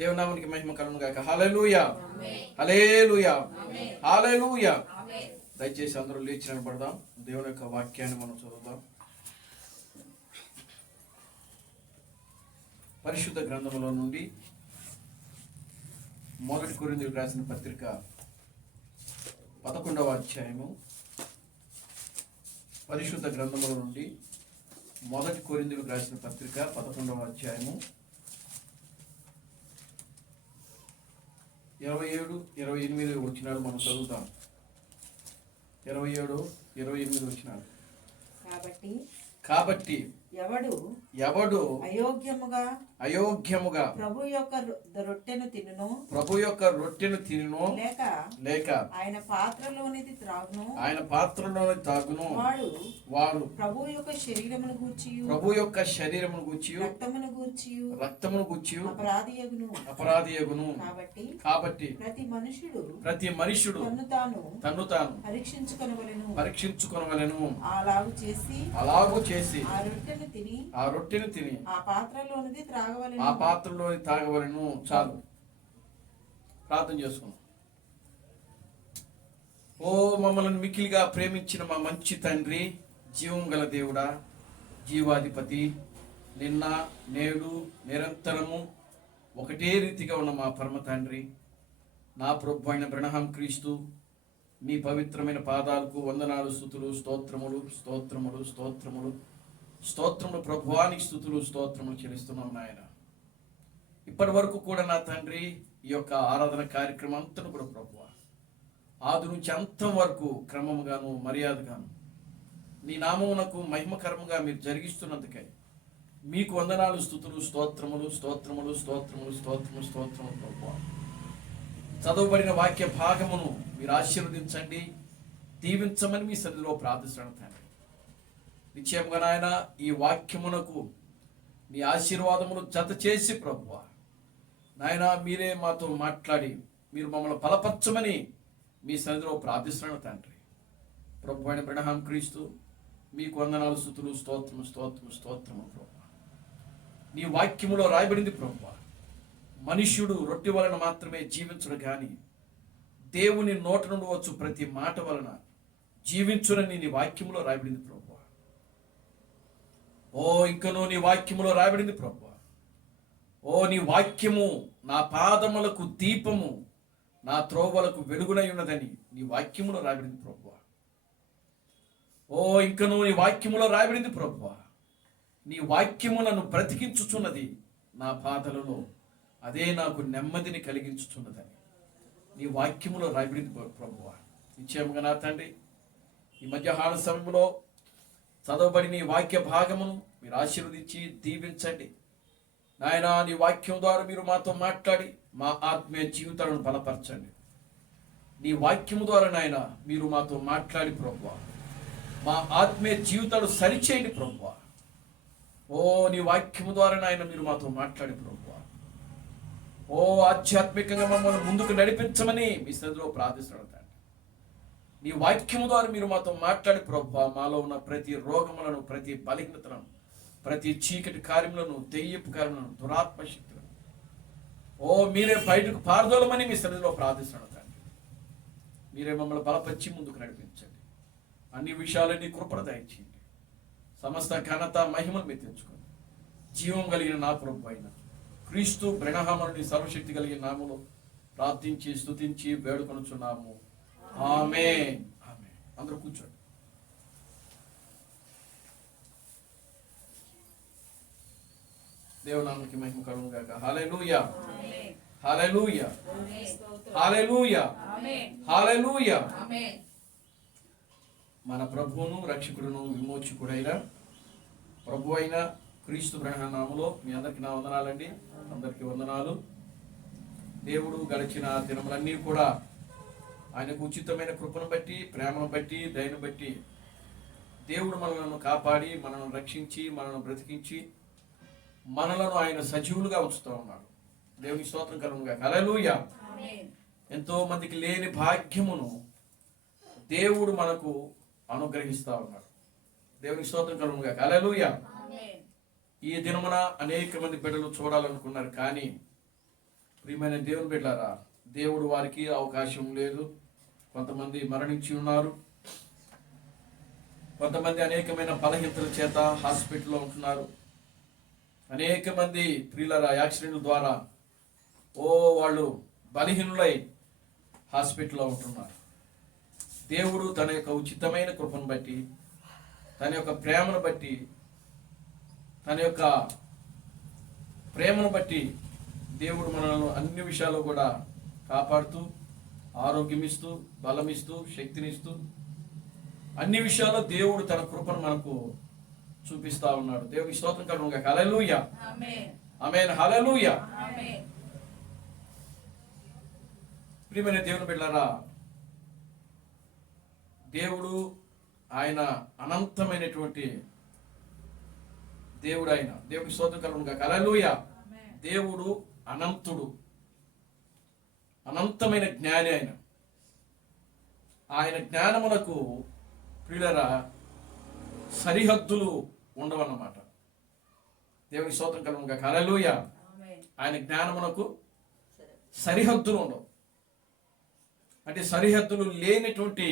దేవుని నామానికి మహిమ కలుగును గాక. హల్లెలూయా, హల్లెలూయా, హల్లెలూయా. దయచేసి అందరూ లేచి నిలబడదాం. దేవుని యొక్క వాక్యాన్ని మనం చదువుదాం. పరిశుద్ధ గ్రంథములో నుండి 1 కొరింథీయులకు రాసిన పత్రిక 11వ అధ్యాయము. పరిశుద్ధ గ్రంథముల నుండి 1 కొరింథీయులకు రాసిన పత్రిక 11వ అధ్యాయము 27, 28 వచనాలు మనం చదువుతాం. 27, 28 వచనాలు. కాబట్టి ఎవడు అయోగ్యముగా ప్రభు యొక్క రొట్టెను తినును లేక ఆయన పాత్రలోనిది త్రాగును వాడు ప్రభు యొక్క శరీరమును గూర్చి రక్తమును గూర్చి అపరాధియగును. కాబట్టి ప్రతి మనుషుడు తన్ను తాను పరీక్షించుకొనవలెను. అలాగు చేసి ఆ రొట్టెను తిని ఆ పాత్రలోనిది తాగవలెను. చాలు, ప్రార్థన చేసుకున్నాం. ఓ మమ్మల్ని మిక్కిలిగా ప్రేమించిన మా మంచి తండ్రి, జీవం గల దేవుడా, జీవాధిపతి, నిన్న నేడు నిరంతరము ఒకటే రీతిగా ఉన్న మా పరమ తండ్రి, నా ప్రభు అయిన బ్రహ్మ క్రీస్తు మీ పవిత్రమైన పాదాలకు వందనాలు, స్తుతులు, స్తోత్రములు స్తోత్రములు స్తోత్రములు స్తోత్రములు ప్రభువానికి స్తుతులు స్తోత్రములు చెల్లిస్తున్నాం నాయన. ఇప్పటి వరకు కూడా నా తండ్రి ఈ యొక్క ఆరాధన కార్యక్రమం అంతా కూడా ప్రభువా ఆది నుంచి అంతం వరకు క్రమముగాను మర్యాదగాను నీ నామమునకు మహిమకరముగా మీరు జరిగిస్తున్నందుకై మీకు వందనాలు, స్తుతులు, స్తోత్రములు స్తోత్రములు స్తోత్రములు స్తోత్రములు స్తోత్రములు ప్రభువా. చదవబడిన వాక్య భాగమును మీరు ఆశీర్వదించండి, దీవించమని మీ సన్నిధిలో ప్రార్థిస్తున్నాను తండ్రి. నిశ్చయముగా నాయన ఈ వాక్యమునకు నీ ఆశీర్వాదములు జత చేసి ప్రభువా నాయన మీరే మాతో మాట్లాడి మీరు మమ్మల్ని బలపరచమని మీ సన్నిధిలో ప్రార్థిస్తున్నాను తండ్రి. ప్రభు అయిన బ్రహ్మ క్రీస్తు మీకు వందనాలు, స్తుతులు, స్తోత్రము స్తోత్రము స్తోత్రము ప్రభువా. నీ వాక్యములో రాయబడింది ప్రభువా, మనుష్యుడు రొట్టె వలన మాత్రమే జీవించుడు కానీ దేవుని నోట నుండి వచ్చు ప్రతి మాట వలన జీవించునని నీ వాక్యములో రాయబడింది ప్రభువా. ఓ ఇంకనూ నీ వాక్యములో రాయబడింది ప్రభువా. ఓ నీ వాక్యము నా పాదములకు దీపము, నా త్రోవలకు వెలుగునై ఉన్నదని నీ వాక్యములో రాయబడింది ప్రభువా. ఓ ఇంకనూ నీ వాక్యములో రాయబడింది ప్రభువా. నీ వాక్యము నన్ను బ్రతికించుచున్నది నా బాధలలో, అదే నాకు నెమ్మదిని కలిగించుచున్నదని నీ వాక్యములో రాయబడింది ప్రభువా. నిశ్చయముగా నా తండ్రి ఈ మధ్యాహ్న సమయంలో చదవబడిన ఈ వాక్య భాగమును మీరు ఆశీర్వదించి దీవించండి నాయన. నీ వాక్యం ద్వారా మీరు మాతో మాట్లాడి మా ఆత్మీయ జీవితాలను బలపరచండి. నీ వాక్యము ద్వారా నాయన మీరు మాతో మాట్లాడి ప్రభువా మా ఆత్మీయ జీవితాలు సరిచేయండి ప్రభువా. ఓ నీ వాక్యము ద్వారా నాయన మీరు మాతో మాట్లాడి ప్రభువా, ఓ ఆధ్యాత్మికంగా మమ్మల్ని ముందుకు నడిపించమని మీ సన్నిధిలో ప్రార్థిస్తున్నాను తండ్రి. నీ వాక్యము ద్వారా మీరు మాతో మాట్లాడి ప్రభువా మాలో ఉన్న ప్రతి రోగములను, ప్రతి బలహీనతలను, ప్రతి చీకటి కార్యములను, దెయ్యపు కార్యములను, దురాత్మ శక్తులను ఓ మీరే బయటకు పారదోలమని మీ సన్నిధిలో ప్రార్థిస్తున్నాను తండ్రి. మీరే మమ్మల్ని బలపరిచి ముందుకు నడిపించండి. అన్ని విషయాలన్నీ కృపణ దయచేయండి. సమస్త ఘనత మహిమను మీరు తెచ్చుకోండి. జీవం కలిగిన నా ప్రభు అయిన క్రీస్తు బ్రహ్మనుని సర్వశక్తి కలిగిన నామములో ప్రార్థించి స్తుతించి వేడుకొనుచున్నాము. ఆమేన్. ఆమేన్. అందరూ కూర్చోండి. దేవునామకి మహిమ కలుగును గాక. హల్లెలూయా, హల్లెలూయా, హల్లెలూయా, హల్లెలూయా. మన ప్రభువును రక్షకుడును విమోచకుడైన ప్రభు అయిన క్రీస్తు బ్రహ్మనామములో మీ అందరికీ నా వందనాలండి. అందరికీ వందనాలు. దేవుడు గడిచిన దినములన్నీ కూడా ఆయనకు ఉచితమైన కృపను బట్టి, ప్రేమను బట్టి, దయను బట్టి దేవుడు మనలను కాపాడి, మనను రక్షించి, మనను బ్రతికించి, మనలను ఆయన సజీవులుగా ఉంచుతూ ఉన్నాడు. దేవుని స్తోత్రం కలుగును గాక. హల్లెలూయా. ఎంతో మందికి లేని భాగ్యమును దేవుడు మనకు అనుగ్రహిస్తూ ఉన్నాడు. దేవునికి స్తోత్రం కలుగును గాక. హల్లెలూయా. ఈ దినమున అనేక మంది బిడ్డలు చూడాలనుకున్నారు, కానీ ప్రియమైన దేవుని బిడ్డలారా, దేవుడు వారికి అవకాశం లేదు. కొంతమంది మరణించి ఉన్నారు, కొంతమంది అనేకమైన బలహీనతల చేత హాస్పిటల్లో ఉంటున్నారు. అనేక మంది ప్రియులారా యాక్సిడెంట్ల ద్వారా వాళ్ళు బలహీనులై హాస్పిటల్లో ఉంటున్నారు. దేవుడు తన యొక్క ఉచితమైన కృపను బట్టి, తన యొక్క ప్రేమను బట్టి, తన యొక్క ప్రేమను బట్టి దేవుడు మనల్ని అన్ని విషయాల్లో కూడా కాపాడుతూ, ఆరోగ్యం ఇస్తూ, బలమిస్తూ, శక్తినిస్తూ, అన్ని విషయాల్లో దేవుడు తన కృపను మనకు చూపిస్తా ఉన్నాడు. దేవునికి స్తోత్రం కలుగునుగా. హల్లెలూయా, ఆమేన్, హల్లెలూయా. ప్రియమైన దేవుని బిడ్డలారా, దేవుడు ఆయన అనంతమైనటువంటి దేవుడు. ఆయన దేవునికి స్తోత్రం కలుగునుగా. హల్లెలూయా. దేవుడు అనంతుడు, అనంతమైన జ్ఞాని. ఆయన జ్ఞానమునకు ప్రియులారా సరిహద్దులు ఉండవన్నమాట. దేవునికి స్తోత్రం కలుగునుగా. హల్లెలూయా. ఆయన జ్ఞానమునకు సరిహద్దులు ఉండవు. అంటే సరిహద్దులు లేనటువంటి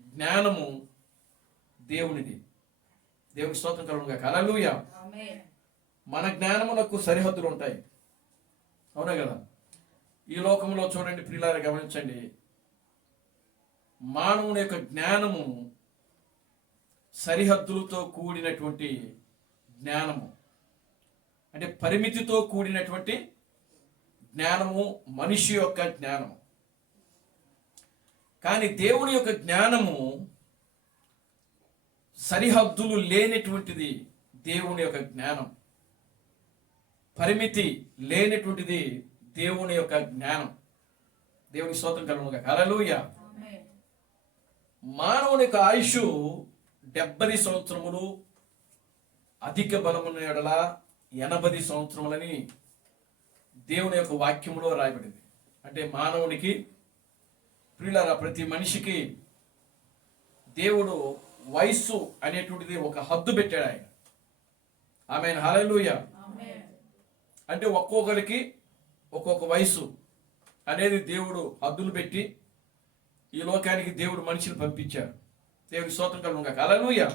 జ్ఞానము దేవునిది. దేవునికి స్తోత్రం కలుగునుగా. హల్లెలూయా. మన జ్ఞానమునకు సరిహద్దులు ఉంటాయి, అవునా కదా? ఈ లోకంలో చూడండి ప్రియులారా, గమనించండి, మానవుని యొక్క జ్ఞానము సరిహద్దులతో కూడినటువంటి జ్ఞానము, అంటే పరిమితితో కూడినటువంటి జ్ఞానము మనిషి యొక్క జ్ఞానము. కానీ దేవుని యొక్క జ్ఞానము సరిహద్దులు లేనటువంటిది. దేవుని యొక్క జ్ఞానం పరిమితి లేనటువంటిది. దేవుని యొక్క జ్ఞానం. దేవుని స్తోత్రం కలుగునుగా. హల్లెలూయా. మానవుని యొక్క ఆయుష్ 70 సంవత్సరములు, అధిక బలమున్న ఎడల 80 సంవత్సరములని దేవుని యొక్క వాక్యములో రాయబడింది. అంటే మానవునికి ప్రియులారా, ప్రతి మనిషికి దేవుడు వయస్సు అనేటువంటిది ఒక హద్దు పెట్టాడు ఆయన. ఆమేన్, హల్లెలూయా. అంటే ఒక్కొక్కరికి ఒక్కొక్క వయసు అనేది దేవుడు హద్దులు పెట్టి ఈ లోకానికి దేవుడు మనిషిని పంపించారు. దేవునికి స్తోత్రం కలుగునుగా. హల్లెలూయా.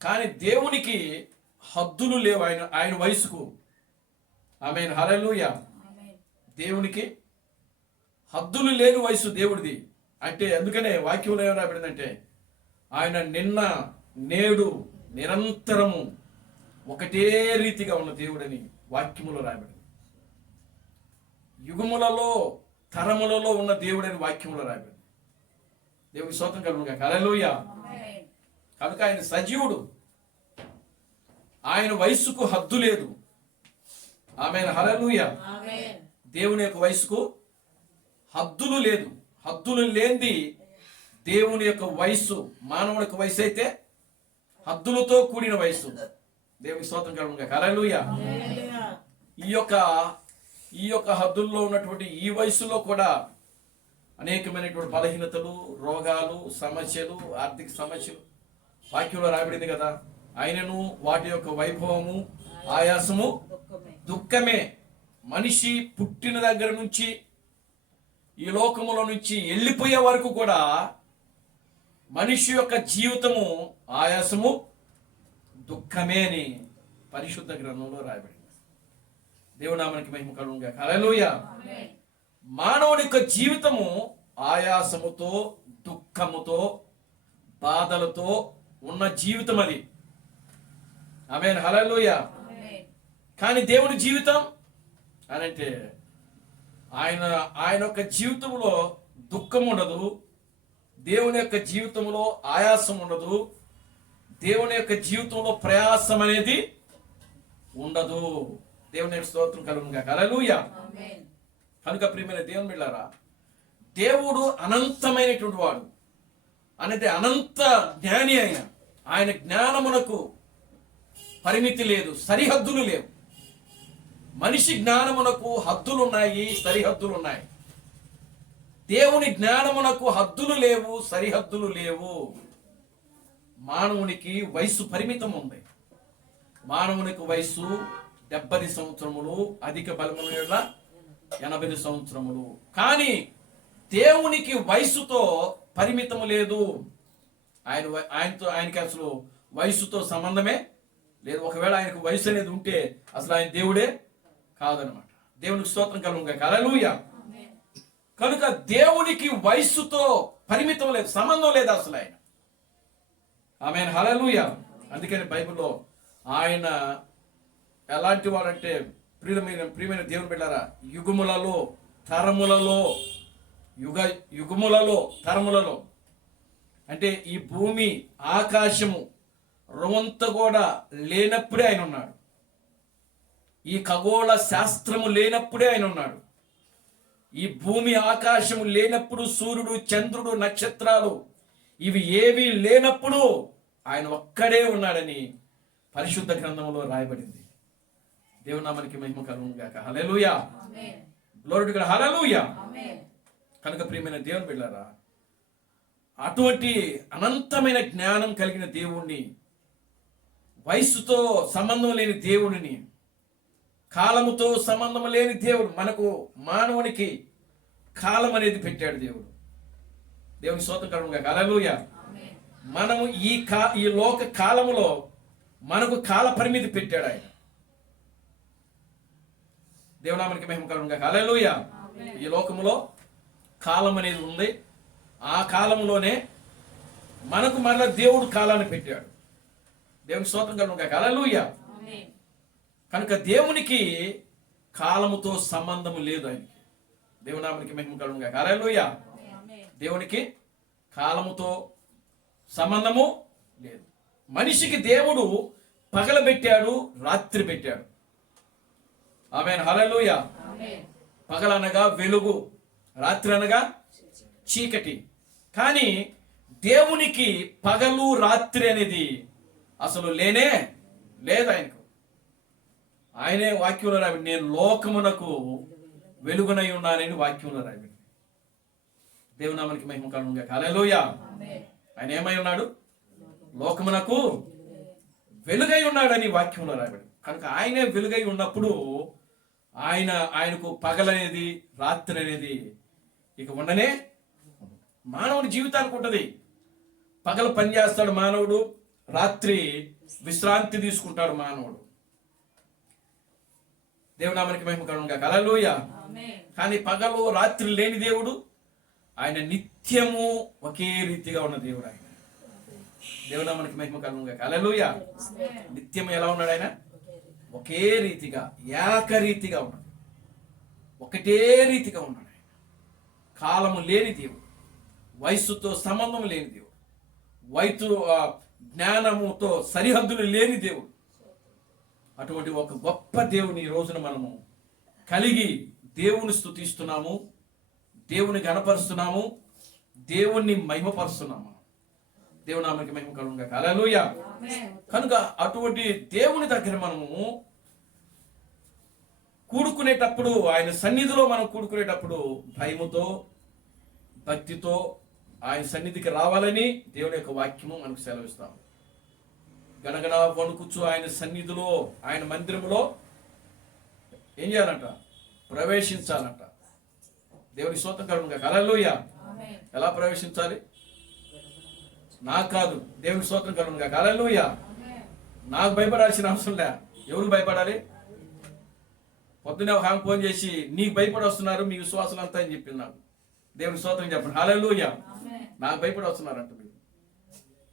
కానీ దేవునికి హద్దులు లేవు ఆయన వయసుకు. ఆమేన్, హల్లెలూయా. దేవునికి హద్దులు లేని వయసు దేవుడిది. అంటే అందుకనే వాక్యంలో ఏం రాబడిందంటే ఆయన నిన్న నేడు నిరంతరము ఒకటే రీతిగా ఉన్న దేవుడని వాక్యములో రాయబడింది. యుగములలో తరములలో ఉన్న దేవుడని వాక్యములో రాయబడింది. దేవునికి స్తోత్రం కలుగునుగా. హల్లెలూయా. కనుక ఆయన సజీవుడు, ఆయన వయస్సుకు హద్దు లేదు. ఆమేన్, హల్లెలూయా. దేవుని యొక్క వయస్సుకు హద్దులు లేదు. హద్దులు లేనిది దేవుని యొక్క వయస్సు. మానవుని యొక్క వయసు అయితే హద్దులతో కూడిన వయస్సు. దేవునికి స్తోత్రం కలుగునుగా. హల్లెలూయా. ఈ యొక్క హద్దుల్లో ఉన్నటువంటి ఈ వయసులో కూడా అనేకమైనటువంటి బలహీనతలు, రోగాలు, సమస్యలు, ఆర్థిక సమస్యలు వాక్యంలో రాబడింది కదా. ఆయనను వాటి యొక్క వైభవము, ఆయాసము, దుఃఖమే. మనిషి పుట్టిన దగ్గర నుంచి ఈ లోకములో నుంచి వెళ్ళిపోయే వరకు కూడా మనిషి యొక్క జీవితము ఆయాసము, దుఃఖమే అని పరిశుద్ధ గ్రంథంలో రాయబడింది. దేవుని నామానికి మహిమ కలుగునుగా. హల్లెలూయా. మానవుని యొక్క జీవితము ఆయాసముతో, దుఃఖముతో, బాధలతో ఉన్న జీవితం అది. ఆమేన్, హల్లెలూయా. కానీ దేవుని జీవితం అనంటే ఆయన యొక్క జీవితంలో దుఃఖం ఉండదు. దేవుని యొక్క జీవితంలో ఆయాసం ఉండదు. దేవుని యొక్క జీవితంలో ప్రయాసం అనేది ఉండదు. దేవుని యొక్క స్తోత్రం కలుగునుగా. హల్లెలూయా. కనుక ప్రియమైన దేవుని బిడ్డలారా, దేవుడు అనంతమైనటువంటి వాడు, అనేది అనంత జ్ఞాని. ఆయన జ్ఞానమునకు పరిమితి లేదు, సరిహద్దులు లేవు. మనిషి జ్ఞానమునకు హద్దులు ఉన్నాయి, సరిహద్దులు ఉన్నాయి. దేవుని జ్ఞానమునకు హద్దులు లేవు, సరిహద్దులు లేవు. మానవునికి వయసు పరిమితం ఉంది. మానవునికి వయసు 70 సంవత్సరములు, అధిక బలమున్న 80 సంవత్సరములు. కానీ దేవునికి వయసుతో పరిమితము లేదు. ఆయనకి అసలు వయసుతో సంబంధమే లేదు. ఒకవేళ ఆయనకు వయసు అనేది ఉంటే అసలు ఆయన దేవుడే కాదనమాట. దేవునికి స్తోత్రం కలుగుగాక. హల్లెలూయా. కనుక దేవునికి వయసుతో పరిమితం లేదు, సంబంధం లేదు అసలు ఆయన. ఆమేన్, హల్లెలూయా. అందుకని బైబిల్లో ఆయన ఎలాంటి వాడంటే ప్రియమైన దేవుని బిడ్డలారా, యుగములలో తరములలో అంటే ఈ భూమి ఆకాశము రవంత కూడా లేనప్పుడే ఆయన ఉన్నాడు. ఈ ఖగోళ శాస్త్రము లేనప్పుడే ఆయన ఉన్నాడు. ఈ భూమి ఆకాశము లేనప్పుడు, సూర్యుడు చంద్రుడు నక్షత్రాలు ఇవి ఏవి లేనప్పుడు ఆయన ఒక్కడే ఉన్నాడని పరిశుద్ధ గ్రంథంలో రాయబడింది. దేవుని నామానికి మహిమ కలుగును గాక. Hallelujah. Glory to God. Hallelujah. కనుక ప్రియమైన దేవుని బిడ్డలారా, అటువంటి అనంతమైన జ్ఞానం కలిగిన దేవుణ్ణి, వయస్సుతో సంబంధం లేని దేవుడిని, కాలముతో సంబంధం లేని దేవుడు, మనకు మానవునికి కాలం అనేది పెట్టాడు దేవుడు. దేవుని స్తోత్రం కలుగును గాక. హల్లెలూయా. మనము ఈ లోక కాలములో మనకు కాల పరిమితి పెట్టాడు ఆయన. దేవునామానికి మహిమ కలుగును గాక. హల్లెలూయా. ఈ లోకములో కాలం అనేది ఉంది. ఆ కాలంలోనే మనకు మరలా దేవుడు కాలాన్ని పెట్టాడు. దేవునికి స్తోత్రం కలుగును గాక. హల్లెలూయా. కనుక దేవునికి కాలముతో సంబంధము లేదు ఆయనకి. దేవునామానికి మహిమ కలుగును గాక. హల్లెలూయా. దేవునికి కాలముతో సంబంధము లేదు. మనిషికి దేవుడు పగల పెట్టాడు, రాత్రి పెట్టాడు. ఆమేన్, హల్లెలూయా. పగలనగా వెలుగు, రాత్రి అనగా చీకటి. కానీ దేవునికి పగలు రాత్రి అనేది అసలు లేనే లేదు ఆయనకు. ఆయనే వాక్యంలో రాబడి, నేను లోకమునకు వెలుగునై ఉన్నానని వాక్యంలో రాబడి. దేవునామానికి మహిమ కలుగును గాక. హల్లెలూయా. ఆయన ఏమై ఉన్నాడు? లోకమునకు వెలుగై ఉన్నాడని వాక్యంలో రాబడి. కనుక ఆయనే వెలుగై ఉన్నప్పుడు ఆయనకు పగలనేది రాత్రి అనేది ఇక ఉండనే. మానవుడి జీవితానికి ఉంటుంది. పగలు పనిచేస్తాడు మానవుడు, రాత్రి విశ్రాంతి తీసుకుంటాడు మానవుడు. దేవునామానికి మహిమ కలుగును గాక. హల్లెలూయా. కానీ పగలు రాత్రి లేని దేవుడు, ఆయన నిత్యము ఒకే రీతిగా ఉన్న దేవుడు ఆయన. దేవునామానికి మహిమ కలుగును గాక. హల్లెలూయా. నిత్యం ఎలా ఉన్నాడు ఆయన? ఒకే రీతిగా, ఏకరీతిగా ఉన్నాడు, ఒకటే రీతిగా ఉన్నాడు ఆయన. కాలము లేని దేవుడు, వయస్సుతో సంబంధం లేని దేవుడు, జ్ఞానముతో సరిహద్దులు లేని దేవుడు. అటువంటి ఒక గొప్ప దేవుని ఈ రోజున మనము కలిగి దేవుని స్తుతిస్తున్నాము, దేవుని గణపరుస్తున్నాము, దేవుణ్ణి మహిమపరుస్తున్నాము. దేవునామానికి మహిమ కలుగును గాక. హల్లెలూయా. కనుక అటువంటి దేవుని దగ్గర మనము కూడుకునేటప్పుడు, ఆయన సన్నిధిలో మనం కూడుకునేటప్పుడు భయముతో, భక్తితో ఆయన సన్నిధికి రావాలని దేవుని యొక్క వాక్యము మనకు సెలవిస్తాం. గణగణ వణుకుచు ఆయన సన్నిధిలో, ఆయన మందిరములో ఏం చేయాలంట? ప్రవేశించాలంట. దేవుని స్తోత్రం కలుగును గాక. హల్లెలూయా. ఎలా ప్రవేశించాలి? నాకు కాదు, దేవుని స్తోత్రం కలుగును గాక. హల్లెలూయా. నాకు భయపడాల్సిన అవసరం లే. ఎవరు భయపడాలి? పొద్దునే ఒక ఆమె ఫోన్ చేసి, నీకు భయపడి వస్తున్నారు మీ విశ్వాసులంతా అని చెప్పింది నాకు. దేవుని స్తోత్రం చెప్పండి. హల్లెలూయా. నాకు భయపడి వస్తున్నారంట.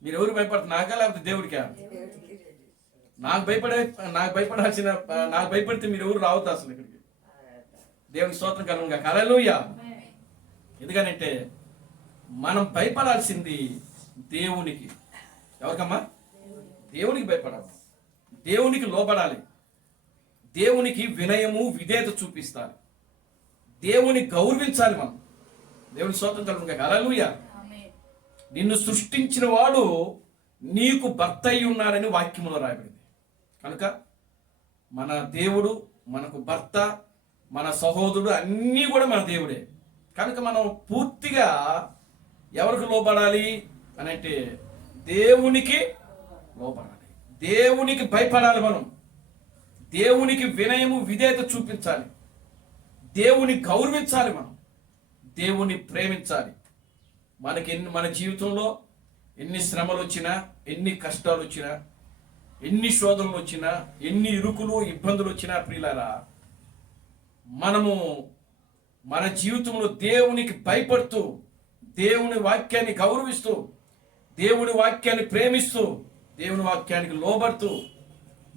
మీరు ఎవరు భయపడుతున్నారు? నాకా లేకపోతే దేవుడికా? నాకు భయపడితే మీరు ఎవరు రావద్దు అసలు ఇక్కడికి. దేవుని స్తోత్రం కలుగును గాక. హల్లెలూయా. ఎందుకనంటే మనం భయపడాల్సింది దేవునికి. ఎవరికమ్మా? దేవునికి భయపడాలి, దేవునికి లోబడాలి, దేవునికి వినయము విధేయత చూపిస్తాలి, దేవుని గౌరవించాలి మనం. దేవుని స్తోత్రం కలుగును గాక. హల్లెలూయా. నిన్ను సృష్టించిన వాడు నీకు భర్త అయి ఉన్నాడని వాక్యములో రాయబడింది. కనుక మన దేవుడు మనకు భర్త, మన సహోదరుడు అన్నీ కూడా మన దేవుడే. కనుక మనం పూర్తిగా ఎవరికి లోబడాలి అని అంటే దేవునికి లోబడాలి, దేవునికి భయపడాలి, మనం దేవునికి వినయము విధేయత చూపించాలి, దేవుని గౌరవించాలి, మనం దేవుని ప్రేమించాలి. మన జీవితంలో ఎన్ని శ్రమలు వచ్చినా, ఎన్ని కష్టాలు వచ్చినా, ఎన్ని శోధనలు వచ్చినా, ఎన్ని ఇరుకులు ఇబ్బందులు వచ్చినా ప్రియులారా, మనము మన జీవితంలో దేవునికి భయపడుతూ, దేవుని వాక్యాన్ని గౌరవిస్తూ, దేవుని వాక్యాన్ని ప్రేమిస్తూ, దేవుని వాక్యానికి లోబడుతూ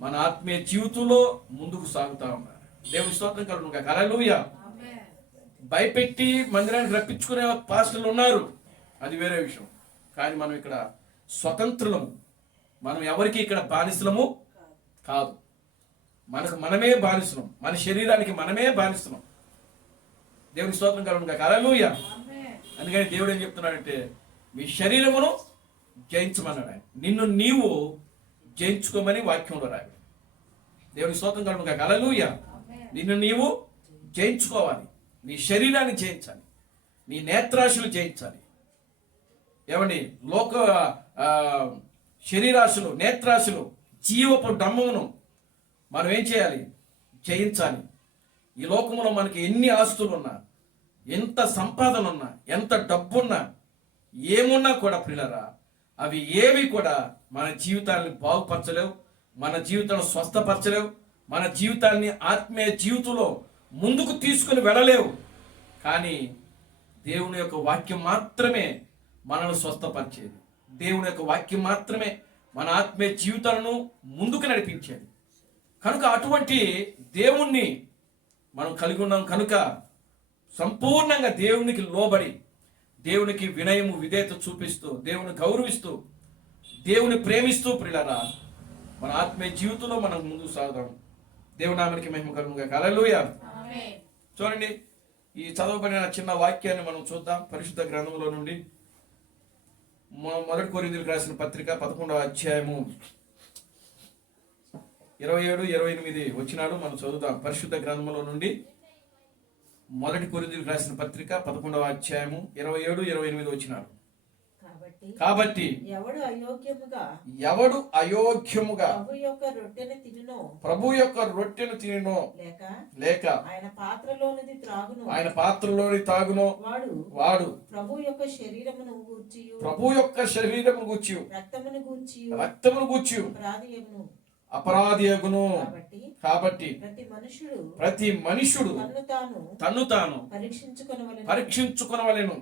మన ఆత్మీయ జీవితంలో ముందుకు సాగుతా ఉన్నారు. దేవుని స్తోత్రం కలుగును గాక. హల్లెలూయా. భయపెట్టి మందిరానికి రప్పించుకునే పాస్టర్లు ఉన్నారు, అది వేరే విషయం. కానీ మనం ఇక్కడ స్వతంత్రులము. మనం ఎవరికి ఇక్కడ బానిసలము కాదు. మనమే బానిసలం, మన శరీరానికి మనమే బానిసలం. దేవుని స్తోత్రం కలుగును గాక. హల్లెలూయా. అందుకని దేవుడు ఏం చెప్తున్నాడంటే, మీ శరీరమును జయించమన్నాడు ఆయన. నిన్ను నీవు జయించుకోమని వాక్యంలో రాయి. దేవుని స్తోత్రం కలుగును గాక. హల్లెలూయా. నిన్ను నీవు జయించుకోవాలి, నీ శరీరాన్ని జయించాలి, నీ నేత్రాశలు జయించాలి. ఏమండి, శరీరాశులు, నేత్రాశులు, జీవపు డమ్మమును మనం ఏం చేయాలి? జయించాలి. ఈ లోకంలో మనకి ఎన్ని ఆస్తులు ఉన్నా, ఎంత సంపాదన ఉన్నా, ఎంత డబ్బున్నా, ఏమున్నా కూడా ప్రియులారా, అవి ఏవి కూడా మన జీవితాన్ని బాగుపరచలేవు, మన జీవితాన్ని స్వస్థపరచలేవు, మన జీవితాన్ని ఆత్మీయ జీవితంలో ముందుకు తీసుకుని వెళ్ళలేవు. కానీ దేవుని యొక్క వాక్యం మాత్రమే మనల్ని స్వస్థపరిచేది. దేవుని యొక్క వాక్యం మాత్రమే మన ఆత్మీయ జీవితాలను ముందుకు నడిపించేది. కనుక అటువంటి దేవుణ్ణి మనం కలిగి ఉన్నాం కనుక సంపూర్ణంగా దేవునికి లోబడి, దేవునికి వినయము విధేయత చూపిస్తూ, దేవుని గౌరవిస్తూ, దేవుని ప్రేమిస్తూ ప్రియులారా, మన ఆత్మీయ జీవితంలో మనం ముందుకు సాగుదాం. దేవుని నామానికి మహిమ కలుగును గాక. హల్లెలూయా. చూడండి, ఈ చదవబడిన చిన్న వాక్యాన్ని మనం చూద్దాం. పరిశుద్ధ గ్రంథంలో నుండి మొదటి కొరింథీయులకు రాసిన పత్రిక 11వ అధ్యాయము 27-28 వచనాలు మనం చదువుతాం. పరిశుద్ధ గ్రంథంలో నుండి మొదటి కొరింథీయులకు రాసిన పత్రిక 11వ అధ్యాయము 27-28 వచనాలు. కాబట్టి ఎవడు అయోగ్యముగా ప్రభు యొక్క రొట్టెను తినునో లేక ఆయన పాత్రలోని తాగునో వాడు ప్రభు యొక్క శరీరమును గూర్చి రక్తమును గూర్చి అపరాధియగును. కాబట్టి ప్రతి మనుషుడు తన్ను తాను పరీక్షించుకొనవలెను.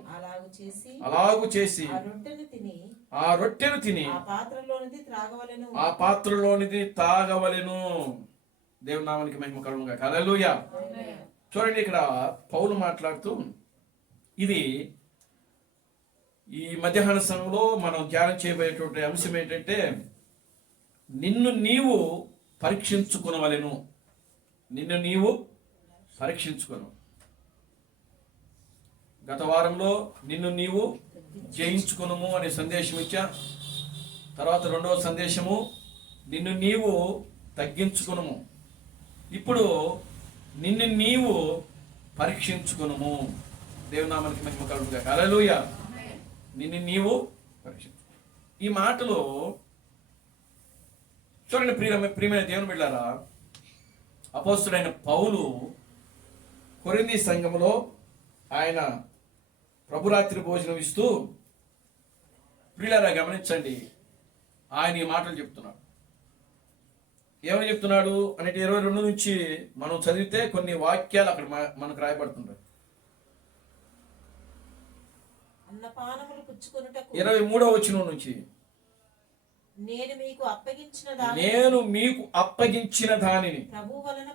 అలాగు చేసి ఆ రొట్టెను తిని ఆ పాత్రలోనిది తాగవలెను. దేవుని నామానికి మహిమ కలుగును గాక. హల్లెలూయా. చూడండి, ఇక్కడ పౌలు మాట్లాడుతూ, ఇది ఈ మధ్యాహ్న సమయంలో మనం ధ్యానం చేయబోయేటువంటి అంశం ఏంటంటే, నిన్ను నీవు పరీక్షించుకొనవలెను. నిన్ను నీవు పరీక్షించుకొను. గత వారంలో నిన్ను నీవు జయించుకొనుము అనే సందేశం ఇచ్చా. తర్వాత రెండవ సందేశము నిన్ను నీవు తగ్గించుకొనుము. ఇప్పుడు నిన్ను నీవు పరీక్షించుకొనుము. దేవుని నామానికి మహిమ కలుగును గాక. హల్లెలూయా. నిన్ను నీవు పరీక్షించు. ఈ మాటలో చూడండి, ప్రియమైన దేవుని బిడ్డలారా, అపోస్తుడైన పౌలు కొరింథీ సంఘములో ఆయన ప్రభురాత్రి భోజనం ఇస్తూ, ప్రియులారా గమనించండి, ఆయన ఈ మాటలు చెప్తున్నాడు. ఏమని చెప్తున్నాడు అంటే 22 నుంచి మనం చదివితే కొన్ని వాక్యాలు అక్కడ మనకు రాయబడుతున్నాయి. 23వ వచనం నుంచి, నేను మీకు అప్పగించిన దానిని ప్రభువు వలన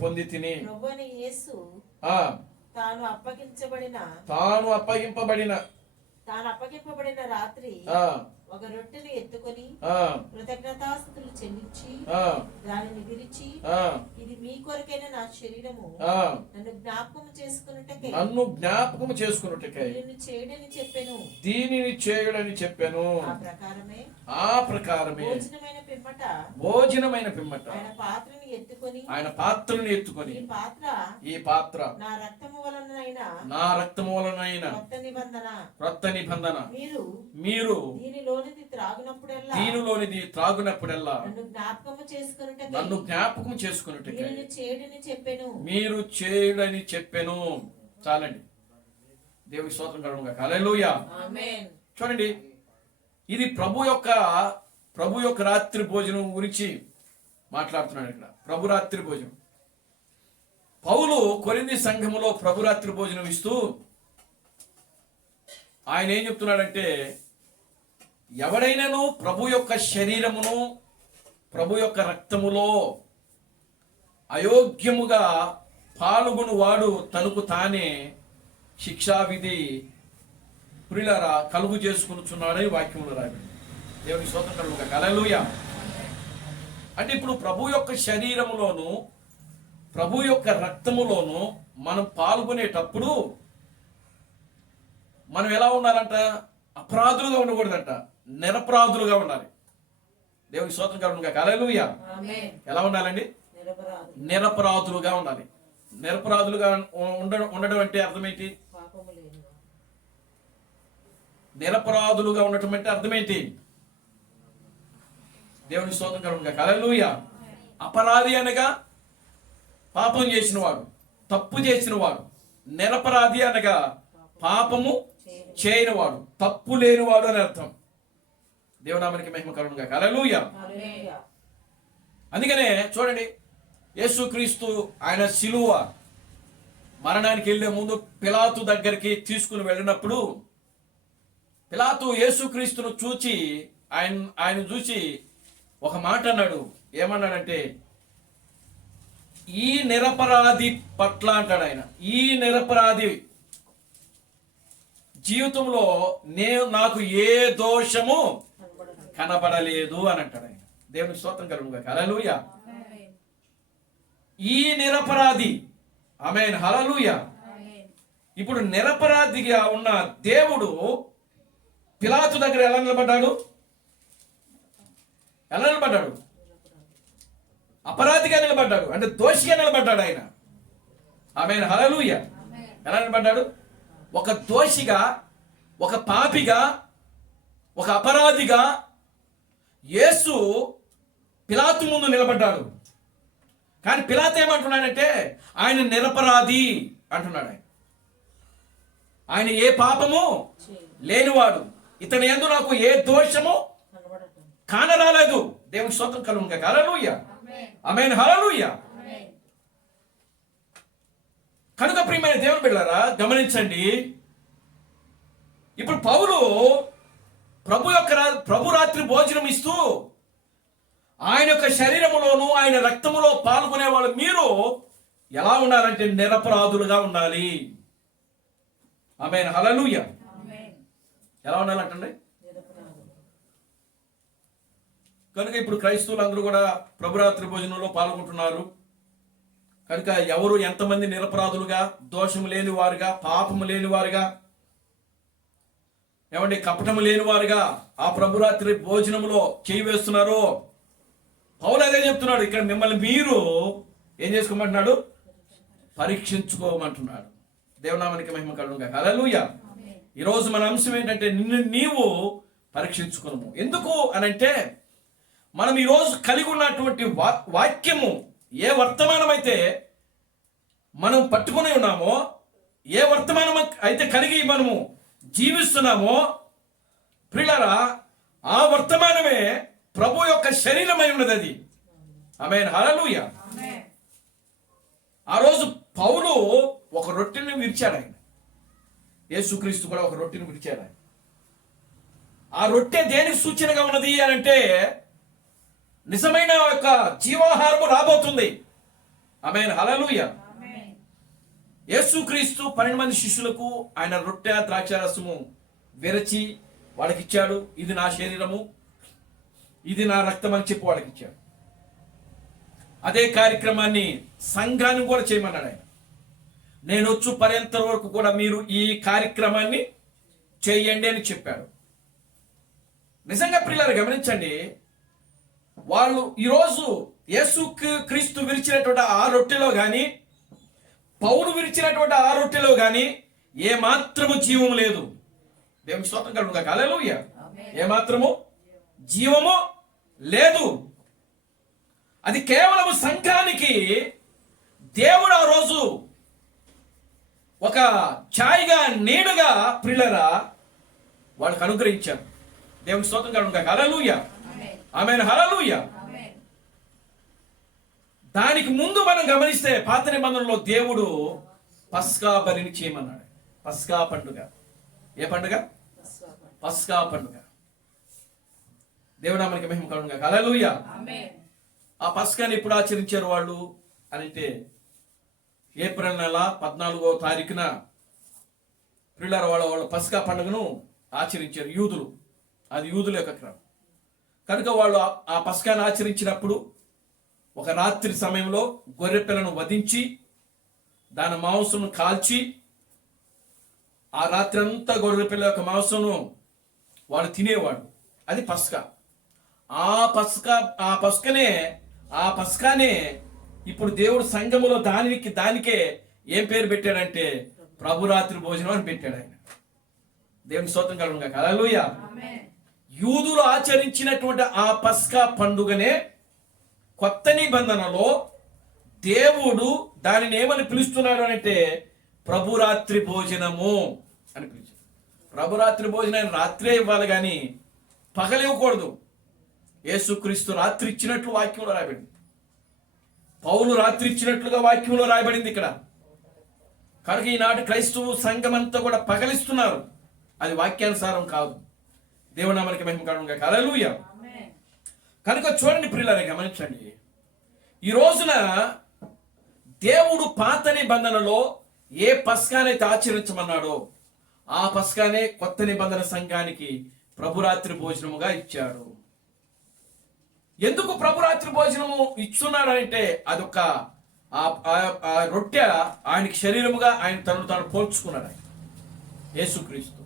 పొంది తిని తాను అప్పగింపబడిన రాత్రి ఒక రొట్టెను ఎత్తుకొని కృతజ్ఞతాస్తుతులు చెల్లించి దానిని విరిచి, ఇది మీ కొరకైన నా శరీరము, నన్ను జ్ఞాపకము చేసుకొనుటకై దీనిని చేయడని చెప్పెను. ఆ ప్రకారమే భోజనమైన పిమ్మట ఆయన పాత్రను ఎత్తుకొని ఈ పాత్ర నా రక్తము వలనైన క్రొత్త నిబంధన మీరు దీనిలోనిది త్రాగునప్పుడల్లా నన్ను జ్ఞాపకం చేసుకొనుటకై మీరు చేయుడని చెప్పెను. చాలండి. దేవునికి స్తోత్రం కలుగును గాక. హల్లెలూయా. చూడండి, ఇది ప్రభు యొక్క రాత్రి భోజనం గురించి మాట్లాడుతున్నాడు ఇక్కడ. ప్రభు రాత్రి భోజనం. పౌలు కొరింథీ సంఘములో ప్రభు రాత్రి భోజనం ఇస్తూ ఆయన ఏం చెప్తున్నాడంటే, ఎవడైనాను ప్రభు యొక్క శరీరమును ప్రభు యొక్క రక్తములో అయోగ్యముగా పాల్గొను వాడు తనకు తానే శిక్షావిధి ప్రియులారా కలుగు చేసుకున్నాడని వాక్యములు రాయబడింది. దేవుని స్తోత్రం కలుగును గాక. హల్లెలూయా. అంటే ఇప్పుడు ప్రభు యొక్క శరీరములోను ప్రభు యొక్క రక్తములోను మనం పాల్గొనేటప్పుడు మనం ఎలా ఉండాలంట? అపరాధులుగా ఉండకూడదంట, నిరపరాధులుగా ఉండాలి. దేవుని స్తోత్రం కలుగును గాక. హల్లెలూయా. ఎలా ఉండాలండి? నిరపరాధులుగా ఉండాలి. నిరపరాధులుగా ఉండడం అంటే అర్థం ఏంటి? నిరపరాధులుగా ఉండటం అంటే అర్థం ఏంటి? దేవుని స్తోత్రం కలుగును గాక. హల్లెలూయా. అపరాధి అనగా పాపం చేసినవాడు, తప్పు చేసినవాడు. నిరపరాధి అనగా పాపము చేయనివాడు, తప్పు లేనివాడు అని అర్థం. దేవునామానికి మహిమ కలుగును గాక. హల్లెలూయా. అందుకనే చూడండి, యేసుక్రీస్తు ఆయన శిలువ మరణానికి వెళ్ళే ముందు పిలాతు దగ్గరికి తీసుకుని వెళ్ళినప్పుడు పిలాతు యేసుక్రీస్తును చూచి ఆయన చూసి ఒక మాట అన్నాడు. ఏమన్నాడంటే, ఈ నిరపరాధి పట్ల అంటాడు ఆయన, ఈ నిరపరాధి జీవితంలో నాకు ఏ దోషము కనబడలేదు అని అంటాడు ఆయన. దేవునికి స్తోత్రం కలుగును గాక. హల్లెలూయా. ఈ నిరపరాధి, ఆమేన్, హల్లెలూయా. ఇప్పుడు నిరపరాధిగా ఉన్న దేవుడు పిలాతు దగ్గర ఎలా నిలబడ్డాడు? అపరాధిగా నిలబడ్డాడు, అంటే దోషిగా నిలబడ్డాడు ఆయన. ఆమేన్, హల్లెలూయా. ఎలా నిలబడ్డాడు? ఒక దోషిగా, ఒక పాపిగా, ఒక అపరాధిగా యేసు పిలాతు ముందు నిలబడ్డాడు. కానీ పిలాతు ఏమంటున్నాడంటే, ఆయన నిరపరాధి అంటున్నాడు. ఆయన ఏ పాపము లేనివాడు, ఇతని యందు నాకు ఏ దోషము కానరాలేదు. దేవుని స్తోత్రం కలుగును గాక. హల్లెలూయా. ఆమేన్, హల్లెలూయా. కనుక ప్రియమైన దేవుని బిడ్డలారా గమనించండి, ఇప్పుడు పౌలు ప్రభు రాత్రి భోజనం ఇస్తూ ఆయన యొక్క శరీరములోను ఆయన రక్తములో పాల్గొనే వాళ్ళు మీరు ఎలా ఉండాలంటే నిరపరాధులుగా ఉండాలి. ఆమేన్, హల్లెలూయా. ఎలా ఉండాలంటండి? కనుక ఇప్పుడు క్రైస్తవులందరూ కూడా ప్రభురాత్రి భోజనంలో పాల్గొంటున్నారు. కనుక ఎవరు ఎంతమంది నిరపరాధులుగా, దోషము లేని వారుగా, పాపము లేని వారుగా, ఏమంటే కపటము లేని వారుగా ఆ ప్రభురాత్రి భోజనంలో చేయి వేస్తున్నారో, పౌలు అదే చెప్తున్నాడు ఇక్కడ. మిమ్మల్ని మీరు ఏం చేసుకోమంటున్నాడు? పరీక్షించుకోమంటున్నాడు. దేవునామానికి మహిమ కలుగును గాక. హల్లెలూయా. ఈరోజు మన అంశం ఏంటంటే, నిన్ను నీవు పరీక్షించుకోము. ఎందుకు అనంటే, మనం ఈరోజు కలిగి ఉన్నటువంటి వాక్యము ఏ వర్తమానం అయితే మనం పట్టుకుని ఉన్నామో, ఏ వర్తమానం అయితే కలిగి మనము జీవిస్తున్నామో ప్రియులారా, ఆ వర్తమానమే ప్రభు యొక్క శరీరమై ఉన్నది. అది ఆమేన్, హల్లెలూయా. ఆ రోజు పౌలు ఒక రొట్టెని విరిచాడు. ఆయన యేసుక్రీస్తు కూడా ఒక రొట్టెని విరిచాడు. ఆయన ఆ రొట్టె దేనికి సూచనగా ఉన్నది అని అంటే, నిజమైన యొక్క జీవాహారము రాబోతుంది. ఆమేన్, హల్లెలూయా. యేసుక్రీస్తు 12 మంది శిష్యులకు ఆయన రొట్టె ద్రాక్షారసము విరచి వాళ్ళకి ఇచ్చాడు. ఇది నా శరీరము, ఇది నా రక్తం అని చెప్పి వాళ్ళకి ఇచ్చాడు. అదే కార్యక్రమాన్ని సంఘాన్ని కూడా చేయమన్నాడు ఆయన. నేను వచ్చు పర్యంత వరకు కూడా మీరు ఈ కార్యక్రమాన్ని చేయండి అని చెప్పాడు. నిజంగా ప్రియులారా గమనించండి, వాళ్ళు ఈరోజు యేసుక్రీస్తు విరిచినటువంటి ఆ రొట్టెలో కానీ, పౌలు విరిచినటువంటి ఆ రొట్టెలో కానీ ఏ మాత్రము జీవం లేదు. దేవుని స్తోత్రం కలుగును గాక. హల్లెలూయా. ఏమాత్రము జీవము లేదు. అది కేవలం సంఘానికి దేవుడు ఆ రోజు ఒక ఛాయగా నీడగా ప్రియులరా వాళ్ళకు అనుగ్రహించారు. దేవునికి స్తోత్రం కలుగును గాక. హల్లెలూయా, ఆమేన్, హల్లెలూయా. దానికి ముందు మనం గమనిస్తే పాత నిబంధనలో దేవుడు పస్కా బలిని చేయమన్నాడు. పస్కా పండుగ. ఏ పండుగ? పస్కా పండుగ. దేవుడు మనకి మహిమ కలుగును గాక. హల్లెలూయా. ఆ పస్కాని ఎప్పుడు ఆచరించారు వాళ్ళు అని అంటే ఏప్రిల్ నెల 14వ తారీఖున ప్రియులారా వాళ్ళ పస్కా పండుగను ఆచరించారు యూదులు. అది యూదుల యొక్క క్రమం కనుక వాళ్ళు ఆ పస్కాను ఆచరించినప్పుడు ఒక రాత్రి సమయంలో గొర్రె పిల్లను వధించి దాని మాంసమును కాల్చి ఆ రాత్రి అంతా గొర్రె పిల్ల యొక్క మాంసమును వాళ్ళు తినేవాడు. అది పస్కా. ఆ పస్కానే ఇప్పుడు దేవుడు సంఘములో దానికే ఏం పేరు పెట్టాడంటే ప్రభురాత్రి భోజనం అని పెట్టాడు ఆయన. దేవుని స్తోత్రం కలుగును గాక. హల్లెలూయా. యూదులు ఆచరించినటువంటి ఆ పస్కా పండుగనే కొత్త నిబంధనలో దేవుడు దానిని ఏమని పిలుస్తున్నాడు అంటే ప్రభురాత్రి భోజనము అని పిలిచాడు. ప్రభురాత్రి భోజనాన్ని రాత్రే ఇవ్వాలి కానీ పగలివ్వకూడదు. యేసుక్రీస్తు రాత్రి ఇచ్చినట్లు వాక్యంలో రాయబడింది. పౌలు రాత్రి ఇచ్చినట్లుగా వాక్యంలో రాయబడింది ఇక్కడ. కనుక ఈనాటి క్రైస్తవ సంఘం అంతా కూడా పగలిస్తున్నారు. అది వాక్యానుసారం కాదు. దేవుని నామానికి మహిమ కలుగును గాక. హల్లెలూయా. కనుక చూడండి ప్రియులారా, గమనించండి. ఈ రోజున దేవుడు పాత నిబంధనలో ఏ పస్కానైతే ఆచరించమన్నాడో ఆ పస్కానే కొత్త నిబంధన సంఘానికి ప్రభురాత్రి భోజనముగా ఇచ్చాడు. ఎందుకు ప్రభురాత్రి భోజనము ఇస్తున్నాడు అంటే అదొక ఆ రొట్టె ఆయనకి శరీరముగా ఆయన తనను తాను పోల్చుకున్నాడు ఆయన యేసుక్రీస్తు.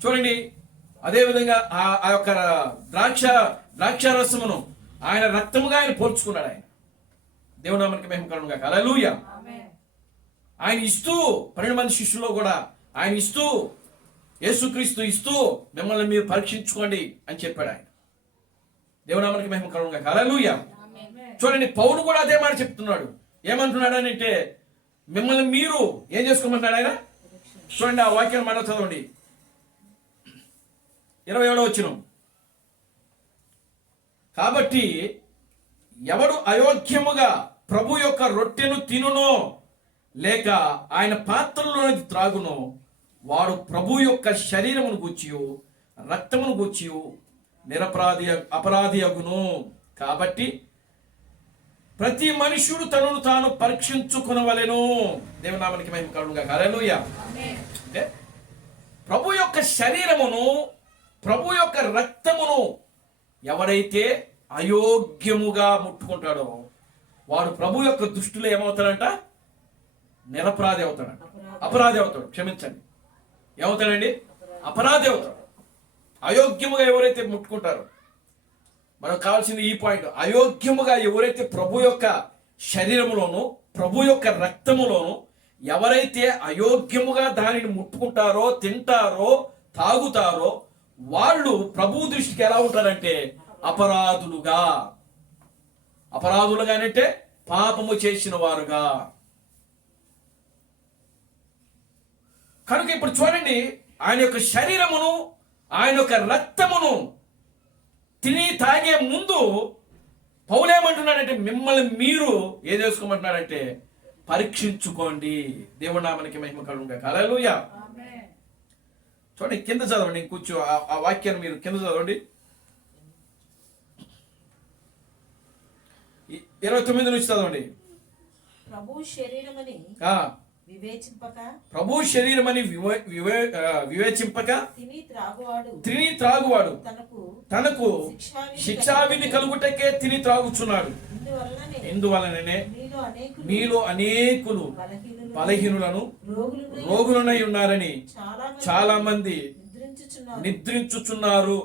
చూడండి, అదేవిధంగా ఆ యొక్క ద్రాక్షారసమును ఆయన రక్తముగా ఆయన పోల్చుకున్నాడు ఆయన. దేవుని నామానికి మహిమ కలుగును గాక. హల్లెలూయా. ఆయన ఇస్తూ 12 మంది శిష్యుల్లో కూడా ఆయన ఇస్తూ యేసుక్రీస్తు ఇస్తూ మిమ్మల్ని మీరు పరీక్షించుకోండి అని చెప్పాడు ఆయన. దేవుని నామానికి మహిమ కలుగును గాక. హల్లెలూయా. చూడండి, పౌలు కూడా అదే మాట చెప్తున్నాడు. ఏమంటున్నాడు అని అంటే మిమ్మల్ని మీరు ఏం చేసుకోమంటున్నాడు ఆయన. చూడండి, ఆ వాక్యాన్ని మాట చదవండి. 27వ వచనం. కాబట్టి ఎవడు అయోగ్యముగా ప్రభు యొక్క రొట్టెను తినునో లేక ఆయన పాత్రలోని త్రాగునో వాడు ప్రభు యొక్క శరీరమును గూర్చియు రక్తమును గూర్చియు అపరాధి అగును. కాబట్టి ప్రతి మనుష్యుడు తనను తాను పరీక్షించుకొనవలెను. దేవుని నామానికి మహిమ కలుగును గాక. హల్లెలూయా. అంటే ప్రభు యొక్క శరీరమును ప్రభు యొక్క రక్తమును ఎవరైతే అయోగ్యముగా ముట్టుకుంటాడో వాడు ప్రభు యొక్క దృష్టిలో ఏమవుతాడంట? నిరపరాధి అవుతాడంట. అపరాధి అవుతాడు. క్షమించండి, ఏమవుతాడండి? అపరాధి అవుతాడు. అయోగ్యముగా ఎవరైతే ముట్టుకుంటారో మనకు కావాల్సింది ఈ పాయింట్. అయోగ్యముగా ఎవరైతే ప్రభు యొక్క శరీరములోను ప్రభు యొక్క రక్తములోను ఎవరైతే అయోగ్యముగా దానిని ముట్టుకుంటారో తింటారో తాగుతారో వాళ్ళు ప్రభు దృష్టికి ఎలా ఉంటారంటే అపరాధులుగానంటే పాపము చేసిన వారుగా. కనుక ఇప్పుడు చూడండి, ఆయన యొక్క శరీరమును ఆయన యొక్క రక్తమును తిని తాగే ముందు పౌలు ఏమంటున్నాడంటే మిమ్మల్ని మీరు ఏం చేసుకోమంటున్నాడంటే పరీక్షించుకోండి. దేవుడి నామానికి మహిమ కలుగును గాక. హల్లెలూయా. చూడండి, కింద చదవండి. కూర్చో ఆ వాక్యాన్ని మీరు కింద చదవండి. 29 నుంచి చదవండి. ప్రభు శరీరమని వివేచింపక తిని త్రాగువాడు తనకు శిక్షావిధి కలుగుటకే తిని త్రాగుచున్నాడు. ఇందువలననే మీలో అనేకులు బలహీనులను రోగులనై ఉన్నారని చాలా మంది నిద్రించుచున్నారు.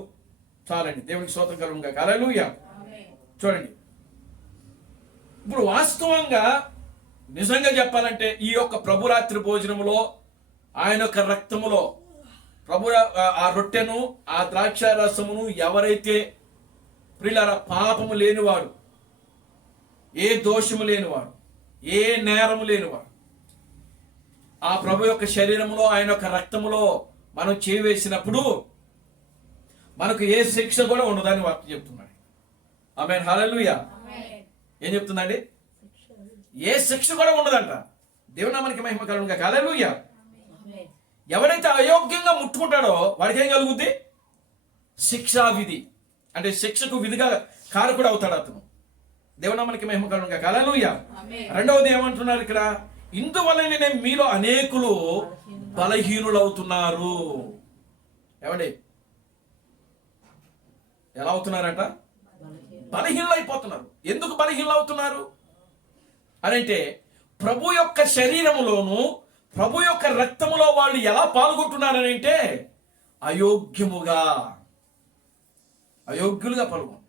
చాలండి. దేవునికి స్తోత్రం కలుగును గాక. హల్లెలూయా. చూడండి, ఇప్పుడు వాస్తవంగా నిజంగా చెప్పాలంటే ఈ యొక్క ప్రభురాత్రి భోజనములో ఆయన యొక్క రక్తములో ప్రభు ఆ రొట్టెను ఆ ద్రాక్ష రసమును ఎవరైతే ప్రియులారా పాపము లేనివాడు, ఏ దోషము లేనివాడు, ఏ నేరము లేనివాడు, ఆ ప్రభు యొక్క శరీరములో ఆయన యొక్క రక్తములో మనం చేవేసినప్పుడు మనకు ఏ శిక్ష కూడా ఉండదని వాక్యం చెప్తున్నాడు. ఆమేన్, హల్లెలూయా. ఏం చెప్తుందండి? ఏ శిక్ష కూడా ఉండదంట. దేవుని నామానికి మహిమ కలుగునుగాక. హల్లెలూయా. ఎవరైతే అయోగ్యంగా ముట్టుకుంటాడో వాడికి ఏం కలుగుద్ది? శిక్షా విధి, అంటే శిక్షకు విధిగా కారకుడు అవుతాడు అతను. దేవుని నామానికి మహిమ కలుగునుగాక. హల్లెలూయా. రెండవది ఏమంటున్నారు ఇక్కడ? ఇందువలననే మీలో అనేకులు బలహీనులు అవుతున్నారు. ఏమండి, ఎలా అవుతున్నారట? బలహీనులు అయిపోతున్నారు. ఎందుకు బలహీనులు అవుతున్నారు అని అంటే, ప్రభు యొక్క శరీరములోను ప్రభు యొక్క రక్తములో వాళ్ళు ఎలా పాల్గొంటున్నారని అంటే అయోగ్యులుగా పాల్గొంటున్నారు.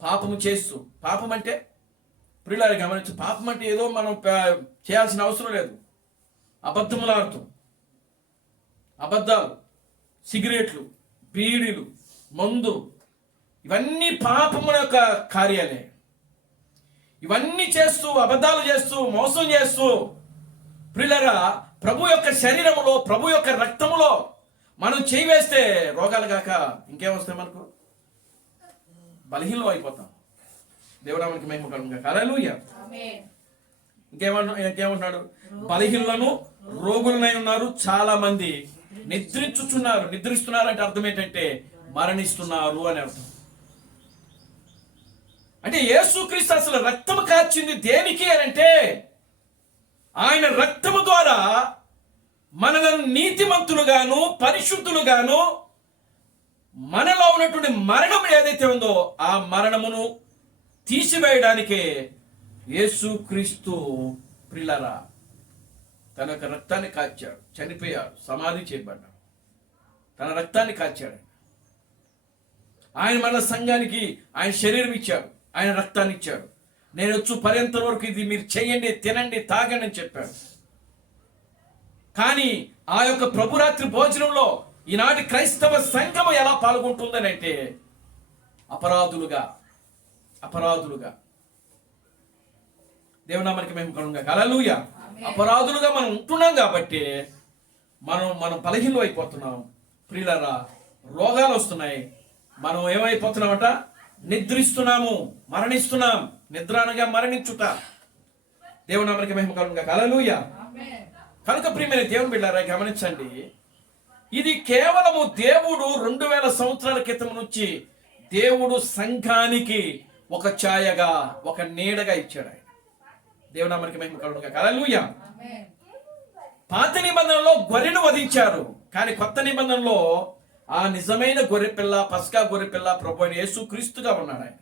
పాపము చేస్తూ, పాపం అంటే ప్రియులారా గమనించు, పాపం అంటే ఏదో మనం చేయాల్సిన అవసరం లేదు. అబద్ధములాడుతూ, అబద్ధాలు, సిగరెట్లు, బీడీలు, మందు, ఇవన్నీ పాపముల యొక్క కార్యాలే. ఇవన్నీ చేస్తూ, అబద్ధాలు చేస్తూ, మోసం చేస్తూ ప్రియులారా ప్రభు యొక్క శరీరములో ప్రభు యొక్క రక్తములో మనం చేయి వేస్తే రోగాలు కాక ఇంకేమొస్తాయి? మనకు బలహీనం అయిపోతాం. దేవుడానికి మహిమ కలుగునుగాక. హల్లెలూయా. ఇంకేమంటున్నాడు? బలహీనులను రోగులనై ఉన్నారు, చాలా మంది నిద్రించుచున్నారు. నిద్రిస్తున్నారు అంటే అర్థం ఏంటంటే మరణిస్తున్నారు అని అర్థం. అంటే యేసుక్రీస్తు అసలు రక్తము కార్చింది దేనికి అని అంటే, ఆయన రక్తము ద్వారా మనలను నీతిమంతులుగాను పరిశుద్ధులుగాను, మనలో ఉన్నటువంటి మరణం ఏదైతే ఉందో ఆ మరణమును తీసివేయడానికే యేసుక్రీస్తు ప్రియులారా తన యొక్క రక్తాన్ని కాచాడు, చనిపోయాడు, సమాధి చేయబడ్డాడు, తన రక్తాన్ని కాచాడు. ఆయన మన సంఘానికి ఆయన శరీరం ఇచ్చాడు, ఆయన రక్తాన్ని ఇచ్చాడు. నేను వచ్చు పర్యంతం వరకు ఇది మీరు చేయండి, తినండి, తాగండి అని చెప్పాడు. కానీ ఆ యొక్క ప్రభురాత్రి భోజనంలో ఈనాటి క్రైస్తవ సంఘము ఎలా పాల్గొంటుందని అంటే అపరాధులుగా దేవునామానికి మేము కలుగునుగాక. హల్లెలూయా. అపరాధులుగా మనం ఉంటున్నాం కాబట్టి మనం బలహీనం అయిపోతున్నాం. ప్రియులారా, రోగాలు వస్తున్నాయి. మనం ఏమైపోతున్నామట? నిద్రిస్తున్నాము, మరణిస్తున్నాం. నిద్ర అనగా మరణించుట. దేవునామానికి మహిమ కలుగునుగాక. హల్లెలూయా. కనుక ప్రియమైన దేవుని బిడ్డలారా గమనించండి, ఇది కేవలము దేవుడు 2000 సంవత్సరాల క్రితం నుంచి దేవుడు సంఘానికి ఒక ఛాయగా, ఒక నీడగా ఇచ్చాడు ఆయన. దేవునామానికి మహిమ కలుగునుగాక. హల్లెలూయా. పాత నిబంధనలో గొర్రెను వధించారు, కానీ కొత్త నిబంధనలో ఆ నిజమైన గొర్రెపిల్ల, పస్కా గొర్రెపిల్ల ప్రభు అయిన యేసుక్రీస్తుగా ఉన్నాడు ఆయన.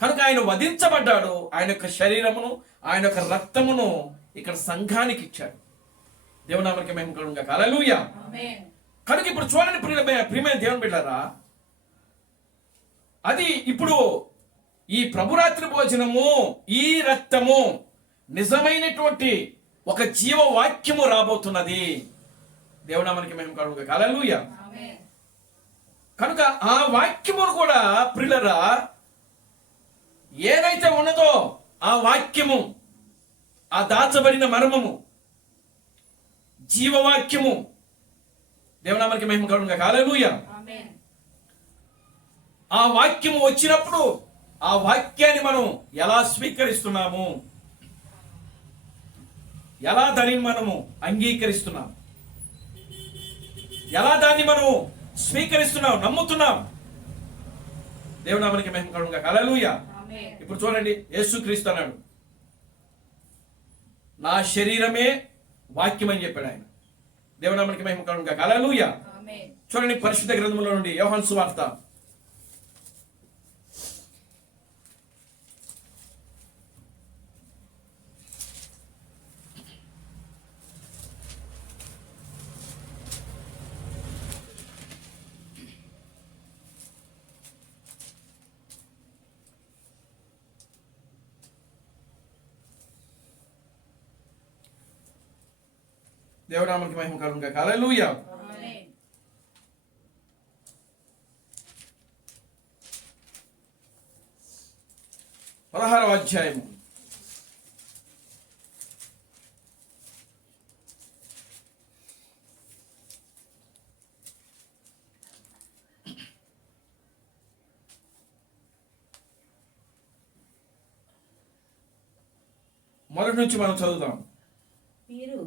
కనుక ఆయన వధించబడ్డాడు. ఆయన యొక్క శరీరమును, ఆయన యొక్క రక్తమును ఇక్కడ సంఘానికి ఇచ్చాడు. దేవునామానికి మహిమ కలుగునుగాక. హల్లెలూయా. కనుక ఇప్పుడు చూడండి ప్రియమైన దేవుని బిడ్డలారా, అది ఇప్పుడు ఈ ప్రభురాత్రి భోజనము, ఈ రక్తము నిజమైనటువంటి ఒక జీవవాక్యము రాబోతున్నది. దేవునామానికి మహిమ కలుగునుగాక. హల్లెలూయా. కనుక ఆ వాక్యమును కూడా ప్రియులారా ఏదైతే ఉన్నదో ఆ వాక్యము, ఆ దాచబడిన మర్మము, జీవవాక్యము, దేవునామానికి మహిమ కలుగునుగాక. హల్లెలూయా. ఆ వాక్యము వచ్చినప్పుడు ఆ వాక్యాన్ని మనం ఎలా స్వీకరిస్తున్నాము, ఎలా దానిని మనము అంగీకరిస్తున్నాం, ఎలా దాన్ని మనం స్వీకరిస్తున్నాం, నమ్ముతున్నాం. దేవునామానికి మహిమ కలుగునుగాక. హల్లెలూయా. ఇప్పుడు చూడండి, యేసుక్రీస్తు అన్నాడు, నా శరీరమే వాక్యం అని చెప్పాడు ఆయన. దేవునామానికి మహిమ కలుగునుగాక. హల్లెలూయా. చూడండి పరిశుద్ధ గ్రంథంలో నుండి యోహాను సువార్త దేవుడి నామానికి మహిమ కలుగును గాక. హల్లెలూయా. ఆమేన్. 16వ అధ్యాయము మొదటి నుంచి మనం చదువుదాం. మీరు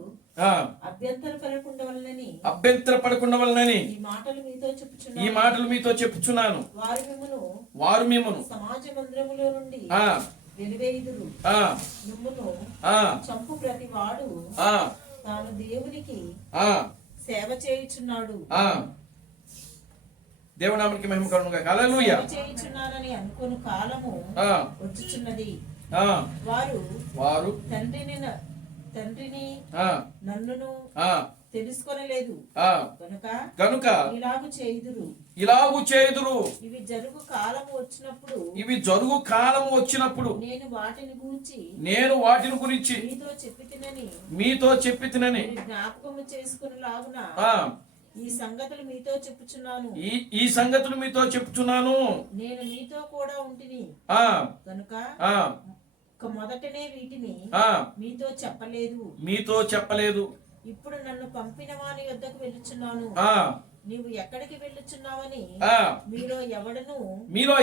ఆ, అభ్యంతర పడకుండా వలనని అభ్యంతర పడకుండా వలనని ఈ మాటలు మీతో ఈ చెప్పుచున్నాను. మాటలు మీతో చెప్పుచున్నాను. వారు మిమ్మును సమాజ మందిరములో నుండి ఆ వెలివేయుదురు. ఆ మిమ్మును ఆ చంపు ప్రతి వాడు ఆ తాను దేవునికి ఆ సేవ చేయుచున్నాడు, ఆ దేవుడి నామానికి మహిమ కలుగును గాక. హల్లెలూయా. సేవ చేయుచున్నానని అనుకొను కాలము ఆ వచ్చుచున్నది. ఆ వారు తండ్రిని ఆ నన్నును ఆ తెలుసుకొనలేదు ఆ గనుక ఇలాగు చేయుదురు. ఇవి జరుగు కాలము వచ్చినప్పుడు ఇవి జరుగు కాలము వచ్చినప్పుడు నేను వాటిని గురించి మీతో చెప్పి తినని జ్ఞాపకము చేసుకునేలాగున ఆ ఈ సంగతులు మీతో చెప్పుచున్నాను. ఈ సంగతులు మీతో చెప్పుచున్నాను. నేను మీతో కూడా ఉంటిని ఆ కనుక ఆ మొదటనే వీటిని ఆ మీతో చెప్పలేదు. ఇప్పుడు నన్ను పంపిన వాని యొద్దకు వెళ్ళుచున్నాను. ఆ నీవు ఎక్కడికి వెళ్ళుచున్నావని ఆ మీలో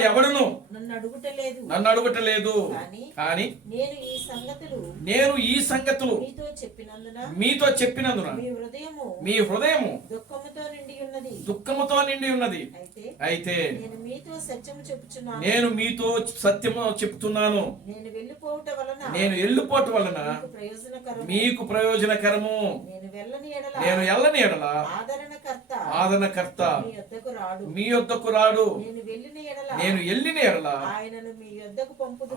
ఎవడును నన్ను అడుగుటలేదు. కానీ నేను ఈ సంగతులు మీతో చెప్పినందున మీ హృదయము దుఃఖముతో నిండి ఉన్నది. అయితే నేను మీతో సత్యము చెప్తున్నాను. నేను వెళ్ళిపోవటం వలన మీకు ప్రయోజనకరము. నేను ఎల్లని ఎడల ఆదరణకర్త మీ యొద్దకు రాడు. నేను వెళ్ళిన ఎడల ఆయనను మీ యొద్దకు పంపుదును.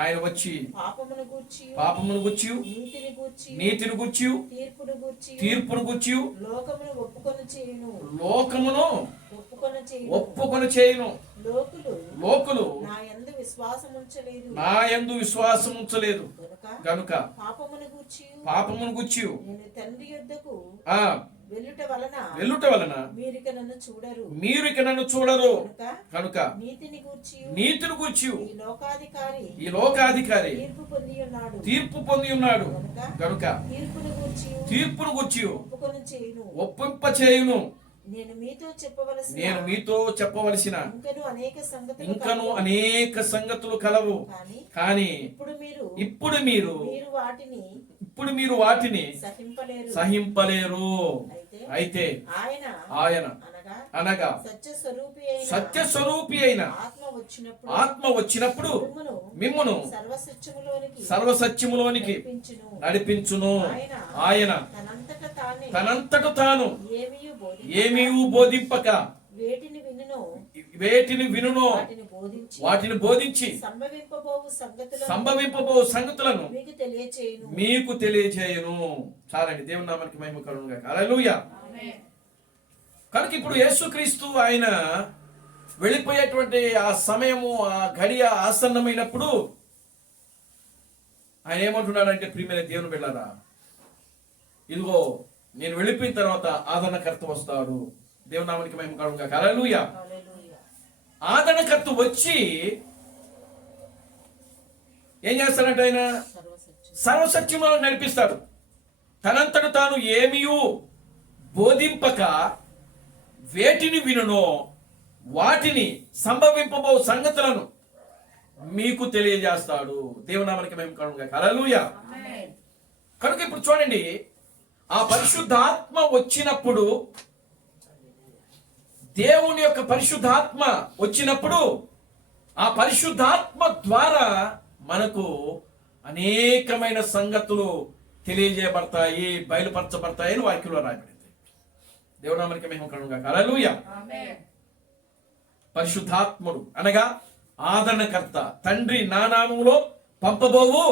ఆయన వచ్చి పాపమును గూర్చి నీతిని గూర్చి తీర్పును గూర్చి లోకమును ఒప్పుకొని చేయును. లోకులు నా యందు విశ్వాసం ఉంచలేదు గనుక పాపమును గూర్చి వెళ్ళుట వలన మీరు ఇక నన్ను చూడరు. కనుక నీతిని గూర్చి ఈ లోకాధికారి తీర్పు పొంది ఉన్నాడు గనుక తీర్పును గూర్చి ఒప్పింప చేయును. నేను మీతో చెప్పవలసిన ఇంకను అనేక సంగతులు కలవు. కానీ ఇప్పుడు మీరు వాటిని సహింపలేరు. అయితే ఆయన అనగా సత్యస్వరూపి అయిన ఆత్మ వచ్చినప్పుడు మిమ్మును సర్వసత్యములోనికి నడిపించును. ఆయన తనంతట తాను ఏమీ బోధింపక వేటిని వినునో వాటిని బోధించి సంభవింపబో సంగతులను మీకు తెలియచేయును. చాలండి. దేవుని నామానికి మహిమ కలుగును గాక. హల్లెలూయా. కనుక ఇప్పుడు యేసుక్రీస్తు ఆయన వెళ్ళిపోయేటువంటి ఆ సమయము, ఆ గడియ ఆసన్నమైనప్పుడు ఆయన ఏమంటున్నాడంటే, ప్రియమైన దేవుని బిడ్డలారా, ఇదిగో నేను వెళ్ళిపోయిన తర్వాత ఆదరణకర్త వస్తాడు. దేవుని నామానికి మహిమ కలుగును గాక. హల్లెలూయా. ఆదరణకర్త వచ్చి ఏం చేస్తాడంటే ఆయన సర్వసత్యములో నడిపిస్తాడు. తనంతట తాను ఏమీ బోధింపక వేటిని వినునో వాటిని సంభవింపబో సంగతులను మీకు తెలియజేస్తాడు. దేవునామానికి మహిమ కలుగును గాక. హల్లెలూయా. కనుక ఇప్పుడు చూడండి, ఆ పరిశుద్ధాత్మ వచ్చినప్పుడు, దేవుని యొక్క పరిశుద్ధాత్మ వచ్చినప్పుడు ఆ పరిశుద్ధాత్మ ద్వారా మనకు అనేకమైన సంగతులు తెలియజేయబడతాయి, బయలుపరచబడతాయి అని వాక్యంలో రాయబడింది. దేవునామానికి మహిమ కలుగును గాక. హల్లెలూయా. పరిశుద్ధాత్ముడు అనగా ఆదరణకర్త, తండ్రి నా నామములో పంపబోవు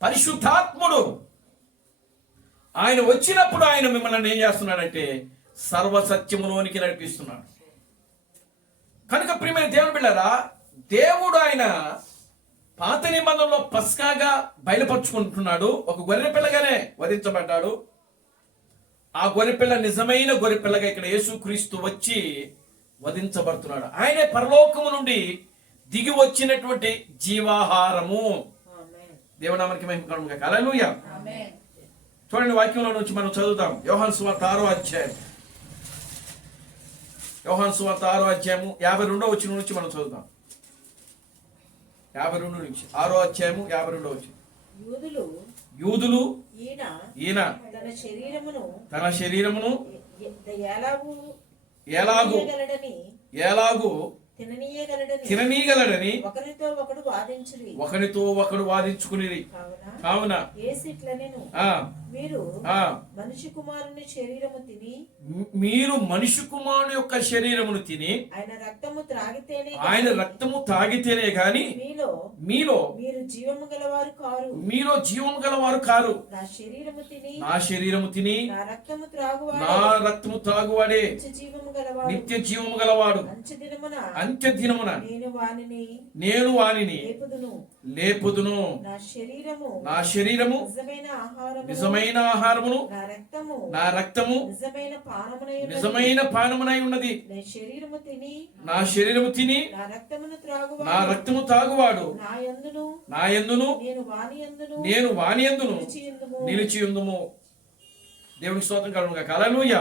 పరిశుద్ధాత్ముడు. ఆయన వచ్చినప్పుడు ఆయన మిమ్మల్ని ఏం చేస్తున్నాడంటే సర్వసత్యములోనికి నడిపిస్తున్నాడు. కనుక ప్రియమైన దేవుని బిడ్డలారా, దేవుడు ఆయన పాత నిబంధనలో పస్కాగా బయలుపరుచుకుంటున్నాడు. ఒక గొర్రె పిల్లగానే వధించబడ్డాడు. ఆ గొర్రెపిల్ల నిజమైన గొర్రెపిల్లగా ఇక్కడ యేసుక్రీస్తు వచ్చి వధించబడుతున్నాడు. ఆయనే పరలోకము నుండి దిగి వచ్చినటువంటి జీవాహారము. దేవునామానికి మహిమ కలుగును గాక. హల్లెలూయా. చూడండి, వాక్యంలో నుంచి మనం చదువుతాం. యోహాను సువార్త 6వ అధ్యాయం, యోహాను సువార్త 6వ అధ్యాయము 52వ వచనం నుంచి మనం చదువుతాం. 52 నుంచి 6వ అధ్యాయము 52వ వచనం. యూదులు ఈయన తన శరీరమును ఎలాగూ తిననీయగలడని ఒకరితో ఒకడు వాదించుకుని, కావున మీరు మనిషి కుమారుని యొక్క శరీరమును తిని ఆయన రక్తము త్రాగితేనే గాని మీలో జీవము గలవారు కారు. నా శరీరము తిని నా రక్తము త్రాగువాడే నిత్య జీవము గలవాడు. అంత్య దినమున నేను వానిని లేపుదును. నా శరీరము నిజమైన ఆహారమును, నా రక్తము నిజమైన పానమునై ఉన్నది. నా శరీరము తిని నా రక్తము త్రాగువాడు నా యందును నేను వాని యందును నిలిచియుందుము. దేవునికి స్తోత్రం కలుగును గాక. హల్లెలూయా.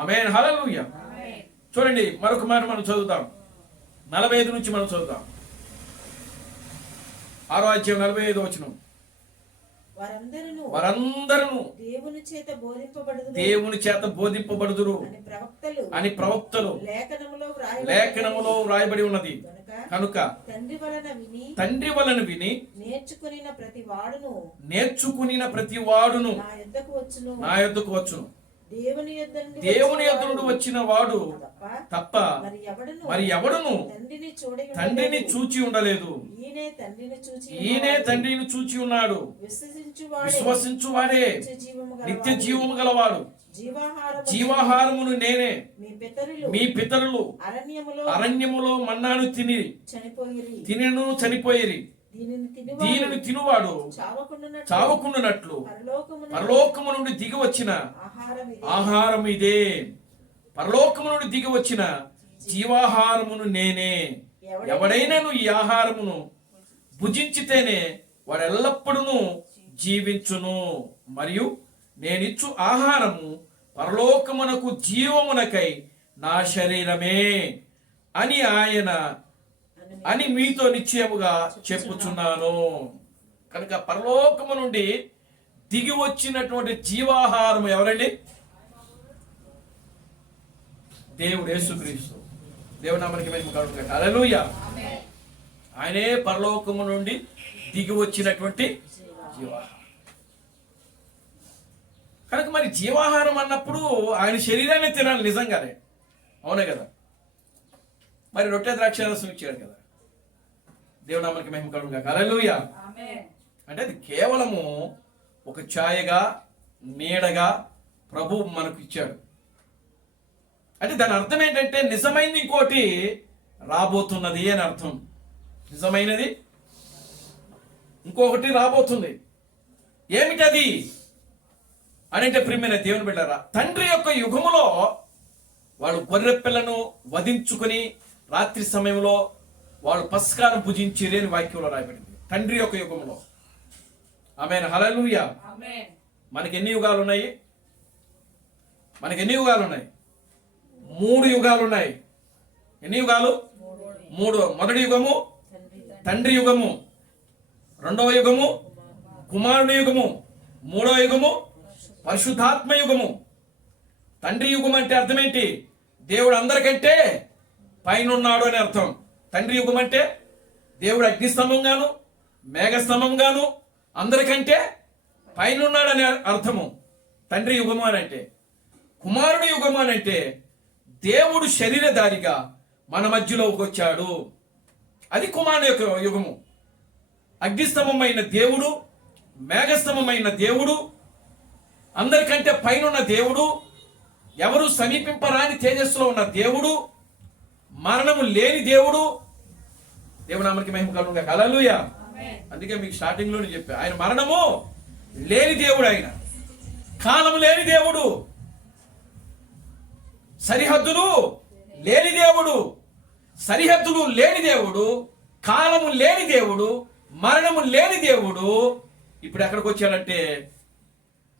ఆమేన్. హల్లెలూయా. చూడండి, మరొక మాట మనం చదువుతాం. 45 నుంచి మనం చదువుతాం. 6వ అధ్యాయం 45వ వచనం. వారందరూ దేవుని చేత బోధింపబడుదురు అని ప్రవక్తలు లేఖనములో వ్రాయబడి ఉన్నది. కనుక తండ్రి వలన విని నేర్చుకునిన ప్రతి వాడును నా యొద్దకు వచ్చును. దేవుని యొద్ద నుండి వచ్చిన వాడు తప్ప మరి ఎవడును తండ్రిని చూచి ఉండలేదు. ఈయనే తండ్రిని చూచి ఉన్నాడు. విశ్వసించువాడే నిత్య జీవము గలవాడు. జీవాహారమును నేనే. మీ పితరులు అరణ్యములో మన్నాను తినెను చనిపోయిరి. దీనిని తినువాడు చావకుండునట్లు పరలోకము నుండి దిగి వచ్చిన ఆహారం ఇదే. పరలోకము నుండి దిగి వచ్చిన జీవాహారమును నేనే. ఎవడైనాను ఈ ఆహారమును భుజించితేనే వాడు ఎల్లప్పుడూ జీవించును. మరియు నేనిచ్చు ఆహారము పరలోకమునకు జీవమునకై నా శరీరమే అని మీతో నిశ్చయముగా చెప్పుచున్నాను. కనుక పరలోకము నుండి దిగి వచ్చినటువంటి జీవాహారం ఎవరండి? దేవుడు యేసుక్రీస్తు. దేవునామానికి మహిమ కలుగును గాక. హల్లెలూయా. ఆయనే పరలోకము నుండి దిగి వచ్చినటువంటి జీవాహారం. కనుక మరి జీవాహారం అన్నప్పుడు ఆయన శరీరాన్ని తినాలి నిజంగానే, అవునే కదా. మరి రొట్టె ద్రాక్షారసం ఇచ్చాడు కదా. దేవునామానికి మహిమ కలుగును గాక. హల్లెలూయా. అంటే అది కేవలము ఒక ఛాయగా నీడగా ప్రభు మనకు ఇచ్చాడు. అంటే దాని అర్థం ఏంటంటే నిజమైనది ఇంకోటి రాబోతున్నది అని అర్థం. నిజమైనది ఇంకొకటి రాబోతుంది. ఏమిటది అని అంటే ప్రియమైన దేవుని బిడ్డలారా, తండ్రి యొక్క యుగములో వాళ్ళు గొర్రె పిల్లను వధించుకుని రాత్రి సమయంలో వాళ్ళు పస్కాను భుజించిరి అని వాక్యంలో రాయబడింది. తండ్రి యొక్క యుగంలో. ఆమేన్. హల్లెలూయా. మనకి ఎన్ని యుగాలు ఉన్నాయి? 3 యుగాలు ఉన్నాయి. ఎన్ని యుగాలు? 3. మొదటి యుగము తండ్రి యుగము, రెండవ యుగము కుమారుని యుగము, మూడవ యుగము పరిశుద్ధాత్మ యుగము. తండ్రి యుగం అంటే అర్థం ఏంటి? దేవుడు అందరికంటే పైన ఉన్నాడు అని అర్థం. తండ్రి యుగం అంటే దేవుడు అగ్నిస్తంభం గాను మేఘస్తంభం గాను అందరికంటే పైన ఉన్నాడని అర్థము తండ్రి యుగము అని అంటే. కుమారుడు యుగము అని అంటే దేవుడు శరీరధారిగా మన మధ్యలోకి వచ్చాడు. అది కుమారుడు యొక్క యుగము. అగ్నిస్తంభమైన దేవుడు, మేఘస్తంభమైన దేవుడు, అందరికంటే పైన దేవుడు, ఎవరు సమీపింపరాని తేజస్సులో ఉన్న దేవుడు, మరణము లేని దేవుడు. దేవునామానికి మహిమ కలుగును గాక. హల్లెలూయా. అందుకే మీకు స్టార్టింగ్ లోనే చెప్పా, ఆయన మరణము లేని దేవుడు, ఆయన కాలము లేని దేవుడు, సరిహద్దులు లేని దేవుడు, సరిహద్దులు లేని దేవుడు, కాలము లేని దేవుడు, మరణము లేని దేవుడు. ఇప్పుడు ఎక్కడికి వచ్చాడంటే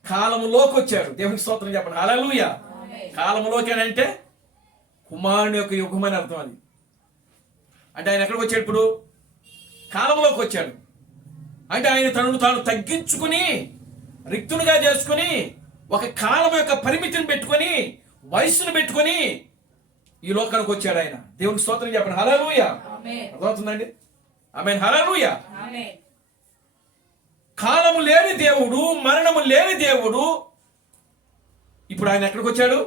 కాలములోకి వచ్చాడు. దేవునికి స్తోత్రం చెప్పండి, హల్లెలూయా. కాలములోకి అంటే కుమారుని యొక్క యుగం అని అర్థం. అది అంటే ఆయన ఎక్కడికి వచ్చాడు? ఇప్పుడు కాలంలోకి వచ్చాడు. అంటే ఆయన తనను తాను తగ్గించుకుని రిక్తునిగా చేసుకుని ఒక కాలం యొక్క పరిమితిని పెట్టుకొని వయస్సును పెట్టుకొని ఈ లోకానికి వచ్చాడు ఆయన. దేవునికి స్తోత్రం చెప్పండి, హల్లెలూయా. అర్థమవుతుందండి? ఆమేన్, హల్లెలూయా. కాలము లేని దేవుడు, మరణము లేని దేవుడు. ఇప్పుడు ఆయన ఎక్కడికి వచ్చాడు?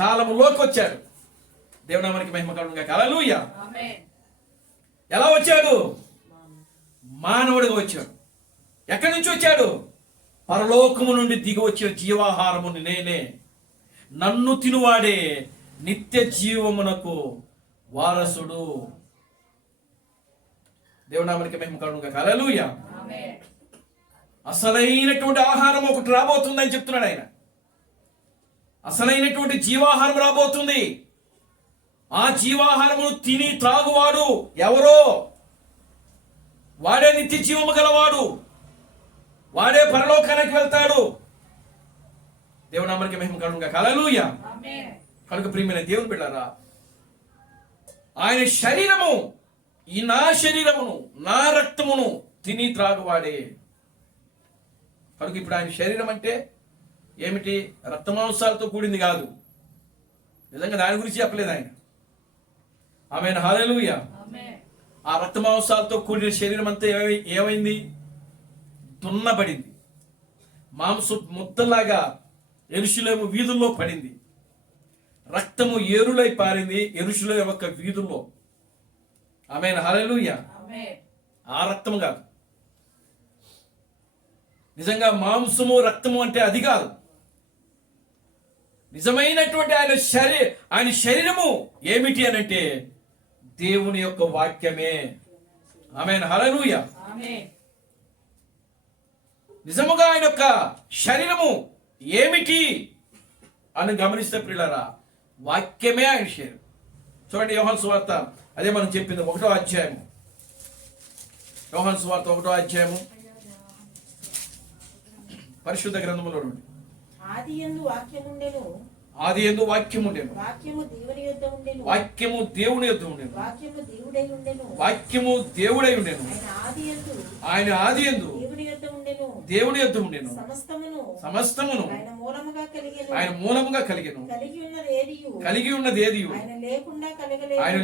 కాలములోకి వచ్చాడు. దేవునామానికి మహిమ కలుగును గాక, హల్లెలూయా. ఎలా వచ్చాడు? మానవుడిగా వచ్చాడు. ఎక్కడి నుంచి వచ్చాడు? పరలోకము నుండి దిగి వచ్చిన జీవాహారముని నేనే, నన్ను తినువాడే నిత్య జీవమునకు వారసుడు. దేవునామానికి మహిమ కలుగును గాక, హల్లెలూయా. అసలైనటువంటి ఆహారం ఒకటి రాబోతుందని చెప్తున్నాడు ఆయన. అసలైనటువంటి జీవాహారం రాబోతుంది. ఆ జీవాహారమును తిని త్రాగువాడు ఎవరో వాడే నిత్య జీవము గలవాడు, వాడే పరలోకానికి వెళ్తాడు. దేవునామానికి మహిమ కలుగును గాక, హల్లెలూయా. కనుక ప్రియమైన దేవుని బిడ్డలారా, ఆయన శరీరము, ఈ నా శరీరమును నా రక్తమును తిని త్రాగువాడే. కనుక ఇప్పుడు ఆయన శరీరం అంటే ఏమిటి? రక్తమాంసాలతో కూడింది కాదు. నిజంగా దాని గురించి చెప్పలేదు ఆయన. ఆమేన్, హల్లెలూయా. ఆ రక్తమాంసాలతో కూడిన శరీరం అంతా ఏమైంది? దున్నబడింది. మాంసు ముద్దలాగా యెరూషలేము వీధుల్లో పడింది. రక్తము ఏరులై పారింది యెరూషలేము యొక్క వీధుల్లో. ఆమేన్, హల్లెలూయా. ఆ రక్తము కాదు. నిజంగా మాంసము రక్తము అంటే అది కాదు. నిజమైనటువంటి ఆయన శరీరము ఏమిటి అని అంటే దేవుని యొక్క వాక్యమే. ఆమేన్, హల్లెలూయా. నిజముగా ఆయన యొక్క శరీరము ఏమిటి అని గమనిస్తే ప్రియులారా, వాక్యమే ఆయన శరీరం. చూడండి, యోహాను సువార్త, అదే మనం చెప్పింది 1వ అధ్యాయము. యోహాను సువార్త 1వ అధ్యాయము పరిశుద్ధ గ్రంథములో నుండి. ఆదియందు వాక్యముండెను, ఆదియందు వాక్యముండెను, వాక్యము దేవుని యొద్ద ఉండెను, వాక్యము దేవుని యొద్ద ఉండెను, వాక్యము దేవుడై ఉండెను, వాక్యము దేవుడై ఉండెను, ఆయన ఆదియందు దేవుని యొద్ద ఉండెను, దేవుని యొద్ద ఉండెను, సమస్తమును ఆయన మూలముగా కలిగెను, కలిగి ఉన్నది ఏదియు ఆయన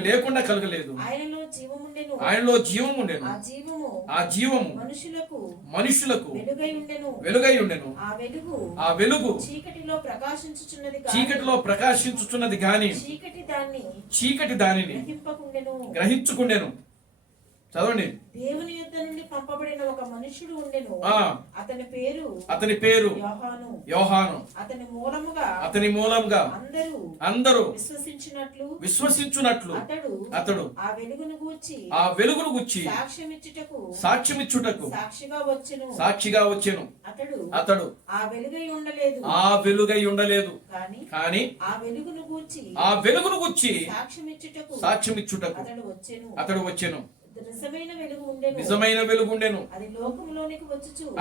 లేకుండా కలగలేదు, ఆయనలో జీవము ఉండెను, ఆ జీవము మనుషులకు వెలుగై ఉండెను, ఆ వెలుగు చీకటిలో ప్రకాశించుచున్నది గాని చీకటి దానిని గ్రహించుకుండెను. చదవండి. దేవుని యొద్ద నుండి పంపబడిన ఒక మనుషుడు ఉండెను, అతని పేరు యోహాను. అతని మూలముగా అందరూ విశ్వసించున్నట్లు అతడు ఆ వెలుగును గూర్చి సాక్ష్యమిచ్చుటకు సాక్షిగా వచ్చెను. అతడు ఆ వెలుగై ఉండలేదు, కానీ ఆ వెలుగును గూర్చి సాక్ష్యమిచ్చుటకు అతడు వచ్చెను. నిజమైన వెలుగు ఉండెను,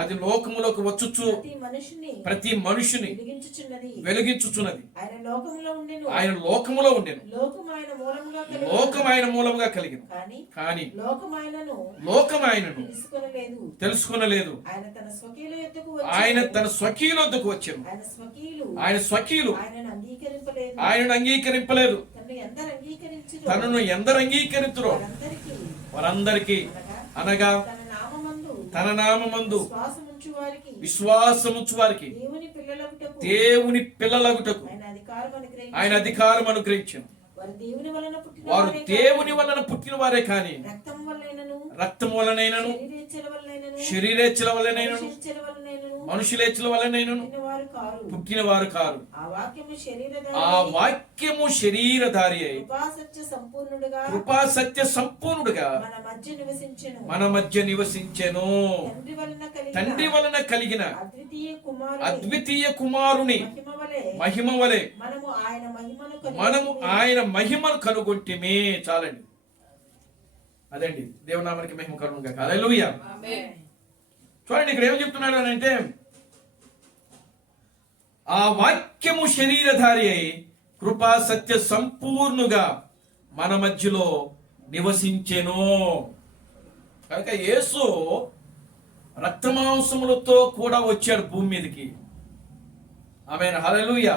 అది లోకములోకి వచ్చుచు ప్రతి మనుషుని వెలిగించుచున్నది. ఆయన లోకములో ఉండెను, లోకం ఆయన మూలముగా కలిగిన, కానీ లోకం ఆయనను తెలుసుకొనలేదు. ఆయన తన స్వకీయుల వద్దకు వచ్చెను, ఆయన స్వకీయులు ఆయనను అంగీకరింపలేదు. తనను ఎందరు అంగీకరించురో వారందరికీ, అనగా తన నామమందు విశ్వాసముంచు వారికి దేవుని పిల్లలగుటకు ఆయన అధికారం అనుగ్రహించెను. వారు దేవుని వలన పుట్టిన వారే కాని రక్తం వలనైనను శరీరేచ్ఛల వలనైనను మనుషులేచ్ఛల వలనైనను పుట్టినవారు కారు. ఆ వాక్యము శరీరధారి అయి కృపా సత్య సంపూర్ణుడుగా మన మధ్య నివసించెను. తండ్రి వలన కలిగిన అద్వితీయ కుమారుని మహిమ వలె మనము ఆయన మహిమను కనుగొంటిమే. చాలండి, అదండి దేవునామానికి మహిమ కలుగునుగా. హల్లెలూయా. చూడండి ఇక్కడ ఏం చెప్తున్నాడు అని అంటే, ఆ వాక్యము శరీరధారి అయి కృపా సత్య సంపూర్ణుగా మన మధ్యలో నివసించెను. కనుక యేసు రక్తమాంసములతో కూడా వచ్చాడు భూమి మీదకి. ఆమేన్, హల్లెలూయా.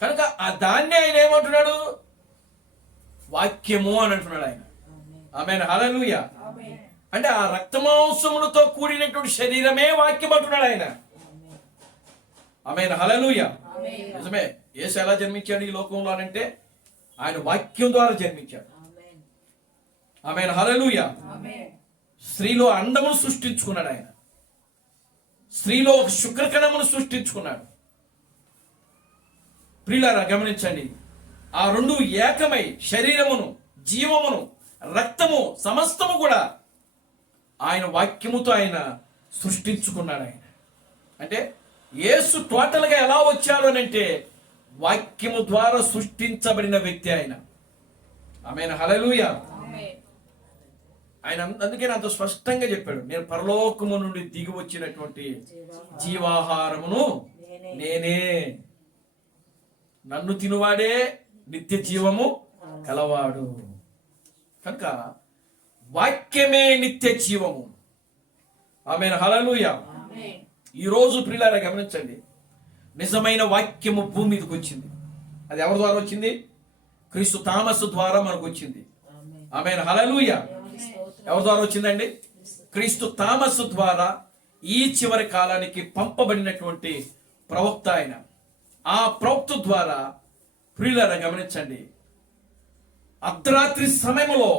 కనుక ఆ దాన్ని ఆయన ఏమంటున్నాడు? వాక్యము అని అంటున్నాడు ఆయన. ఆమేన్, హల్లెలూయా. అంటే ఆ రక్తమాంసములతో కూడినటువంటి శరీరమే వాక్యం అంటున్నాడు ఆయన. ఆమేన్, హల్లెలూయా. నిజమే, యేసు ఎలా జన్మించాడు ఈ లోకంలో అంటే ఆయన వాక్యం ద్వారా జన్మించాడు. ఆమేన్, హల్లెలూయా. స్త్రీలో అండమును సృష్టించుకున్నాడు ఆయన. స్త్రీలో ఒక శుక్రకణమును సృష్టించుకున్నాడు. ప్రియులారా గమనించండి, ఆ రెండు ఏకమై శరీరమును, జీవమును, రక్తము సమస్తము కూడా ఆయన వాక్యముతో ఆయన సృష్టించుకున్నాడు. ఆయన అంటే యేసు టోటల్ గా ఎలా వచ్చాడు అని అంటే వాక్యము ద్వారా సృష్టించబడిన వ్యక్తి ఆయన. ఆమేన్, హల్లెలూయా. ఆయన అందుకే అంత స్పష్టంగా చెప్పాడు, నేను పరలోకము నుండి దిగి వచ్చినటువంటి జీవాహారమును నేనే, నన్ను తినువాడే నిత్య జీవము కలవాడు. కనుక వాక్యమే నిత్య జీవము. ఆమేన్, హల్లెలూయా. ఈరోజు ప్రియులారా గమనించండి, నిజమైన వాక్యము భూమి మీదకి వచ్చింది. అది ఎవరి ద్వారా వచ్చింది? క్రీస్తు థామస్ ద్వారా మనకు వచ్చింది. ఆమేన్, హల్లెలూయా. ఎవరి ద్వారా వచ్చిందండి? క్రీస్తు థామస్ ద్వారా ఈ చివరి కాలానికి పంపబడినటువంటి ప్రవక్త ఆయన. ఆ ప్రవక్త ద్వారా ప్రియులారా గమనించండి, అర్ధరాత్రి సమయంలో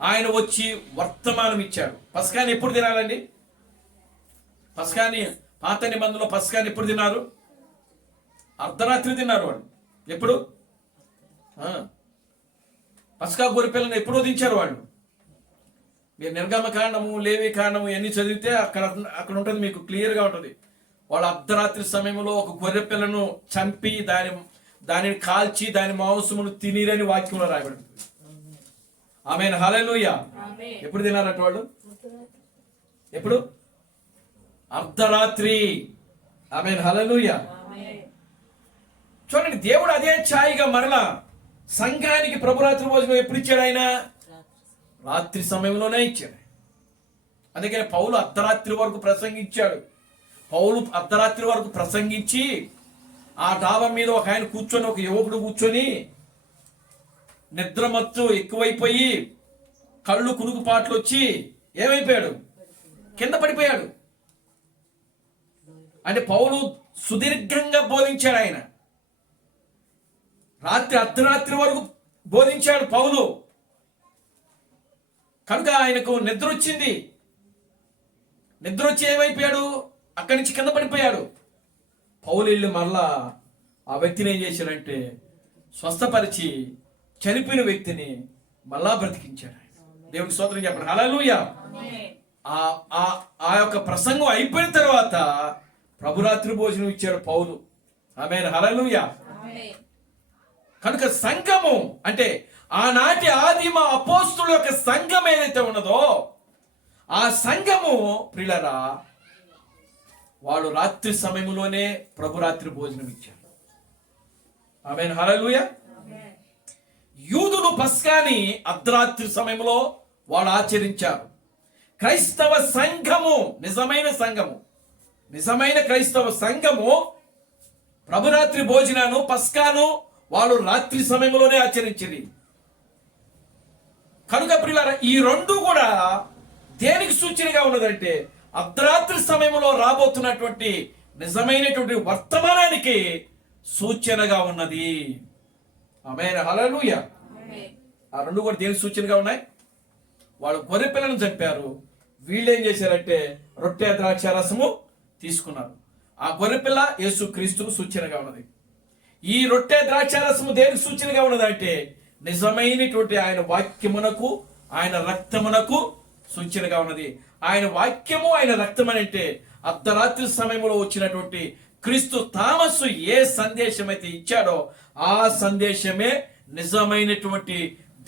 ఆయన వచ్చి వర్తమానం ఇచ్చాడు. పస్కాని ఎప్పుడు తినాలండి? పస్కాని పాత నిబంధనలో పస్కాని ఎప్పుడు తిన్నారు? అర్ధరాత్రి తిన్నారు వాళ్ళు. ఎప్పుడు? పస్కా గొర్రెపిల్లను ఎప్పుడు వధించారు వాళ్ళు? మీరు నిర్గమ కాండము, లేవి కాండము ఇవన్నీ చదివితే అక్కడ ఉంటుంది, మీకు క్లియర్గా ఉంటుంది. వాళ్ళు అర్ధరాత్రి సమయంలో ఒక గొర్రె పిల్లను చంపి దానిని కాల్చి దాని మాంసమును తినిరని వాక్యంలో రాయబడింది. ఆమేన్, హల్లెలూయా. ఎప్పుడు తినారట వాళ్ళు? ఎప్పుడు? అర్ధరాత్రి. ఆమేన్, హల్లెలూయా. చూడండి, దేవుడు అదే ఛాయిగా మరలా సంఘానికి ప్రభురాత్రి భోజనం ఎప్పుడు ఇచ్చాడు? ఆయన రాత్రి సమయంలోనే ఇచ్చాడు. అందుకని పౌలు అర్ధరాత్రి వరకు ప్రసంగించాడు. పౌలు అర్ధరాత్రి వరకు ప్రసంగించి ఆ డాబా మీద ఒక ఆయన కూర్చొని, ఒక యువకుడు కూర్చొని నిద్రమత్తు ఎక్కువైపోయి కళ్ళు కునుకుపాట్లు వచ్చి ఏమైపోయాడు? కింద పడిపోయాడు. అంటే పౌలు సుదీర్ఘంగా బోధించాడు. ఆయన అర్ధరాత్రి వరకు బోధించాడు పౌలు. కనుక ఆయనకు నిద్ర వచ్చింది. నిద్ర వచ్చి ఏమైపోయాడు? అక్కడి నుంచి కింద పడిపోయాడు. పౌలు వెళ్ళి మళ్ళా ఆ వ్యక్తిని ఏం చేశాడంటే స్వస్థపరిచి చనిపోయిన వ్యక్తిని మళ్ళా బ్రతికించాడు. దేవునికి స్తోత్రం చెప్పండి, హల్లెలూయా. ఆ యొక్క ప్రసంగం అయిపోయిన తర్వాత ప్రభురాత్రి భోజనం ఇచ్చాడు పౌలు. ఆమేన్, హల్లెలూయా. కనుక సంఘము అంటే ఆనాటి ఆదిమ అపోస్తుల యొక్క సంఘం ఏదైతే ఉన్నదో ఆ సంఘము ప్రియులారా వాళ్ళు రాత్రి సమయంలోనే ప్రభురాత్రి భోజనం ఇచ్చారు. ఆమేన్, హల్లెలూయా. యూదులు పస్కాని అర్ధరాత్రి సమయంలో వాళ్ళు ఆచరించారు. క్రైస్తవ సంఘము, నిజమైన క్రైస్తవ సంఘము ప్రభురాత్రి భోజనాను, పస్కాను వాళ్ళు రాత్రి సమయంలోనే ఆచరించింది. కనుక ప్రియులారా ఈ రెండు కూడా దేనికి సూచనగా ఉన్నదంటే అర్ధరాత్రి సమయంలో రాబోతున్నటువంటి నిజమైనటువంటి వర్తమానానికి సూచనగా ఉన్నది. ఆమేన్, హల్లెలూయా. ఆ రెండు కూడా దేనికి సూచనగా ఉన్నాయి? వాళ్ళు గొర్రె పిల్లను చంపారు. వీళ్ళు ఏం చేశారంటే రొట్టె ద్రాక్ష రసము తీసుకున్నారు. ఆ గొర్రెపిల్ల యేసు క్రీస్తుకు సూచనగా ఉన్నది. ఈ రొట్టె ద్రాక్షారసము దేనికి సూచనగా ఉన్నదంటే నిజమైనటువంటి ఆయన వాక్యమునకు, ఆయన రక్తమునకు సూచనగా ఉన్నది. ఆయన వాక్యము, ఆయన రక్తం అంటే అర్ధరాత్రి సమయంలో వచ్చినటువంటి క్రీస్తు థామస్సు ఏ సందేశం అయితే ఇచ్చాడో ఆ సందేశమే నిజమైనటువంటి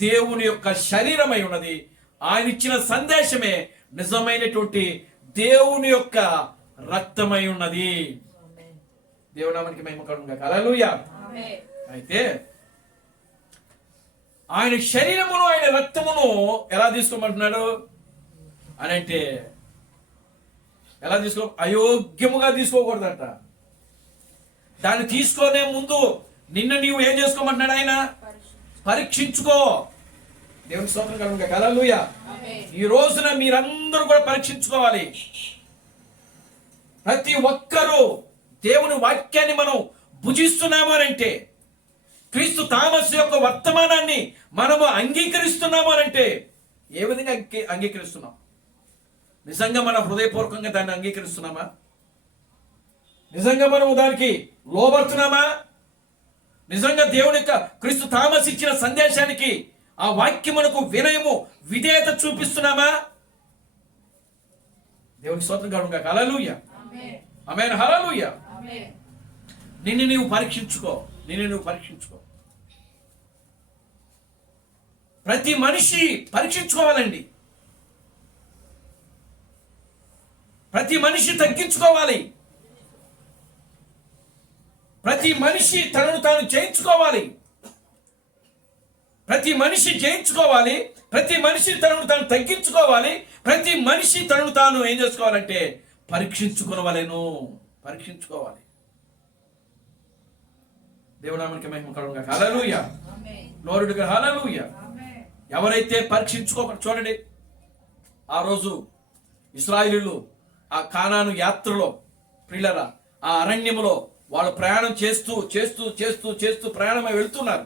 దేవుని యొక్క శరీరమై ఉన్నది. ఆయన ఇచ్చిన సందేశమే నిజమైనటువంటి దేవుని యొక్క రక్తమై ఉన్నది. దేవునామానికి మహిమ కలుగును గాక. హల్లెలూయా. అయితే ఆయన శరీరమును, ఆయన రక్తమును ఎలా తీసుకోమంటున్నాడు అని అంటే, ఎలా అయోగ్యముగా తీసుకోకూడదట. దాన్ని తీసుకునే ముందు నిన్ను నీవు ఏం చేసుకోమంటున్నాడు ఆయన? పరీక్షించుకో. దేవుని స్తోత్రం కలుగును గాక. హల్లెలూయా. ఈ రోజున మీరందరూ కూడా పరీక్షించుకోవాలి. ప్రతి ఒక్కరూ దేవుని వాక్యాన్ని మనం భుజిస్తున్నాము అంటే, క్రీస్తు థామస్ యొక్క వర్తమానాన్ని మనము అంగీకరిస్తున్నాము అంటే ఏ విధంగా అంగీకరిస్తున్నాం? నిజంగా మన హృదయపూర్వకంగా దాన్ని అంగీకరిస్తున్నామా? నిజంగా మనము దానికి లోబడుతున్నామా? నిజంగా దేవుని యొక్క క్రీస్తు థామస్ ఇచ్చిన సందేశానికి, ఆ వాక్యమునకు వినయము, విధేయత చూపిస్తున్నామా? దేవుని స్తోత్రం కలుగును గాక. హల్లెలూయా. ఆమేన్. హల్లెలూయా. నిన్ను నీవు పరీక్షించుకో. ప్రతి మనిషి పరీక్షించుకోవాలండి. ప్రతి మనిషి తగ్గించుకోవాలి. ప్రతి మనిషి తనను తాను జయించుకోవాలి. ప్రతి మనిషి జయించుకోవాలి. ప్రతి మనిషి తనను తాను తగ్గించుకోవాలి. ప్రతి మనిషి తనను తాను ఏం చేసుకోవాలంటే పరీక్షించుకోవాలను. పరీక్షించుకోవాలి. దేవునామానికి మహిమ కలుగును గాక. Hallelujah. Glory to God. Hallelujah. ఎవరైతే పరీక్షించుకోకుండా, చూడండి, ఆ రోజు ఇశ్రాయేలీయులు ఆ కానాను యాత్రలో, ప్రియులారా, ఆ అరణ్యములో వాళ్ళు ప్రయాణం చేస్తూ ప్రయాణమై వెళ్తున్నారు.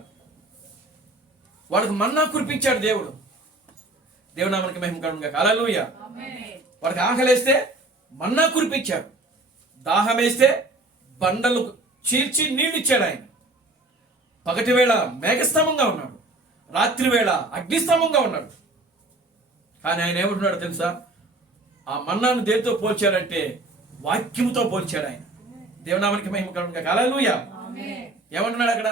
వాళ్ళకి మన్నా కురిపించాడు దేవుడు. దేవునామానికి మహిమ కలుగును గాక. హల్లెలూయా. వాళ్ళకి ఆకలేస్తే మన్నా కురిపించాడు. దాహం వేస్తే బండలు చీల్చి నీళ్ళు ఇచ్చాడు ఆయన. పగటి వేళ మేఘస్తంభంగా ఉన్నాడు, రాత్రి వేళ అగ్నిస్తంభంగా ఉన్నాడు. కానీ ఆయన ఏమంటున్నాడు తెలుసా? ఆ మన్నాను దేనితో పోల్చాడంటే వాక్యముతో పోల్చాడు ఆయన. దేవునామానికి మహిమ కలుగును గాక. హల్లెలూయా. ఏమంటున్నాడు అక్కడ?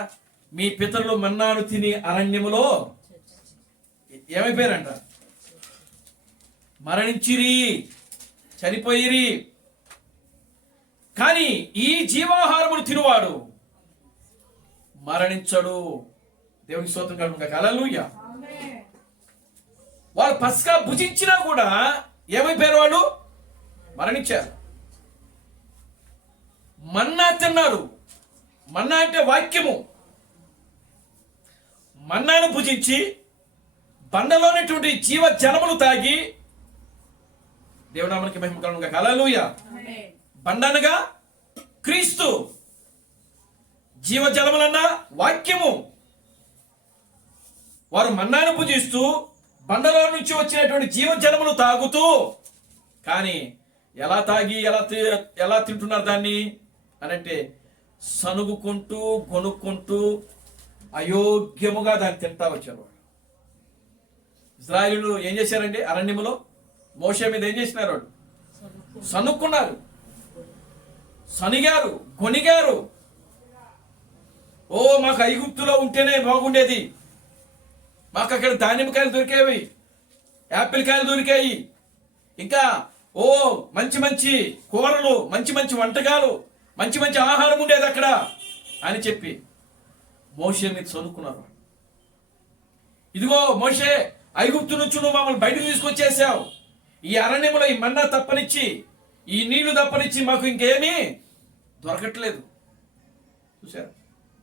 మీ పితరులు మన్నాను తిని అరణ్యములో ఏమైపోయారంట? మరణించిరి, చనిపోయిరి. కానీ ఈ జీవాహారమును తినువాడు మరణించడు. దేవునికి స్తోత్రం కలుగును గాక. హల్లెలూయా. వాళ్ళు పస్కా భుజించినా కూడా ఏమైపోయారు? వాళ్ళు మరణించారు. మన్నా తిన్నారు. మన్నా అంటే వాక్యము. మన్నాను భుజించి బండలోనేటువంటి జీవ జలములు తాగి, దేవునామానికి మహిమ కలుగును గాక. హల్లెలూయా. బండనగా క్రీస్తు, జీవజలములన్నా వాక్యము. వారు మన్నాను భుజిస్తూ బండలో నుంచి వచ్చినటువంటి జీవజలములు తాగుతూ, కానీ ఎలా తాగి ఎలా తింటున్నారు దాన్ని అనంటే సనుగుకుంటూ గొనుక్కుంటూ అయోగ్యముగా దాన్ని తింటా వచ్చారు. ఇశ్రాయేలీయులు ఏం చేశారండి? అరణ్యములో మోషే మీద ఏం చేసినారు? వాళ్ళు సనుక్కున్నారు, సనిగారు, గొనిగారు. ఓ, మాకు ఐగుప్తులో ఉంటేనే బాగుండేది, మాకు అక్కడ దానిమ్మకాయలు దొరికేవి, యాపిల్ కాయలు దొరికాయి, ఇంకా ఓ మంచి మంచి కూరలు, మంచి మంచి వంటకాలు, మంచి మంచి ఆహారం ఉండేది అక్కడ అని చెప్పి మోషే మీద సనుక్కున్నారు. ఇదిగో మోషే, ఐగుప్తు నుంచి నువ్వు మమ్మల్ని బయటకు తీసుకొచ్చేసావు. ఈ అరణ్యంలో ఈ మన్నా తప్పనిచ్చి, ఈ నీళ్లు తప్పనిచ్చి మాకు ఇంకేమీ దొరకట్లేదు. చూసారు?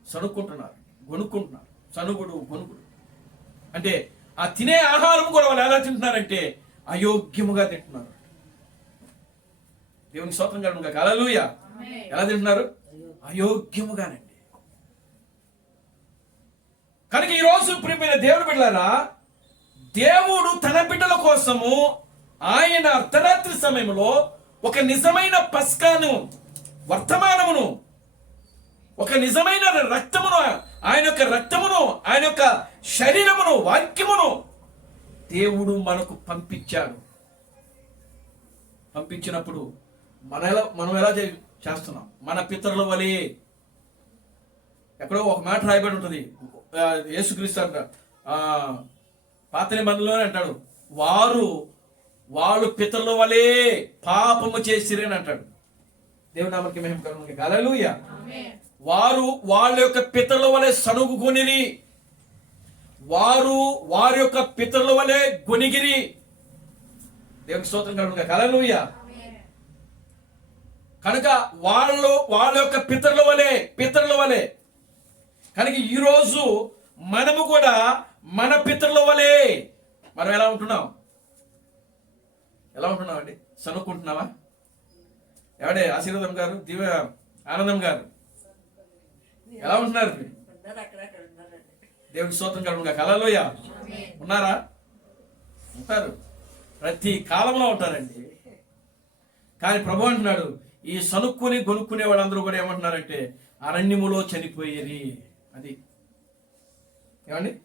సనుక్కుంటున్నారు, గొనుక్కుంటున్నారు. సనుగుడు, గొనుగుడు అంటే ఆ తినే ఆహారం కూడా వాళ్ళు ఎలా తింటున్నారంటే అయోగ్యముగా తింటున్నారు. దేవుని స్తోత్రం కలుగును గాక. హల్లెలూయా. ఎలా తింటున్నారు? అయోగ్యముగానండి. కనుక ఈరోజు ప్రియమైన దేవుని బిడ్డలారా, దేవుడు తన బిడ్డల కోసము ఆయన అర్ధరాత్రి సమయంలో ఒక నిజమైన పస్కాను, వర్తమానమును, ఒక నిజమైన రక్తమును, ఆయన యొక్క రక్తమును, ఆయన యొక్క శరీరమును, వాక్యమును దేవుడు మనకు పంపించాడు. పంపించినప్పుడు మనం ఎలా చేస్తున్నాం? మన పితరుల వలె. ఎక్కడో ఒక మాట రాయబడి ఉంటుంది, యేసుక్రీస్తు అంట పాత నిబంధనలోనే అంటాడు, వాళ్ళు పితరుల వలె పాపము చేసిరని అంటాడు. దేవుని నామమునకు మహిమ కలుగును గాక. హల్లెలూయా. వాళ్ళ యొక్క పితరుల వలె సణుగుకొనిరి, వారి యొక్క పితరుల వలె గొనిగిరి. దేవునికి స్తోత్రం కలుగును గాక. హల్లెలూయా. కనుక వాళ్ళ యొక్క పితరుల వలె కనుక ఈరోజు మనము కూడా మన పితరుల వలె మనం ఎలా ఉంటున్నాం అండి? సనుక్కుంటున్నావా? ఎవడే ఆశీర్వాదం గారు, దివ్య ఆనందం గారు ఎలా ఉంటున్నారు? దేవుడి స్తోత్రం కలుగును గాక. హల్లెలూయా. ఉన్నారా? ఉంటారు, ప్రతి కాలంలో ఉంటారండి. కానీ ప్రభు అంటున్నాడు, ఈ సనుక్కుని గొనుక్కునే వాళ్ళందరూ కూడా ఏమంటున్నారంటే అరణ్యములో చనిపోయేది. అది ఏమండి?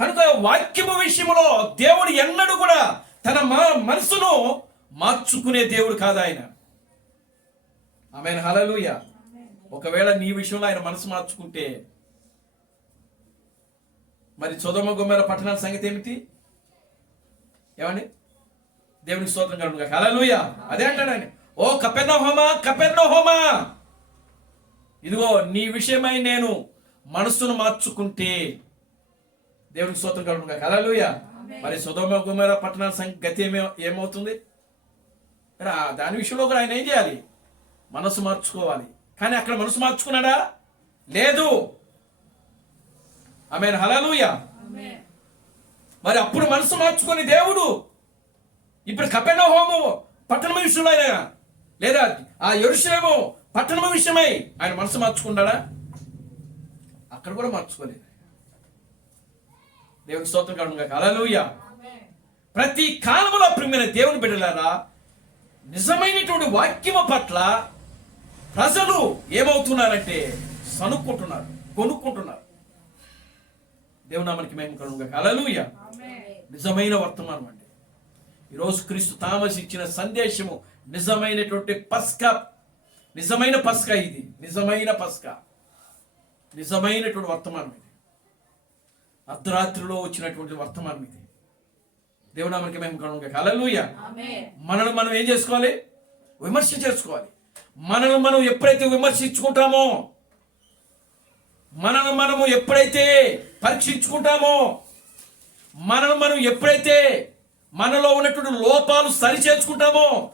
కనుక వాక్యము విషయంలో దేవుడు ఎన్నడూ కూడా తన మనసును మార్చుకునే దేవుడు కాదు ఆయన. ఆమేన్. హల్లెలూయా. ఒకవేళ నీ విషయంలో ఆయన మనసు మార్చుకుంటే మరి సొదొమ గొమొర్రా పట్టణాల సంగతి ఏమిటి? ఏమండి? దేవునికి స్తోత్రం కలుగును గాక. హల్లెలూయా. అదే అంటాడు ఆయన, ఓ కపెర్నహూమా, ఇదిగో నీ విషయమై నేను మనస్సును మార్చుకుంటే. దేవునికి స్తోత్రం కలుగును గాక. హల్లెలూయా. మరి సొదొమ గొమొర్రా పట్టణాల గతి ఏమవుతుంది? దాని విషయంలో కూడా ఆయన ఏం చేయాలి? మనసు మార్చుకోవాలి. కానీ అక్కడ మనసు మార్చుకున్నాడా? లేదు. ఆమేన్. హల్లెలూయా. మరి అప్పుడు మనసు మార్చుకొని దేవుడు ఇప్పుడు కపెర్నహూము పట్టణం విషయంలో లేదా ఆ యెరూషలేము పట్టణం విషయమై ఆయన మనసు మార్చుకున్నాడా? అక్కడ కూడా మార్చుకోలేదు. దేవునికి స్తోత్రం కలుగును గాక. హల్లెలూయా. ప్రతి కాలంలో ప్రియమైన దేవుని బిడ్డలారా, నిజమైనటువంటి వాక్యము పట్ల ప్రజలు ఏమవుతున్నారంటే సనుక్కుంటున్నారు, కొనుక్కుంటున్నారు. దేవుని నామమునకు మహిమ కలుగును గాక. హల్లెలూయా. నిజమైన వర్తమానం అండి. ఈరోజు క్రీస్తు థామస్ ఇచ్చిన సందేశము నిజమైనటువంటి పస్కా, నిజమైన పస్కా. ఇది నిజమైన పస్కా, నిజమైనటువంటి వర్తమానం. ఇది అర్ధరాత్రిలో వచ్చినటువంటి వర్తమానం. ఇది దేవుని నామమునకు మహిమ కలుగును గాక. హల్లెలూయా. మనల్ని మనం ఏం చేసుకోవాలి? విమర్శ చేసుకోవాలి. మనల్ని మనం ఎప్పుడైతే విమర్శించుకుంటామో, మనల్ని మనము ఎప్పుడైతే పరీక్షించుకుంటామో, మనల్ని మనం ఎప్పుడైతే మనలో ఉన్నటువంటి లోపాలు సరిచేసుకుంటామో,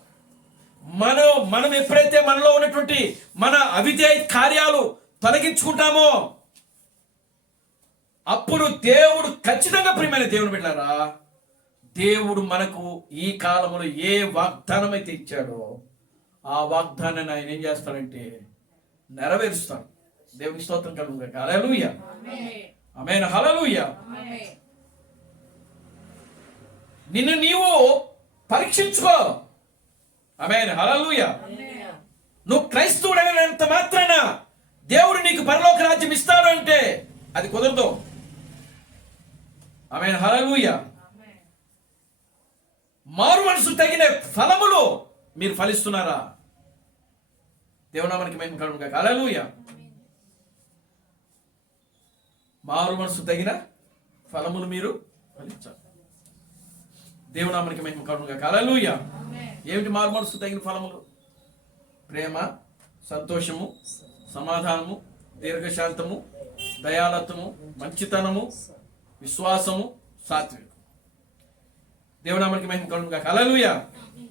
మనం ఎప్పుడైతే మనలో ఉన్నటువంటి మన అవిధేయ కార్యాలు తొలగించుకుంటామో, అప్పుడు దేవుడు ఖచ్చితంగా ప్రియమైన దేవుని బిడ్డలారా, దేవుడు మనకు ఈ కాలంలో ఏ వాగ్దానం అయితే ఇచ్చాడో ఆ వాగ్దానాన్ని ఆయన ఏం చేస్తాడంటే నెరవేరుస్తాడు. దేవునికి స్తోత్రం కలుగును గాక. హల్లెలూయా. ఆమేన్. హల్లెలూయా. నిన్ను నీవు పరీక్షించుకో. ఆమేన్. హల్లెలూయా. నువ్వు క్రైస్తవుడైనంత మాత్రాన దేవుడు నీకు పరలోక రాజ్యం ఇస్తాడు అంటే అది కుదరదు. ఆమేన్. హల్లెలూయా. మారు మనసు తగిన ఫలములు మీరు ఫలిస్తున్నారా? దేవుని నామమునకు మహిమ కలుగును గాక. హల్లెలూయా. మారు మనసు తగిన ఫలములు మీరు ఫలించాలి. దేవుని నామమునకు మహిమ కలుగును గాక. హల్లెలూయా. ఏమిటి మారు మనసు తగిన ఫలములు? ప్రేమ, సంతోషము, సమాధానము, దీర్ఘశాంతము, దయాలత్వము, మంచితనము, విశ్వాసము, సాత్వికం. దేవుని నామమునకు మహిమ కలుగును గాక. హల్లెలూయా.